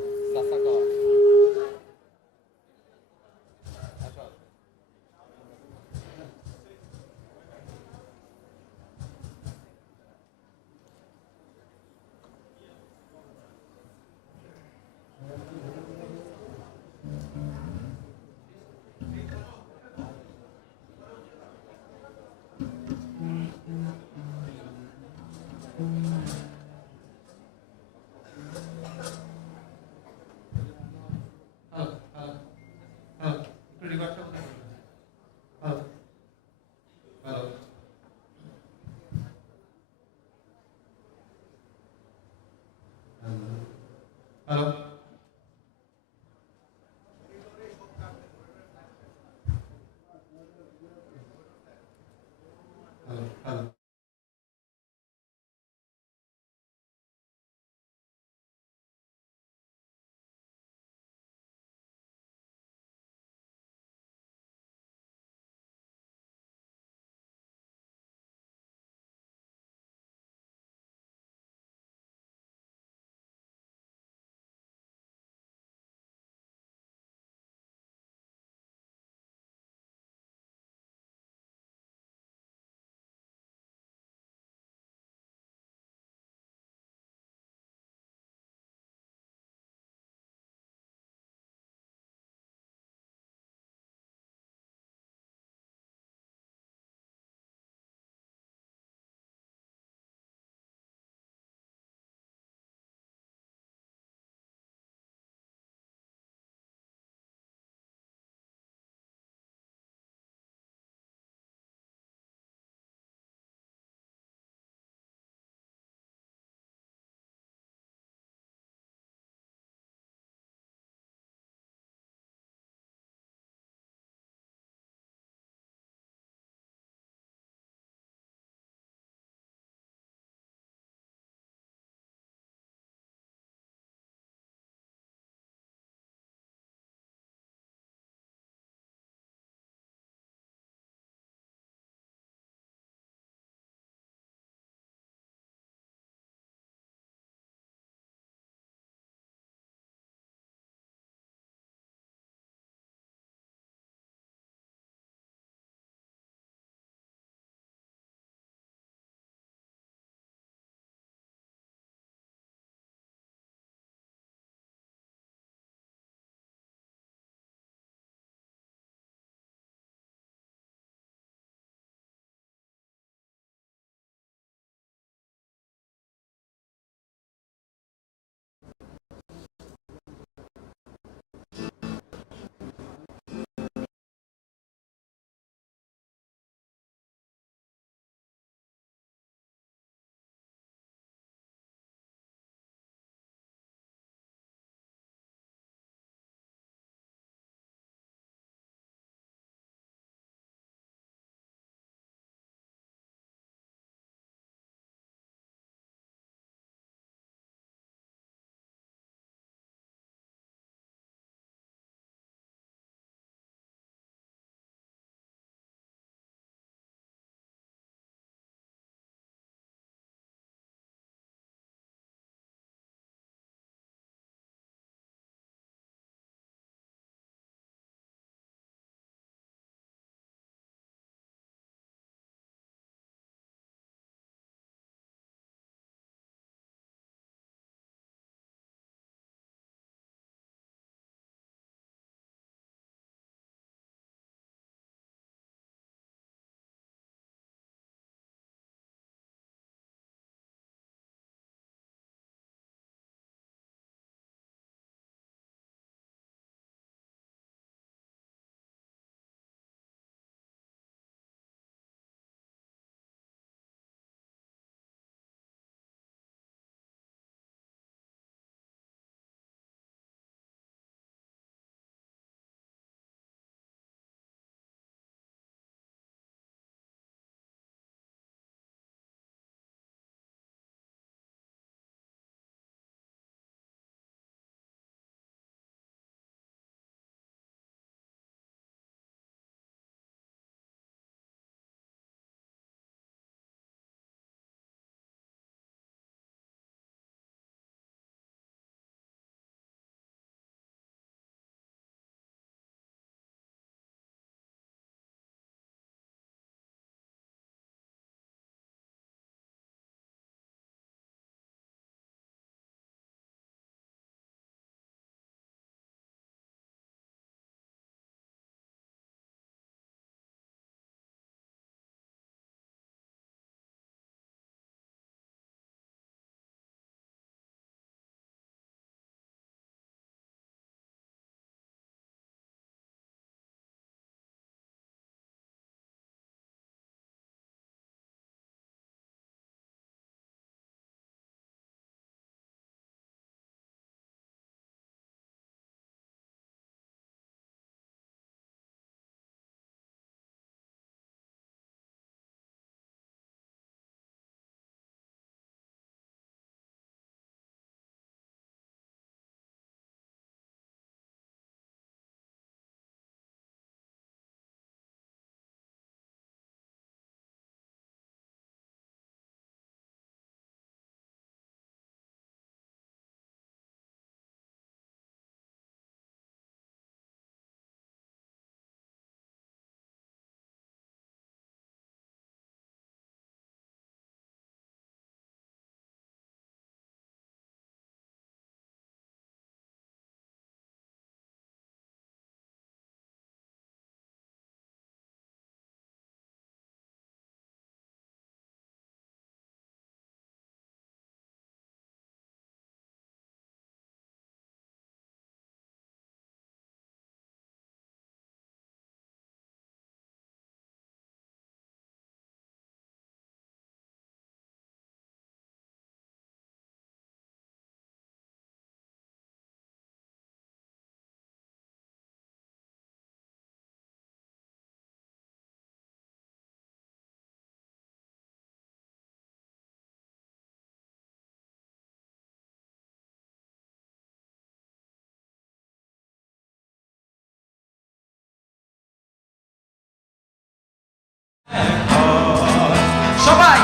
সবাই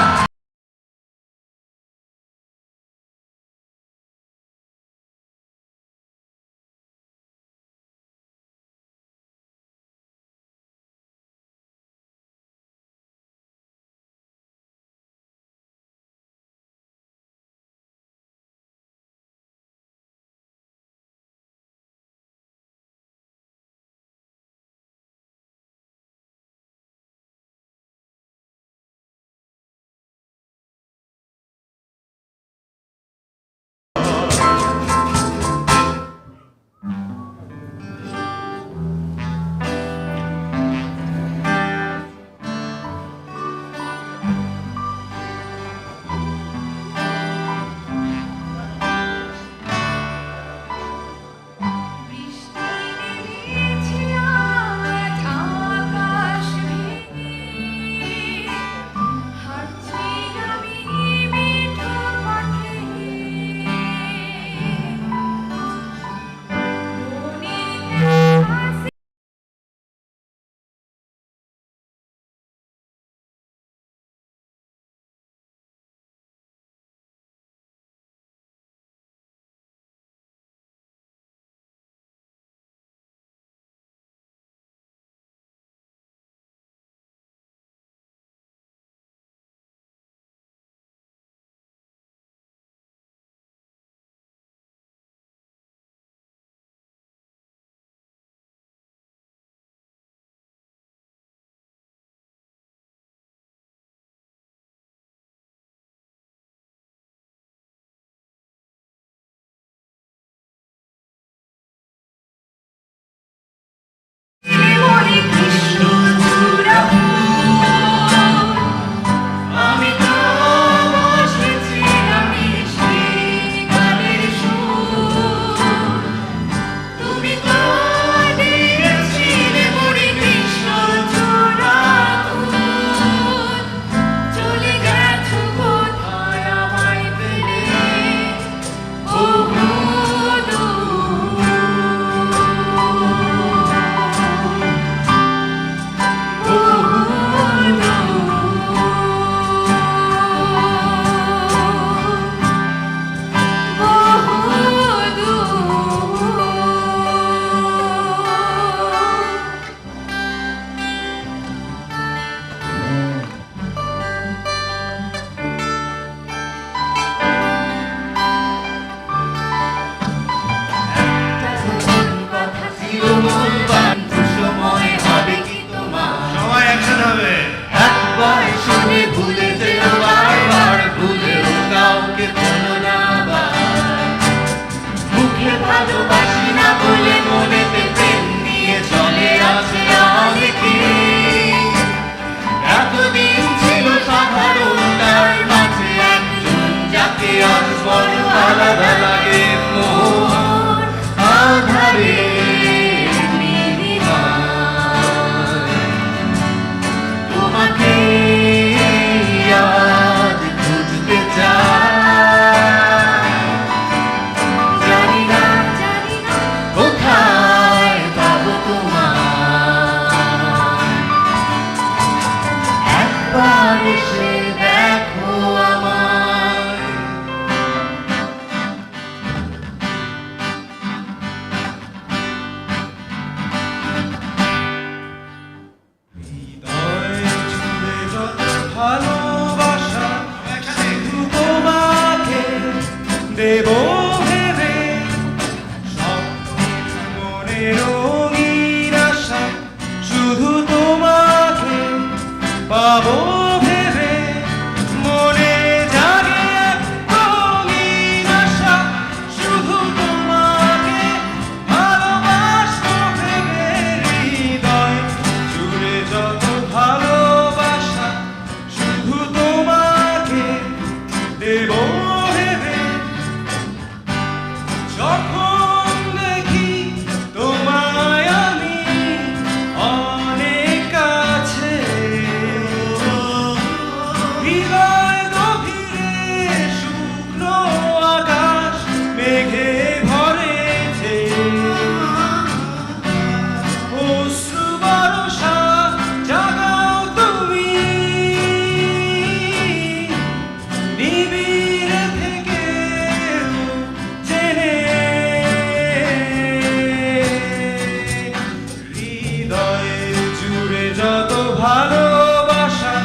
ভালোবাসা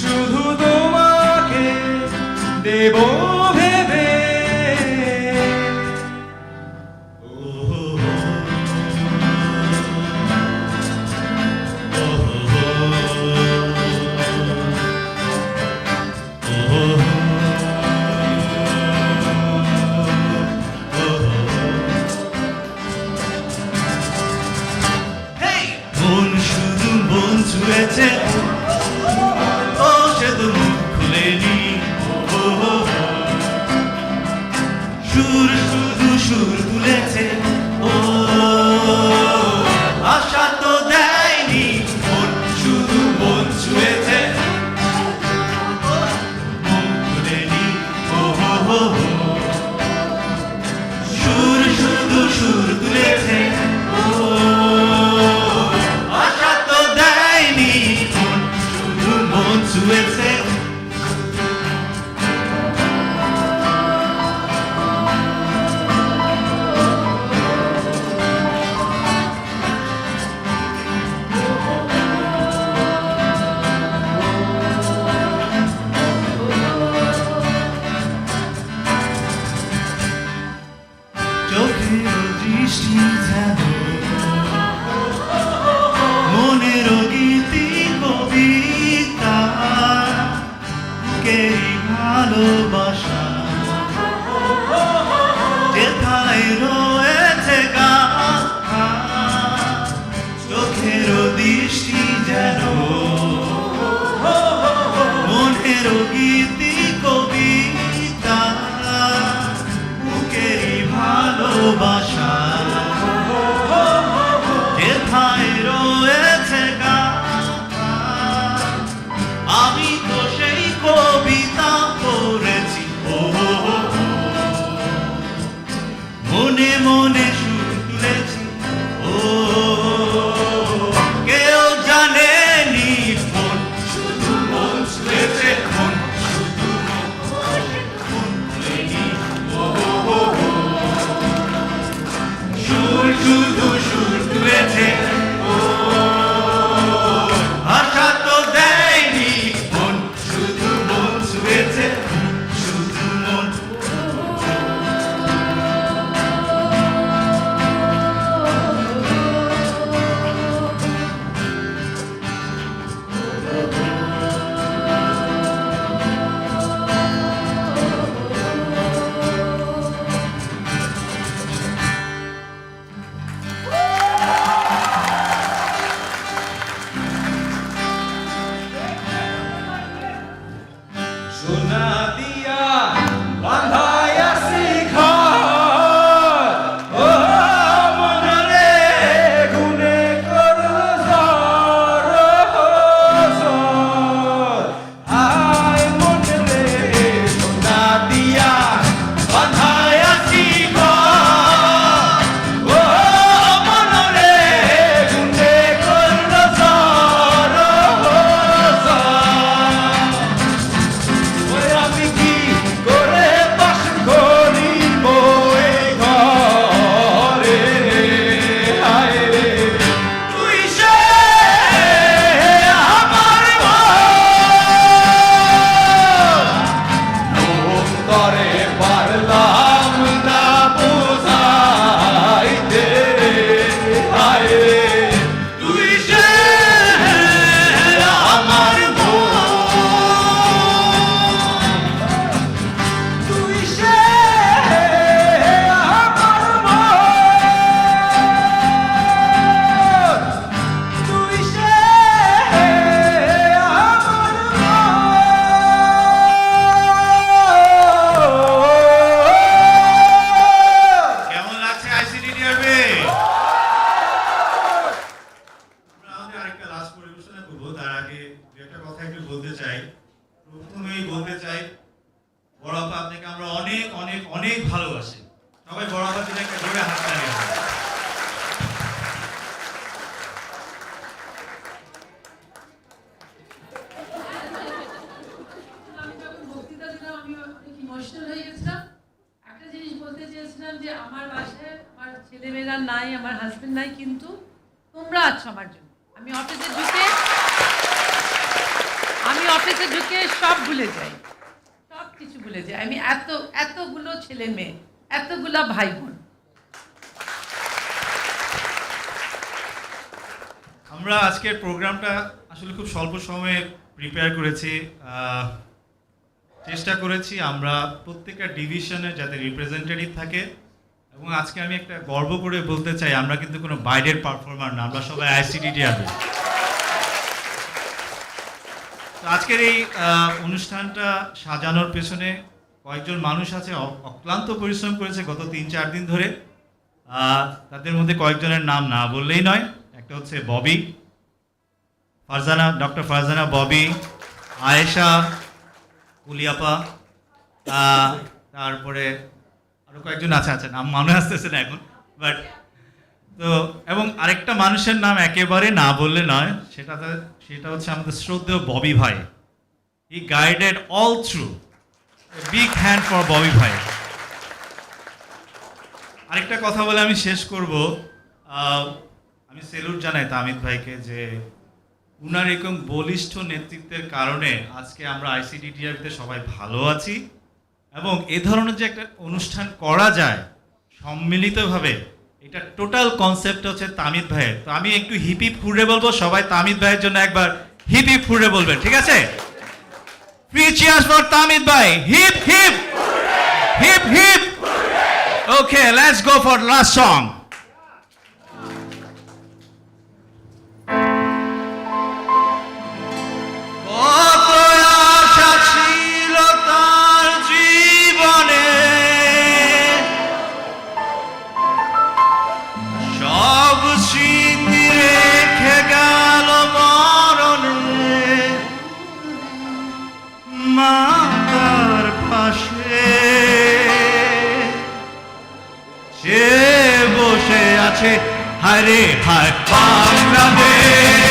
শুধু তোমাকে দেব ভেবে মন শুধু মন ছুঁয়েছে ও সে তো মুখ খুলেনি সুর শুধু সুর তুলেছে ও আশা তো দেয়নি মন শুধু মন ছুঁয়েছে মুখ খুলেনি সুর শুধু সুর তুলেছে ও আশা তো দেয়নি মন শুধু মন ছুঁয়েছে চোখের দৃষ্টি যেন মনের গীতি কবিতা বুকেরই ভালোবাসা যেথায় রয়েছে গাথা চোখের দৃষ্টি যেন মনের গীতি কবিতা বুকেরই ভালোবাসা যেথায় রয়েছে গাথা আমি তো সেই কবিতা পড়েছি মনে মনে সুর তুলেছি ও কেউ জানেনি মন শুধু মন ছুঁয়েছে মন শুধু মন ছুঁয়েনি সুর শুধু সুর তুলেছে ও আশা তো দেয়নি মন শুধু মন ছুঁয়েছে শুধু মন সোনা দিয়া বাঁধায়া শিখর ও মনরে গুনে করল আয় মনরে সোনা দিয়া বাঁধায়া শিখর ও মনরে গুনে করল আমি কি করে বাস করিব এই ঘরে হায় রে তুই সে আমার অন্তরে পারলাম না বুঝাইতে হায় রে তুই সে আমার তুই সে আমার তুই সে কেমন লাগছে আইসিডি ডিআরবি আমরা আমাদের আরেকটা লাস্ট পরিবেশনা করবো তার আগে দু একটা কথা একটু বলতে চাই প্রথমেই বলতে চাই বড় আপা আপনাকে আমরা অনেক অনেক অনেক ভালোবাসি সবাই বড় আপার জন্য একটা জোরে হাত তালি দাও। আমি যখন বক্তৃতা দিলাম আমি অনেক ইমোশনাল হয়ে গেছিলাম। একটা জিনিস বলতে চেয়েছিলাম যে আমার বাসায় আমার ছেলেমেয়েরা নাই, আমার হাজবেন্ড নাই, কিন্তু তোমরা আছো আমার জন্য। আমি অফিসে ঢুকে অফিসে ঢুকে সব ভুলে যাই, সব কিছু ভুলে যাই। আমি এতগুলো ছেলে মেয়ে, এতগুলো ভাই বোন। আমরা আজকের প্রোগ্রামটা আসলে খুব স্বল্প সময়ে প্রিপেয়ার করেছি। চেষ্টা করেছি আমরা প্রত্যেকটা ডিভিশনে যাতে রিপ্রেজেন্টেটিভ থাকে, এবং আজকে আমি একটা গর্ব করে বলতে চাই আমরা কিন্তু কোনো বাইরের পারফর্মার না, আমরা সবাই আইসিডিডিআর। আজকের এই অনুষ্ঠানটা সাজানোর পেছনে কয়েকজন মানুষ আছে, অক্লান্ত পরিশ্রম করেছে গত 3-4 দিন ধরে। তাদের মধ্যে কয়েকজনের নাম না বললেই নয়। একটা হচ্ছে ববি, ফারজানা, ডক্টর ফারজানা ববি, আয়েশা, কুলিয়াপা, তারপরে আরও কয়েকজন আছে নাম মনে আসতেছে না এখন, বাট তো এবং আরেকটা মানুষের নাম একেবারে না বললে নয়, সেটা হচ্ছে আমাদের শ্রদ্ধেয় ববি ভাই। He guided all through, big hand for Bobby ভাই। আরেকটা কথা বলে আমি শেষ করব। আমি সেলুট জানাই তামিদ ভাইকে যে উনার এরকম বলিষ্ঠ নেতৃত্বের কারণে আজকে আমরা আইসিডিডিআরতে সবাই ভালো আছি, এবং এ ধরনের যে একটা অনুষ্ঠান করা যায় সম্মিলিতভাবে, এটা টোটাল কনসেপ্ট হচ্ছে তামিদ ভাইয়ের। তো আমি একটু হিপ হিপ হুররে বলবো, সবাই তামিদ ভাইয়ের জন্য একবার হিপ হিপ হুররে বলবেন, ঠিক আছে? ফ্রি চিয়ার্স ফর তামিদ ভাই, hip hip hip hip. Okay, let's go for last song. हरे हर बांग्लादेश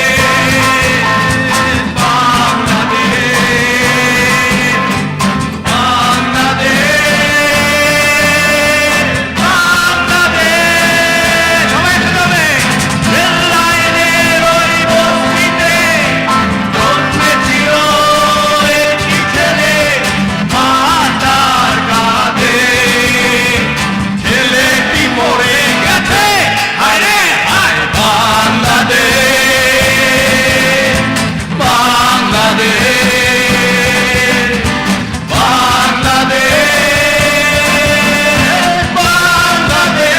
बांग्लादेश बांग्लादेश बांग्लादेश সবাই শুনবে রেল লাইনের ওই বস্তিতে জন্মেছিল একটি ছেলে মাতার কাঁধে ছেলেটি মরে গেছে আরে বাংলাদেশ বাংলাদেশ বাংলাদেশ বাংলাদেশ।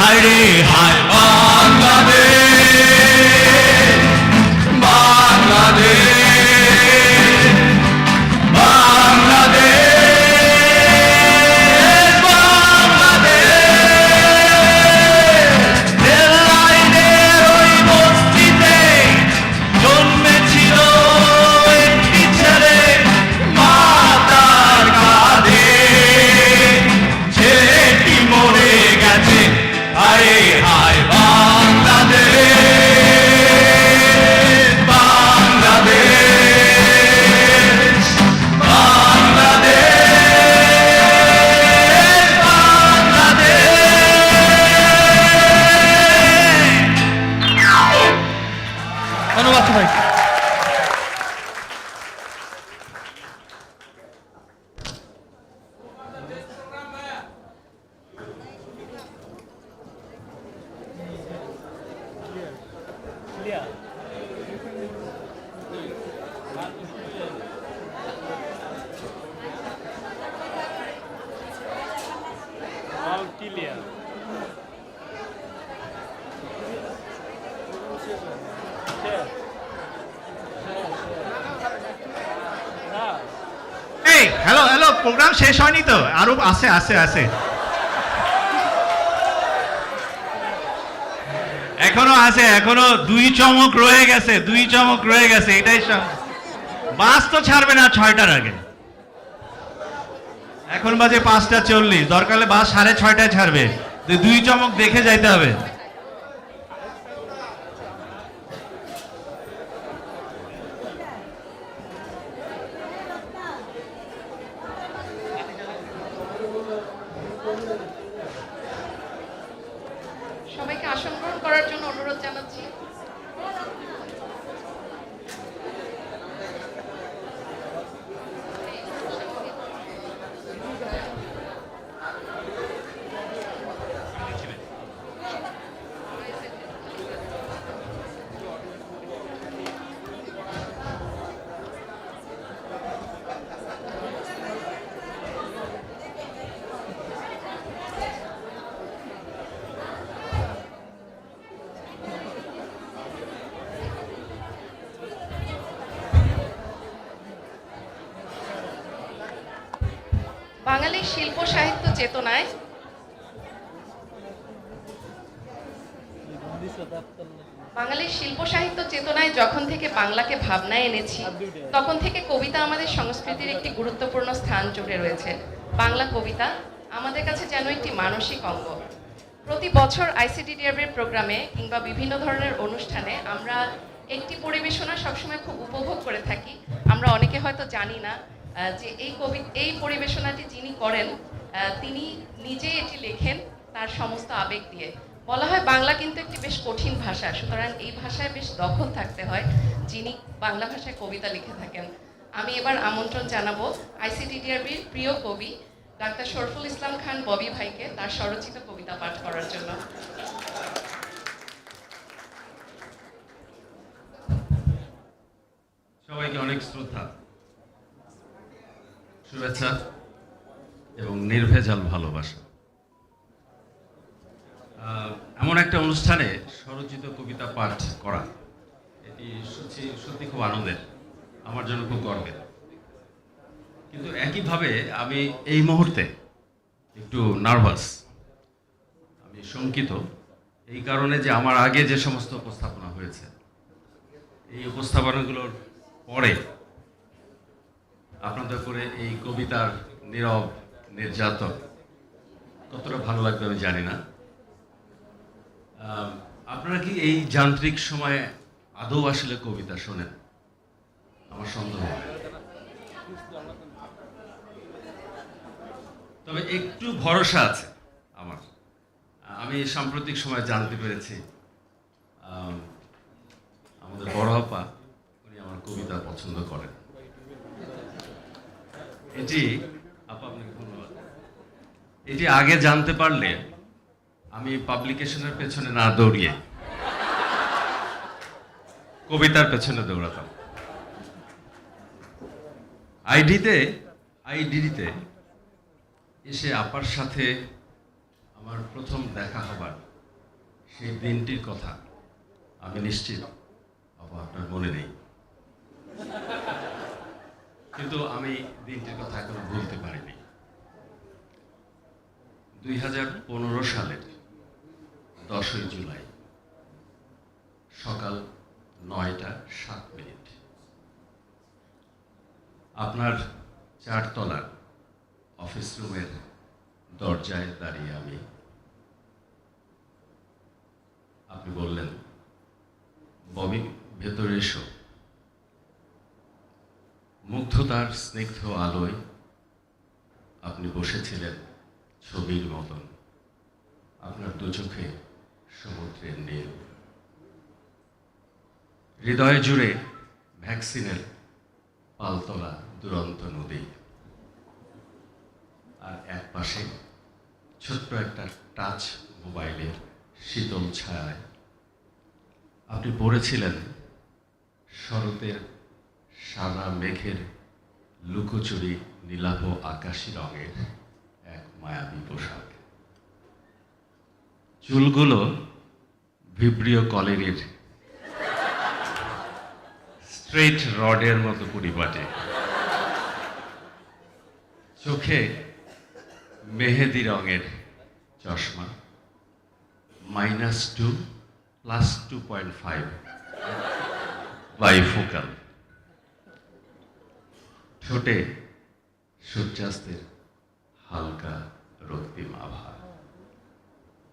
হায়রে হায় বাংলাদেশ বাংলাদেশ বাংলাদেশ বাংলাদেশ। রেল লাইনের ওই বস্তিতে জন্মেছিল একটি ছেলে মাতার কাঁধে ছেলেটি মরে গেছে হায় হায় বাংলাদেশ এই হ্যালো হ্যালো, প্রোগ্রাম শেষ হয়নি তো, আরো আছে আছে আছে, এখনো আছে, এখনো 2 চমক রয়ে গেছে, 2 চমক রয়ে গেছে, এটাই বাস তো ছাড়বে না 6টার আগে। এখন বাজে 5:40, দরকার হলে বাস 6:30টায় ছাড়বে, 2 চমক দেখে যাইতে হবে। সবাইকে আসন গ্রহণ করার জন্য অনুরোধ জানাচ্ছি। বাঙালির শিল্প সাহিত্য চেতনায় যখন থেকে বাংলাকে ভাবনায় এনেছি, তখন থেকে কবিতা আমাদের সংস্কৃতির একটি গুরুত্বপূর্ণ স্থান জুড়ে রয়েছে। বাংলা কবিতা আমাদের কাছে যেন একটি মানসিক অঙ্গ। প্রতি বছর আইসিডিডিআরবির প্রোগ্রামে কিংবা বিভিন্ন ধরনের অনুষ্ঠানে আমরা একটি পরিবেশনা সবসময় খুব উপভোগ করে থাকি। আমরা অনেকে হয়তো জানি না যে এই পরিবেশনাটি যিনি করেন তিনি নিজেই এটি লেখেন তার সমস্ত আবেগ দিয়ে। বলা হয় বাংলা কিন্তু একটি বেশ কঠিন ভাষা, সুতরাং এই ভাষায় বেশ দক্ষ থাকতে হয় যিনি বাংলা ভাষায় কবিতা লিখে থাকেন। আমি এবার আমন্ত্রণ জানাবো আইসিডিডিআরবির প্রিয় কবি ডাক্তার শরফুল ইসলাম খান ববি ভাইকে তার স্বরচিত কবিতা পাঠ করার জন্য। সবাইকে অনেক শ্রদ্ধা, শুভেচ্ছা এবং নির্ভেজাল ভালোবাসা। এমন একটা অনুষ্ঠানে স্বরচিত কবিতা পাঠ করা, এটি সত্যি খুব আনন্দের, আমার জন্য খুব গর্বের। কিন্তু একইভাবে আমি এই মুহূর্তে একটু নার্ভাস, আমি শঙ্কিত এই কারণে যে আমার আগে যে সমস্ত উপস্থাপনা হয়েছে, এই উপস্থাপনাগুলোর পরে আপনাদের করে এই কবিতার নীরব নির্যাতন কতটা ভালো লাগবে আমি জানি না। আপনারা কি এই যান্ত্রিক সময়ে আদৌ আসলে কবিতা শোনেন? আমার সন্দেহ হয়। তবে একটু ভরসা আছে আমার। আমি সাম্প্রতিক সময় জানতে পেরেছি আমাদের বড় আপা উনি আমার কবিতা পছন্দ করেন। এটি আপা আপনাকে ধন্যবাদ। এটি আগে জানতে পারলে আমি পাবলিকেশনের পেছনে না দৌড়িয়ে কবিতার পেছনে দৌড়াতাম। আইডিতে এসে আপার সাথে আমার প্রথম দেখা হবার সেই দিনটির কথা আমি নিশ্চিত আপা আপনার মনে নেই, কিন্তু আমি দিনটির কথা এখনো ভুলতে পারিনি। 2015 সালের 10ই জুলাই সকাল 9:07 আপনার 4 তলার অফিস রুমের দরজায় দাঁড়িয়ে আমি, আপনি বললেন ববি ভেতরে এসো। মুগ্ধতার স্নিগ্ধ আলোয় আপনি বসেছিলেন ছবির মতন, আপনার দু চোখে সমুদ্রের নীল, হৃদয় জুড়ে ভ্যাকসিনের পালতোলা দুরন্ত নদী, আর এক পাশে ছোট্ট একটা টাচ মোবাইলের শীতল ছায়ায় আপনি পড়েছিলেন শরতের সাদা মেঘের লুকোচুরি নীলাভ আকাশী রঙের এক মায়াবী পোশাক। চুলগুলো ভিব্রিও কলেরির স্ট্রেট রডের মতো পরিপাটে, চোখে মেহেদি রঙের চশমা, -2 +2.5 বাইফোকাল, ঠোঁটে সূর্যাস্তের হালকা রক্তিম আভা,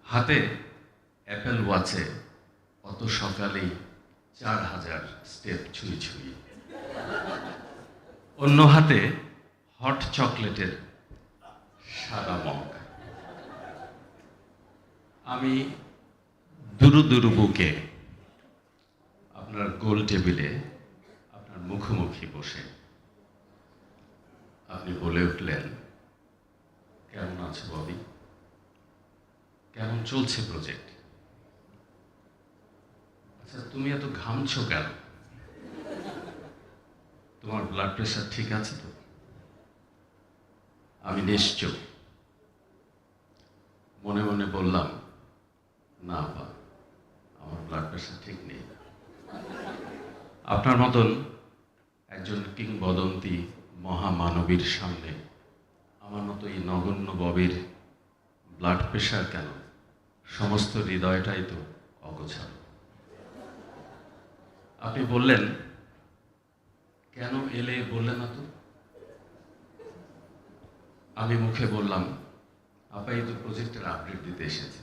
হাতে অ্যাপেল ওয়াচে অত সকালেই 4000 স্টেপ ছুঁই ছুঁই, অন্য হাতে হট চকলেটের সাদা মগ। আমি দুরু দুরু বুকে আপনার গোল টেবিলে আপনার মুখোমুখি বসে আপনি বলে উঠলেন, কেমন আছো ববি, কেমন চলছে প্রজেক্ট? আচ্ছা, তুমি এত ঘামছো কেন? তোমার ব্লাড প্রেশার ঠিক আছে তো? আমি নিশ্চয় মনে মনে বললাম, না আপা, আমার ব্লাড প্রেশার ঠিক নেই। আপনার মতন একজন কিংবদন্তি মহামানবীর সামনে আমার মতো এই নগণ্য ববির ব্লাড প্রেশার কেন? সমস্ত হৃদয়টাই তো অগোছালো। আপনি বললেন, কেন এলে বললেন না তো? আমি মুখে বললাম, আপা এই তো প্রজেক্টের আপডেট দিতে এসেছি,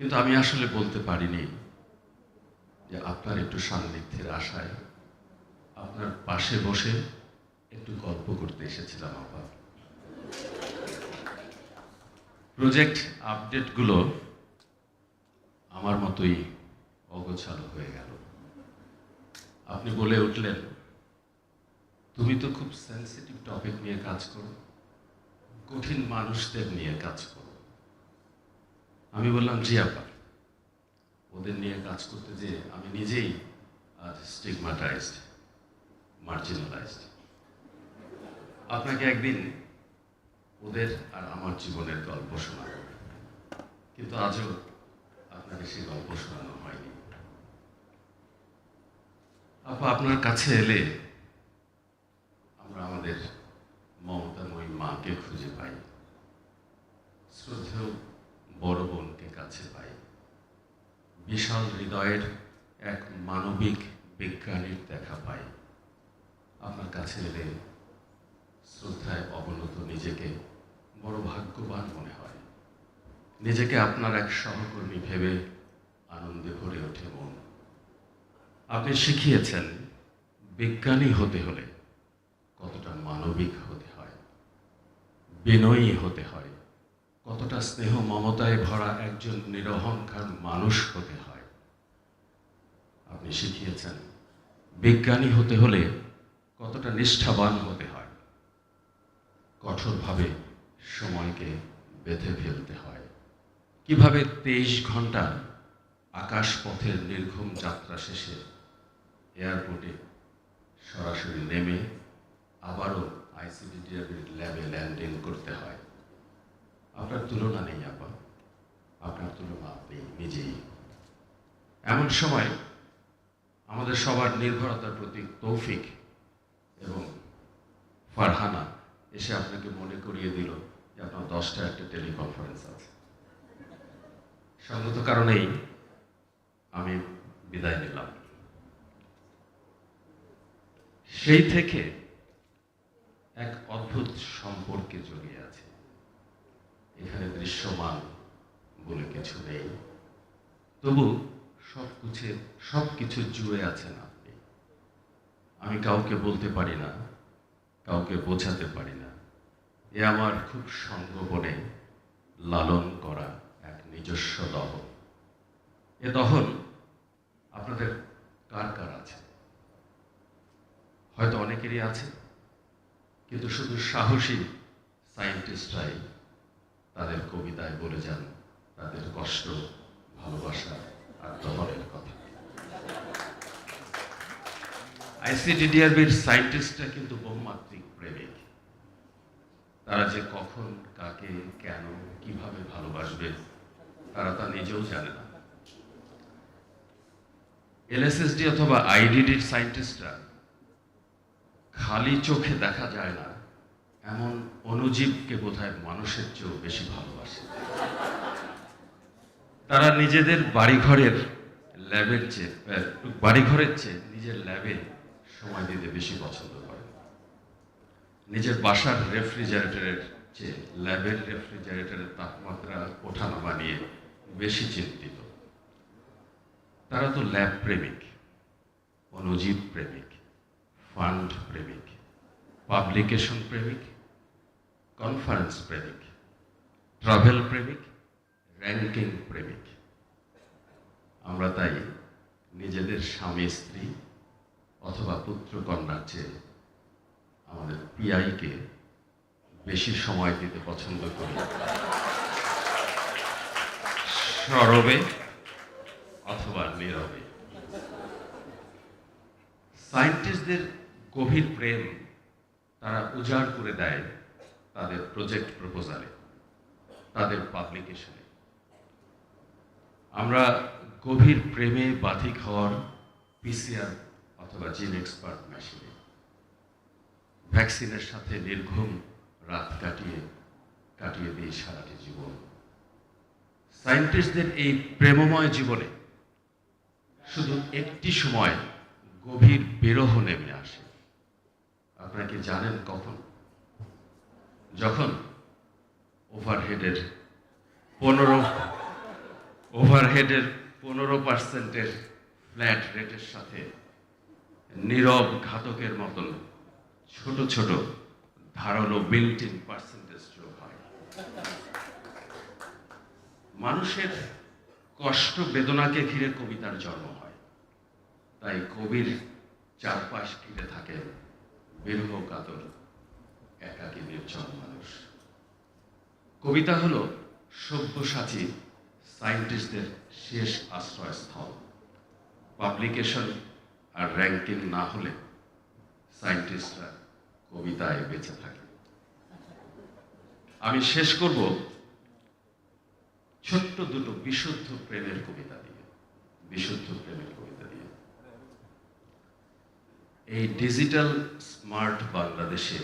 কিন্তু আমি আসলে বলতে পারিনি যে আপনার একটু সান্নিধ্যের আশায় আপনার পাশে বসে একটু গল্প করতে এসেছিলাম আপা। প্রজেক্ট আপডেটগুলো আমার মতোই অগোছালো হয়ে গেল। আপনি বলে উঠলেন, তুমি তো খুব সেন্সিটিভ টপিক নিয়ে কাজ করো, কঠিন মানুষদের নিয়ে কাজ করো। আমি বললাম, জি আপা, ওদের নিয়ে কাজ করতে যে আমি নিজেই আজ স্টিগমাটাইজড, মার্জিনালাইজড। আপনাকে একদিন ওদের আর আমার জীবনের গল্প শোনাবো, কিন্তু আজও আপনাকে সেই গল্প শোনানো হয়নি। আপা, আপনার কাছে এলে আমরা আমাদের মমতাময়ী মাকে খুঁজে পাই, শ্রদ্ধেয় বড় বোনকে কাছে পাই, বিশাল হৃদয়ের এক মানবিক বিজ্ঞানীর দেখা পাই। আপনার কাছে এলে শ্রদ্ধায় অবনত নিজেকে বড় ভাগ্যবান মনে হয়। নিজেকে আপনার এক সহকর্মী ভেবে আনন্দে ভরে ওঠে মন। আপনি শিখিয়েছেন বিজ্ঞানী হতে হলে কতটা মানবিক হতে হয়, বিনয়ী হতে হয়, কতটা স্নেহ মমতায় ভরা একজন নিরহংকার মানুষ হতে হয়। আপনি শিখিয়েছেন বিজ্ঞানী হতে হলে কতটা নিষ্ঠাবান হতে হয়, কঠোরভাবে সময়কে বেঁধে ফেলতে হয়, কিভাবে 23 ঘন্টা আকাশপথের নির্ঘুম যাত্রা শেষে এয়ারপোর্টে সরাসরি নেমে আবারও আইসিডিডিআর ল্যাবে ল্যান্ডিং করতে হয়। আপনার তুলনা নেই আপা, আপনার তুলনা আপনি নিজেই। এমন সময় আমাদের সবার নির্ভরতার প্রতীক তৌফিক এবং ফারহানা এসে আপনাকে মনে করিয়ে দিল যে আপনার 10টা একটা টেলিকনফারেন্স আছে। সঙ্গত কারণেই আমি বিদায় নিলাম। সেই থেকে এক অদ্ভুত সম্পর্কে জড়িয়ে আছে। এখানে দৃশ্যমান বলে কিছু নেই, তবু সবকিছু জুড়ে আছেন আপনি। আমি কাউকে বলতে পারি না, কাউকে বোঝাতে পারি না। এ আমার খুব সঙ্গোপনে লালন করা এক নিজস্ব দহন। এ দহন আপনাদের কার কার আছে? হয়তো অনেকেরই আছে, কিন্তু শুধু সাহসী সায়েন্টিস্টরাই তাদের কবিতায় বলে যান তাদের কষ্ট, ভালোবাসা আর দহনের কথা। আইসিডিডিআরবির সায়েন্টিস্টরা কিন্তু বহুমাত্রিক প্রেমিক। তারা যে কখন, কাকে, কেন, কিভাবে ভালোবাসবে তারা তা নিজেও জানে না। এলএসএসডি অথবা আইডিডির সায়েন্টিস্টরা খালি চোখে দেখা যায় না এমন অণুজীবকে বোধহয় মানুষের চেয়েও বেশি ভালোবাসে। তারা নিজেদের বাড়িঘরের চেয়ে নিজের ল্যাবে সময় দিতে বেশি পছন্দ করে। নিজের বাসার রেফ্রিজারেটরের চেয়ে ল্যাবের রেফ্রিজারেটরের তাপমাত্রা ওঠানামা নিয়ে বেশি চিন্তিত। তারা তো ল্যাব প্রেমিক, অণুজীব প্রেমিক, ফান্ড প্রেমিক, পাবলিকেশন প্রেমিক, কনফারেন্স প্রেমিক, ট্রাভেল প্রেমিক, র্যাঙ্কিং প্রেমিক। আমরা তাই নিজেদের স্বামী স্ত্রী অথবা পুত্র কন্যার চেয়ে আমাদের পিআইকে বেশি সময় দিতে পছন্দ করি, সরবে অথবা নীরবে। সায়েন্টিস্টদের গভীর প্রেম তারা উজাড় করে দেয় তাদের প্রজেক্ট প্রপোজালে, তাদের পাবলিকেশনে। আমরা গভীর প্রেমে বাধিক হওয়ার পিসিআর অথবা জিন এক্সপার্ট মেশিনে, ভ্যাকসিনের সাথে নির্ঘুম রাত কাটিয়ে দিই সারাটি জীবন। সায়েন্টিস্টদের এই প্রেমময় জীবনে শুধু একটি সময় গভীর বিরহ নেমে আসে। আপনারা কি জানেন কখন? যখন ওভারহেডের 15% ফ্ল্যাট রেটের সাথে নীরব ঘাতকের মতন ছোট ছোট ধারালো বিল্ট ইন পার্সেন্টেজ যোগ হয়। মানুষের কষ্ট বেদনাকে ঘিরে কবিতার জন্ম হয়। তাই কবির চারপাশ ঘিরে থাকে বিরহ কাতর একাকী নির্জন মানুষ। কবিতা হলো সব্যসাচী সায়েন্টিস্টদের শেষ আশ্রয়স্থল। পাবলিকেশন আর র্যাঙ্কিং না হলে সায়েন্টিস্টরা কবিতায় বেঁচে থাকে। আমি শেষ করব ছোট্ট দুটো বিশুদ্ধ প্রেমের কবিতা দিয়ে। এই ডিজিটাল স্মার্ট বাংলাদেশে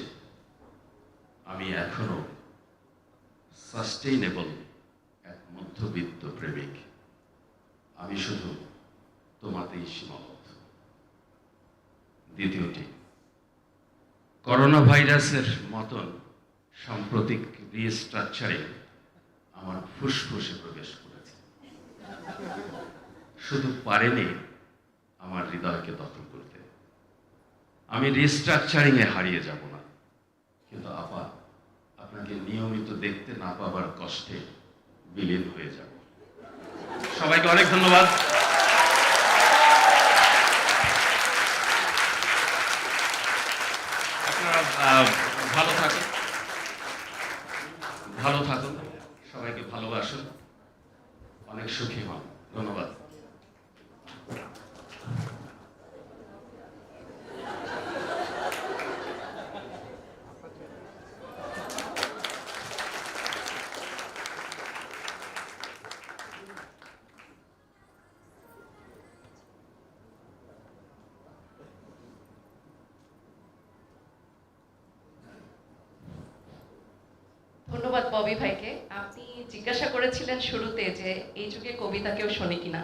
আমি এখনো সাস্টেইনেবল এক মধ্যবিত্ত প্রেমিক। আমি শুধু তোমাতেই সীমাবদ্ধ। দ্বিতীয়টি, করোনা ভাইরাসের মতন সাম্প্রতিক রিস্ট্রাকচারিং আমার ফুসফুসে প্রবেশ করেছে, শুধু পারেনি আমার হৃদয়কে দখল করতে। আমি রিস্ট্রাকচারিংয়ে হারিয়ে যাব না, কিন্তু আপা আপনাকে নিয়মিত দেখতে না পাবার কষ্টে বিলীন হয়ে যাব। সবাইকে অনেক ধন্যবাদ। আপনারা ভালো থাকুন, সবাইকে ভালোবাসুন, অনেক সুখী হন। ধন্যবাদ। ধন্যবাদ ববি ভাইকে। আপনি জিজ্ঞাসা করেছিলেন শুরুতে যে এই যুগে কবিতা কেউ শোনে কিনা।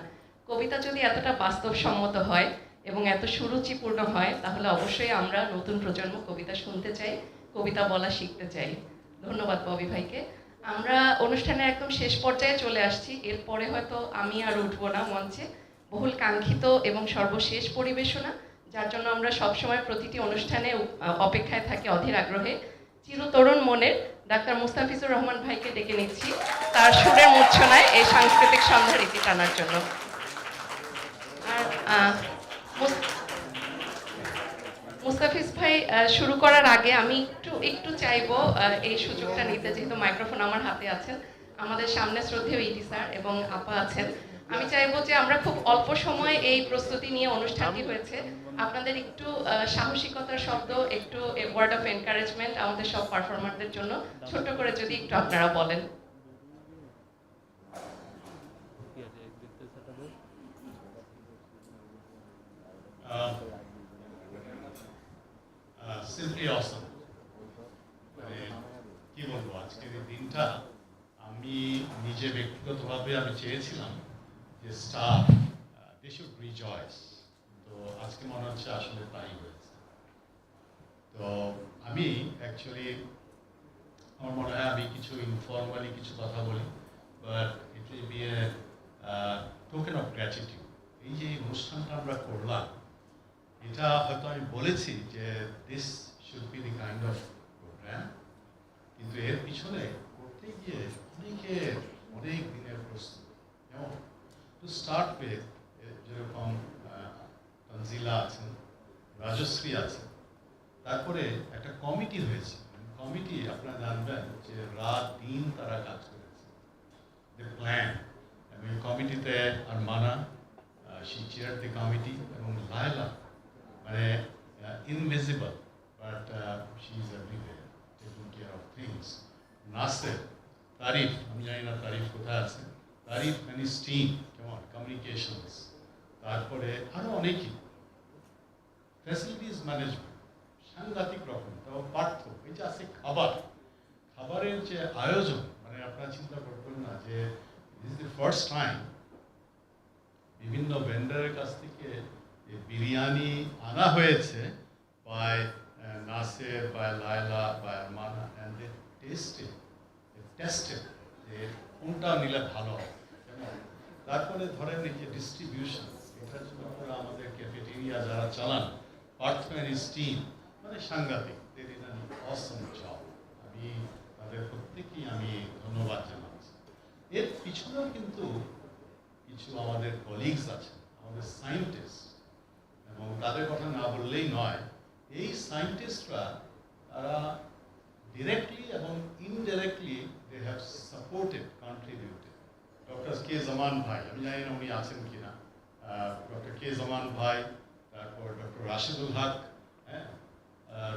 কবিতা যদি এতটা বাস্তবসম্মত হয় এবং এত সুরুচিপূর্ণ হয়, তাহলে অবশ্যই আমরা নতুন প্রজন্ম কবিতা শুনতে চাই, কবিতা বলা শিখতে চাই। ধন্যবাদ ববি ভাইকে। আমরা অনুষ্ঠানের একদম শেষ পর্যায়ে চলে আসছি। এরপরে হয়তো আমি আর উঠবো না মঞ্চে। বহুল কাঙ্ক্ষিত এবং সর্বশেষ পরিবেশনা, যার জন্য আমরা সবসময় প্রতিটি অনুষ্ঠানে অপেক্ষায় থাকি অধীর আগ্রহে। চিরতরুণ মনের ডাক্তার মুস্তাফিজুর রহমান ভাইকে ডেকে নিচ্ছি তার সুরের মূর্ছনায় এই সাংস্কৃতিক সন্ধ্যার ইতি টানার জন্য। আর মুস্তাফিজ ভাই শুরু করার আগে আমি একটু চাইবো এই সুযোগটা নিতে, যেহেতু মাইক্রোফোন আমার হাতে আছেন, আমাদের সামনে শ্রদ্ধেয় ইডি স্যার এবং আপা আছেন। আমি চাইবো যে আমরা খুব অল্প সময়ে এই প্রস্তুতি নিয়ে অনুষ্ঠানটি হয়েছে, আপনাদের একটু সাহসিকতার শব্দ, একটু ওয়ার্ড অফ এনকারেজমেন্ট আমাদের সব পারফরমারদের জন্য ছোট্ট করে যদি একটু আপনারা বলেন। সিম্পলি অসম। মানে কি বলবো, আজকের এই দিনটা আমি নিজে ব্যক্তিগতভাবে আমি চেয়েছিলাম যে স্টাফ দে শুড রিজয়েস, তো আজকে মনে হচ্ছে আসলে তাই হয়েছে। তো আমি অ্যাকচুয়ালি আমার মনে হয় আমি কিছু ইনফর্মালি কিছু কথা বলি, but it will B A token of gratitude. এই যে অনুষ্ঠানটা আমরা করলাম, এটা হয়তো আমি বলেছি যে this should be the kind of programme, কিন্তু এর পিছনে করতে গিয়ে অনেক দিনের প্রস্তুতি। যেমন টু স্টার্ট উইথ, যেরকম তনজিলা আছেন, রাজশ্রী আছেন, তারপরে একটা কমিটি হয়েছে। কমিটি আপনারা জানবেন যে রাত দিন তারা কাজ করেছে, দ্য প্ল্যান। এবং এই কমিটিতে Armana, she chair the committee, এবং লায়লা, মানে invisible but she is everywhere taking care of things. Naser, Tarif, আমি জানি না তারিফ কোথায় আছে, তারিফ অ্যান্ড হিজ টিম, কেমন কমিউনিকেশনস, তারপরে আরও অনেকেই, ফ্যাসিলিটিস ম্যানেজমেন্ট, সাংঘাতিক রকম। তাও পার্থ, এই যে আছে খাবারের যে আয়োজন, মানে আপনারা চিন্তা করবেন না যে this is the first time বিভিন্ন ভেন্ডারের কাছ থেকে বিরিয়ানি আনা হয়েছে by Naser, by Laila, by Armana, and they tested যে কোনটা নিলে ভালো হবে। তারপরে ধরেন এই যে ডিস্ট্রিবিউশন, এটার জন্য আপনারা আমাদের ক্যাফেটেরিয়া যারা চালান, পার্থ অ্যান্ড হিজ টিম, মানে সাংঘাতিক, they did an awesome job. আমি তাদের প্রত্যেকেই আমি ধন্যবাদ জানাচ্ছি। এর পিছনেও কিন্তু কিছু আমাদের কলিগস আছেন, আমাদের সায়েন্টিস্ট, এবং তাদের কথা না বললেই নয়। এই সায়েন্টিস্টরা তারা ডিরেক্টলি এবং indirectly they have supported, contributed. Doctor K Zaman ভাই, আমি জানি না উনি আছেন কিনা, ডক্টর কে জামান ভাই, তারপর ডক্টর রাশিদুল হক, হ্যাঁ,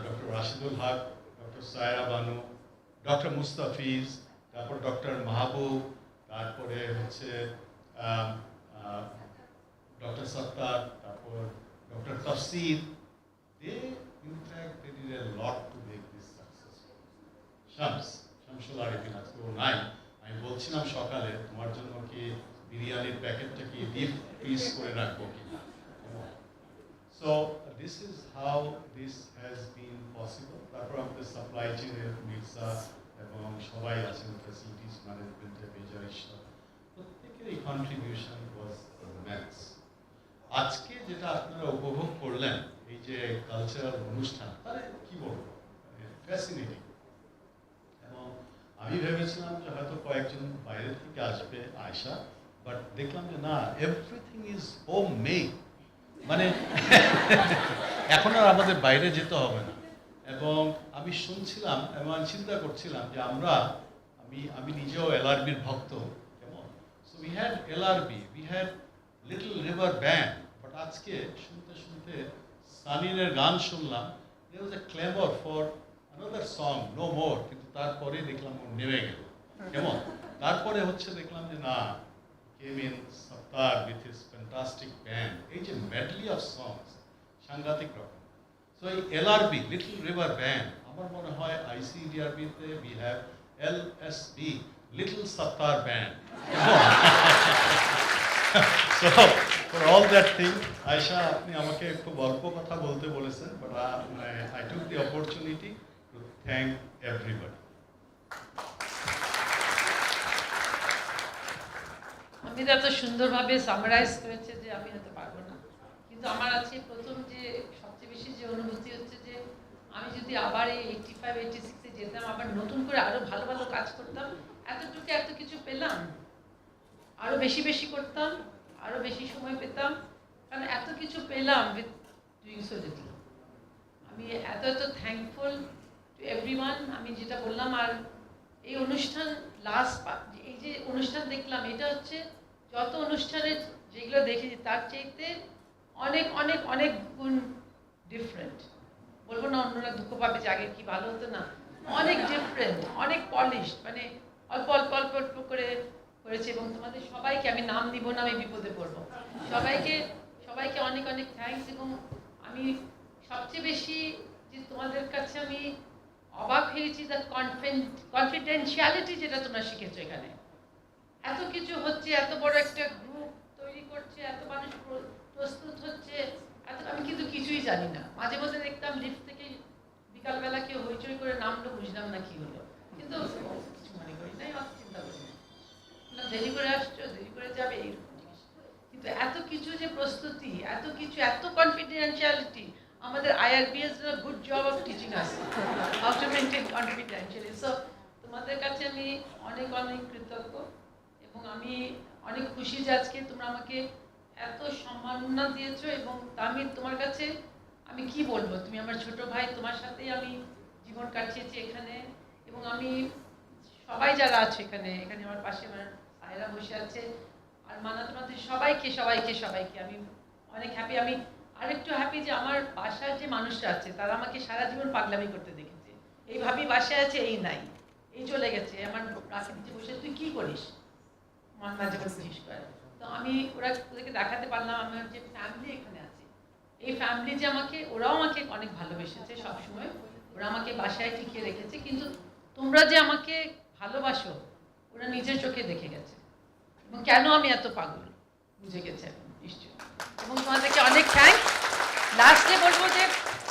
ডক্টর রাশিদুল হক, ডক্টর সায়রা বানু, ডক্টর মুস্তাফিজ, তারপর ডক্টর মাহবুব, তারপরে হচ্ছে ডক্টর সত্তার, তারপর doctor Tafsir. They in fact they did a lot to make this successful. Shamsul Arifin আজকে ও নাই, আমি বলছিলাম সকালে তোমার জন্য কি বিরিয়ানির প্যাকেটটা কি ডিপ ফ্রিজ করে রাখবো কিনা। So this is how this has been possible. তারপর আমাদের সাপ্লাই চেনের মির্জা এবং সবাই আছেন, ফ্যাসিলিটিস ম্যানেজমেন্টের মেজরিস্ট, প্রত্যেকের এই কন্ট্রিবিউশন ওয়াজ ইমেন্স। আজকে যেটা আপনারা উপভোগ করলেন, এই যে কালচারাল অনুষ্ঠান, তাহলে কি বলবো, ফ্যাসিনেটিং। এবং আমি ভেবেছিলাম যে হয়তো কয়েকজন বাইরে থেকে আসবে আয়সা, বাট দেখলাম যে না, এভরিথিং ইজ হোম মেড। মানে এখন আর আমাদের বাইরে যেতে হবে না। এবং আমি শুনছিলাম এবং চিন্তা করছিলাম যে আমি নিজেও এলআরবির ভক্ত, কেমন। So we had LRB, we had little river band, but আজকে শুনতে শুনতে সানিনের গান শুনলাম, there was a clamour for another song, no more, কিন্তু তারপরে দেখলাম ও নেমে গেল, কেমন। তারপরে হচ্ছে দেখলাম যে না, came in Sattar with his fantastic band, এই যে medley of songs, সাংঘাতিক রকম। সো এই এলআরবি, লিটল রিভার ব্যান্ড, আমার মনে হয় আইসিডিআরবিতে we have LSB, little Sattar band. So for all that thing, Ayesha, আপনি আমাকে খুব অল্প কথা বলতে বলেছেন, but I took the opportunity to thank everybody. আমি তো এত সুন্দরভাবে সামারাইজ করেছে যে আমি হতে পারবো না, কিন্তু আমার আজকে প্রথম যে সবচেয়ে বেশি যে অনুভূতি হচ্ছে যে আমি যদি আবার এই 85-86-এ যেতাম, আবার নতুন করে আরো ভালো ভালো কাজ করতাম, এতটুকু এত কিছু পেলাম, আরো বেশি বেশি করতাম, আরো বেশি সময় পেতাম, কারণ এত কিছু পেলাম উইথ ডুইং সো লিটল। আমি এত থ্যাঙ্কফুল টু এভরিওয়ান। আমি যেটা বললাম, আর এই অনুষ্ঠান এই যে অনুষ্ঠান দেখলাম, এটা হচ্ছে যত অনুষ্ঠানের যেগুলো দেখেছি তার চাইতে অনেক অনেক অনেক গুণ ডিফারেন্ট। বলবো না অন্যরা দুঃখ পাবে যে আগে কি ভালো হতো না, অনেক ডিফারেন্ট, অনেক পলিশড, মানে অল্প অল্প অল্প অল্প করে করেছে। এবং তোমাদের সবাইকে আমি নাম দিব না, আমি বিপদে পড়বো, সবাইকে সবাইকে অনেক অনেক থ্যাঙ্কস। এবং আমি সবচেয়ে বেশি যে তোমাদের কাছে আমি অবাক হয়েছি দ্য কনফিডেন্সিয়ালিটি যেটা তোমরা শিখেছো এখানে। এত কিছু হচ্ছে, এত বড় একটা গ্রুপ তৈরি করছে, এত মানুষ প্রস্তুত হচ্ছে, আমি কিন্তু কিছুই জানি না। মাঝে মধ্যে দেখতাম লিফট থেকে বিকালবেলা কেউ হইচই করে নামলো, বুঝলাম না কি হলো, কিন্তু কিছু মনে করি নাই, অত চিন্তা করি না, দেরি করে আসছো, দেরি করে যাবে, এইরকম জিনিস। কিন্তু এত কিছু যে প্রস্তুতি, এত কিছু, এত কনফিডেন্সিয়ালিটি, আমাদের IRBS good job of teaching us how to maintain confidentiality. So তোমাদের কাছে আমি অনেক অনেক কৃতজ্ঞ এবং আমি অনেক খুশি যে আজকে তোমরা আমাকে এত সম্মাননা দিয়েছো। এবং আমি তোমার কাছে আমি কি বলবো, তুমি আমার ছোট ভাই, তোমার সাথেই আমি জীবন কাটিয়েছি এখানে। এবং আমি সবাই যারা আছে এখানে, এখানে আমার পাশে আমার সায়রা বসে আছে, আর মানা, তোমাদের সবাইকে সবাইকে সবাইকে আমি অনেক হ্যাপি। আমি আরেকটু হ্যাপি যে আমার বাসার যে মানুষরা আছে তারা আমাকে সারা জীবন পাগলামি করতে দেখেছে। এই ভাবি বাসায় আছে, এই নাই, এই চলে গেছে, আমার রাখে দিচ্ছে বসে, তুই কি করিস, মাঝে মাঝে জিজ্ঞেস করে। তো আমি ওদেরকে দেখাতে পারলাম আমার যে ফ্যামিলি এখানে আছে, এই ফ্যামিলি যে আমাকে, ওরাও আমাকে অনেক ভালোবেসেছে সবসময়, ওরা আমাকে বাসায় টিকিয়ে রেখেছে। কিন্তু তোমরা যে আমাকে ভালোবাসো ওরা নিজের চোখে দেখে গেছে, এবং কেন আমি এত পাগল বুঝে গেছে নিশ্চয়ই। এবং তোমাদেরকে অনেক থ্যাঙ্কস। লাস্টে বলবো যে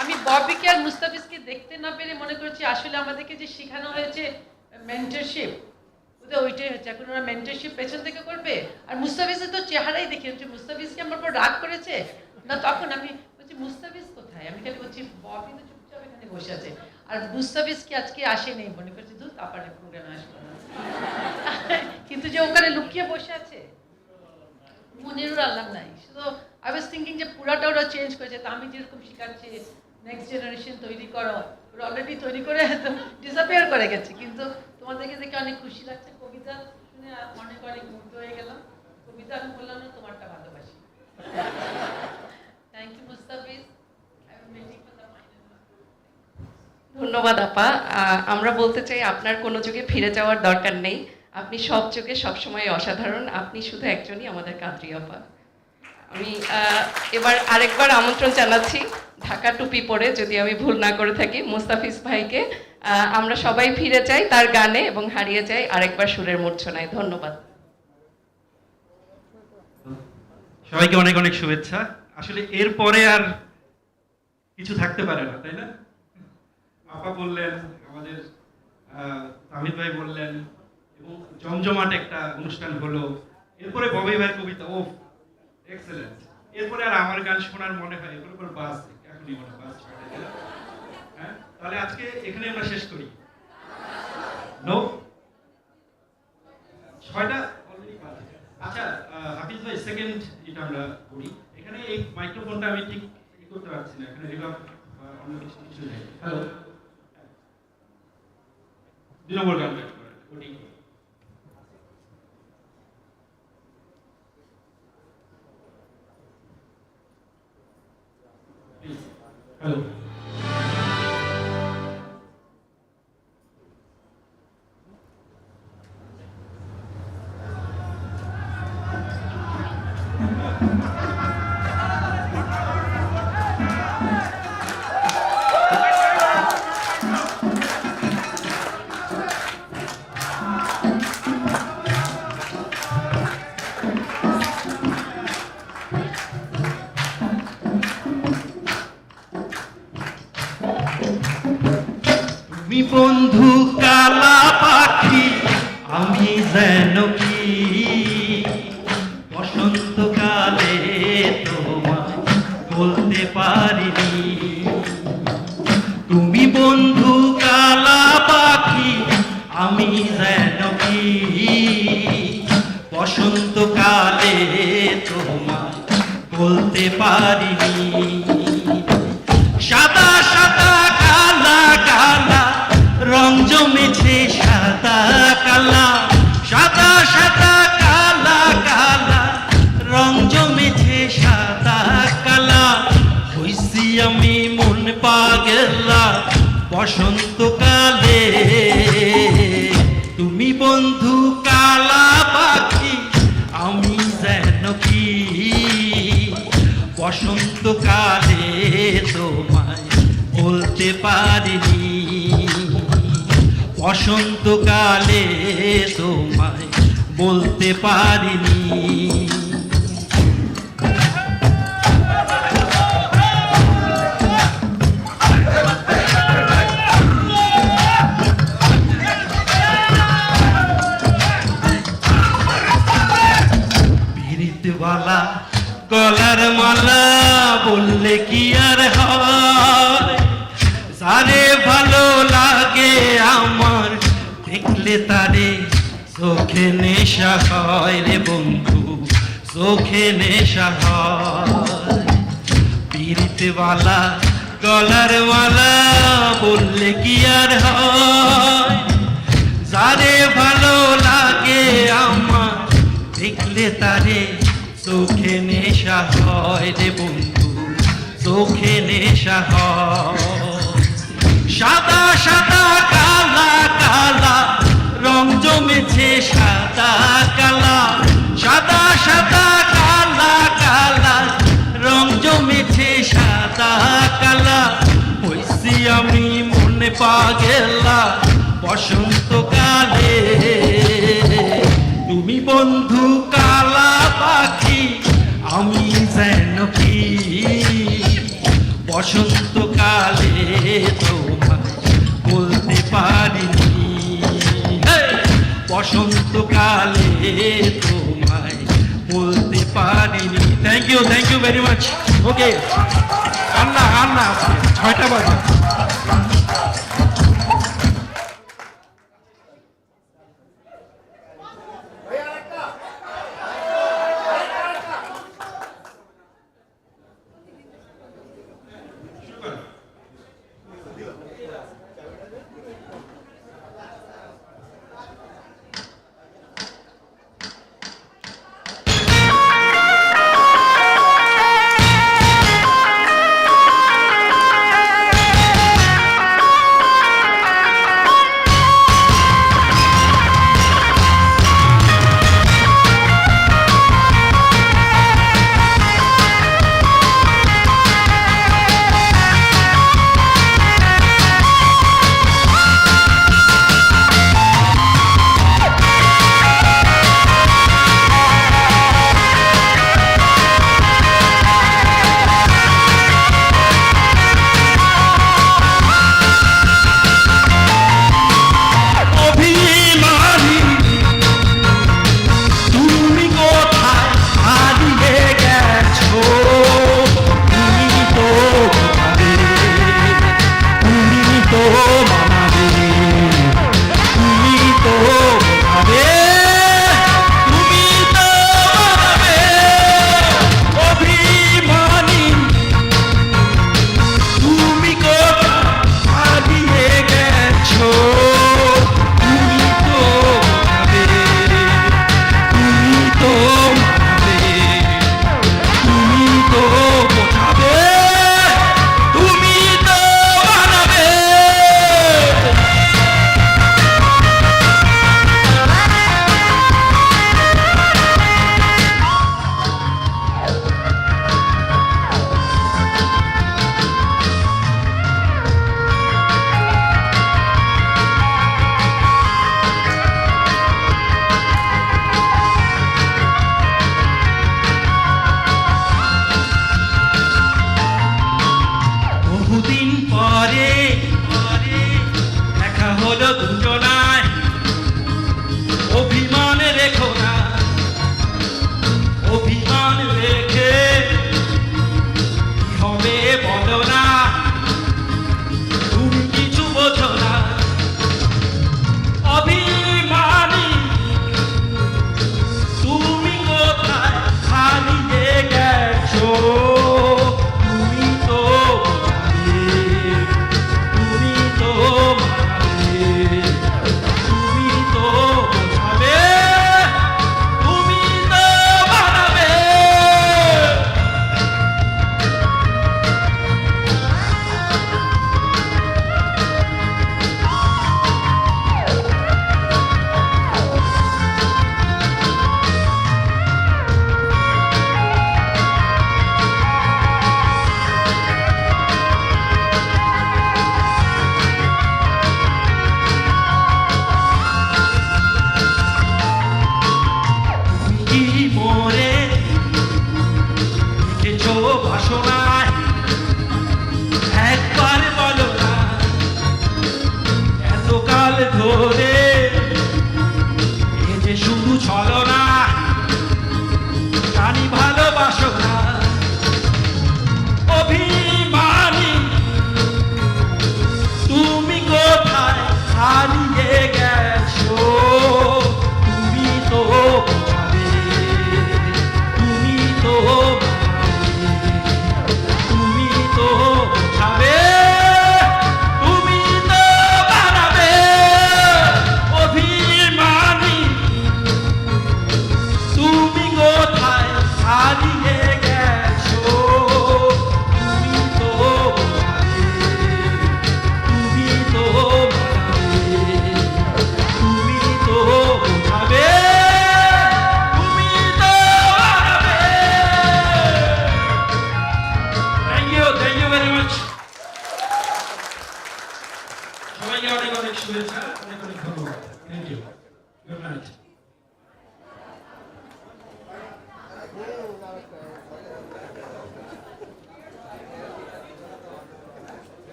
আমি ববিকে আর মুস্তাফিজকে দেখতে না পেরে মনে করছি আসলে আমাদেরকে যে শেখানো হয়েছে মেন্টরশিপ, ওদের ওইটাই হচ্ছে। এখন ওরা মেন্টরশিপ পেছন থেকে করবে। আর মুস্তাফিজের তো চেহারাই দেখে হচ্ছে, মুস্তাফিজকে আমার পর রাগ করেছে না, তখন আমি বলছি মুস্তাফিজ কোথায়, আমি খালি বলছি ববি তো চুপচাপ এখানে বসে আছে। আর মুস্তাফিজ কি আজকে আসেনি, মনে করছি দূর তারপরে প্রোগ্রামে আসবো না, কিন্তু যে ওখানে লুকিয়ে বসে আছে মনেরও আল্লাহ নাই। শুধু আই ওয়াজ থিঙ্কিং যে পুরাটা ওরা চেঞ্জ করেছে, তা আমি যেরকম শিখাচ্ছি নেক্সট জেনারেশন তৈরি করো, ওরা অলরেডি তৈরি করে ডিসঅ্যাপিয়ার করে গেছে। কিন্তু তোমাদেরকে দেখে অনেক খুশি লাগছে। কবিতা শুনে অনেক অনেক মুগ্ধ হয়ে গেলাম। কবিতা আমি বললাম না তোমারটা ভালোবাসি। Thank you Mustafiz. I am waiting for the final. ধন্যবাদ আপা। আমরা বলতে চাই আপনার কোনো যুগে ফিরে যাওয়ার দরকার নেই, আপনি সব যুগে সবসময় অসাধারণ, আপনি শুধু একজনই আমাদের কাদ্রি আপা। আমি এবার আরেকবার আমন্ত্রণ জানাচ্ছি ঢাকা টুপি পরে, যদি আমি ভুল না করে থাকি, মুস্তাফিজ ভাইকে। আমরা সবাই ফিরে যাই তার গানে এবং হারিয়ে যাই আরেকবার সুরের মূর্ছনায়। ধন্যবাদ সবাইকে, অনেক অনেক শুভেচ্ছা। আসলে এরপরে আর কিছু থাকতে পারে না, তাই না? আপা বললেন, আমাদের তামিদ ভাই বললেন, এবং জমজমাট একটা অনুষ্ঠান হলো। এরপরে ববি ভাইয়ের কবিতা, ও এক্সেলেন্ট। এরপরে আর আমার গান শোনার মনে হয় এরপরে বাস, এখনই মনে বাস ছাড়ে। হ্যাঁ, তাহলে আজকে এখানে আমরা শেষ করি। নো 6টা অলরেডি বাজে। আচ্ছা হাফিজ ভাই, সেকেন্ড এটা আমরা করি। এখানে এই মাইক্রোফোনটা আমি ঠিক করতে পারছি না, এখানে রিভার্ব অন্য কিছু নেই। হ্যালো, 2 নম্বর গান কোডিং। হ্যালো, তুমি বন্ধু কালা পাখি, আমি যেন কি বসন্তকালে তোমায় বলতে পারিনি। তুমি বন্ধু কালা পাখি, আমি যেন কি বসন্তকালে তোমায় বলতে পারিনি। সাদা সাদা কালা কালা রং জমেছে, সাদা কালা, সাদা সাদা কালা কালা রং জমেছে, সাদা কালা। হইছি আমি মন পাগলা বসন্তকালে। তুমি বন্ধু কালা পাখি, আমি যেন কি কালে তোমায় বলতে পারিনি। পিরিতওয়ালা গলার মালা বললে কি আর হয়, যারে ভালো লাগে আমার দেখলে তারে চোখে নেশা হয় রে বন্ধু, চোখে নেশা হয়। পিরিতওয়ালা গলার মালা বললে কি আর হয়, যারে ভালো লাগে আমার দেখলে তারে চোখে নেশা হয় রে বন্ধু, চোখে নেশা হয়। সাদা সাদা কালা কালা রং জমেছে সাদা কালা, সাদা সাদা কালা কালা রং জমেছে সাদা কালা। হইছি আমি মনে পাগেলা বসন্তকালে, তুমি বন্ধু কালা পাখি আমি যেন কি বসন্তকালে তোমায় বলতে পারিনি, বসন্তকালে তোমায় বলতে পারিনি। Thank you very much. Okay, আন্না আন্না 6টা বাজে।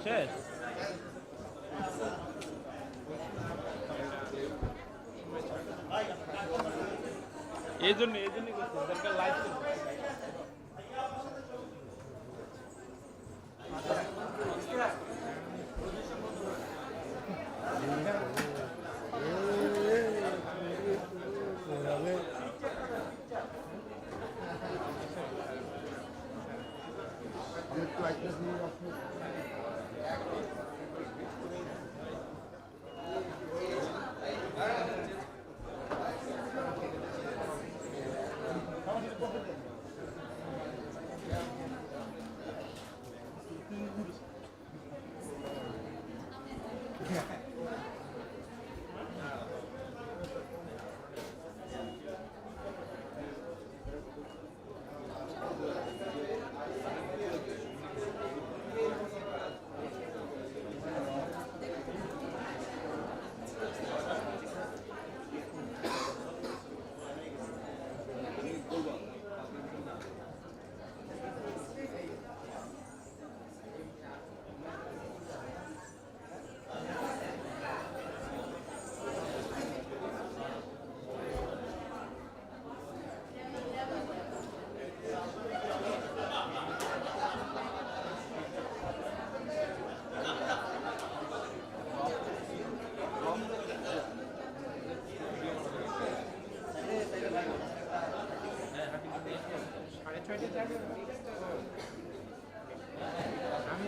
শেষ এই জন্য করছি লাইভ আমি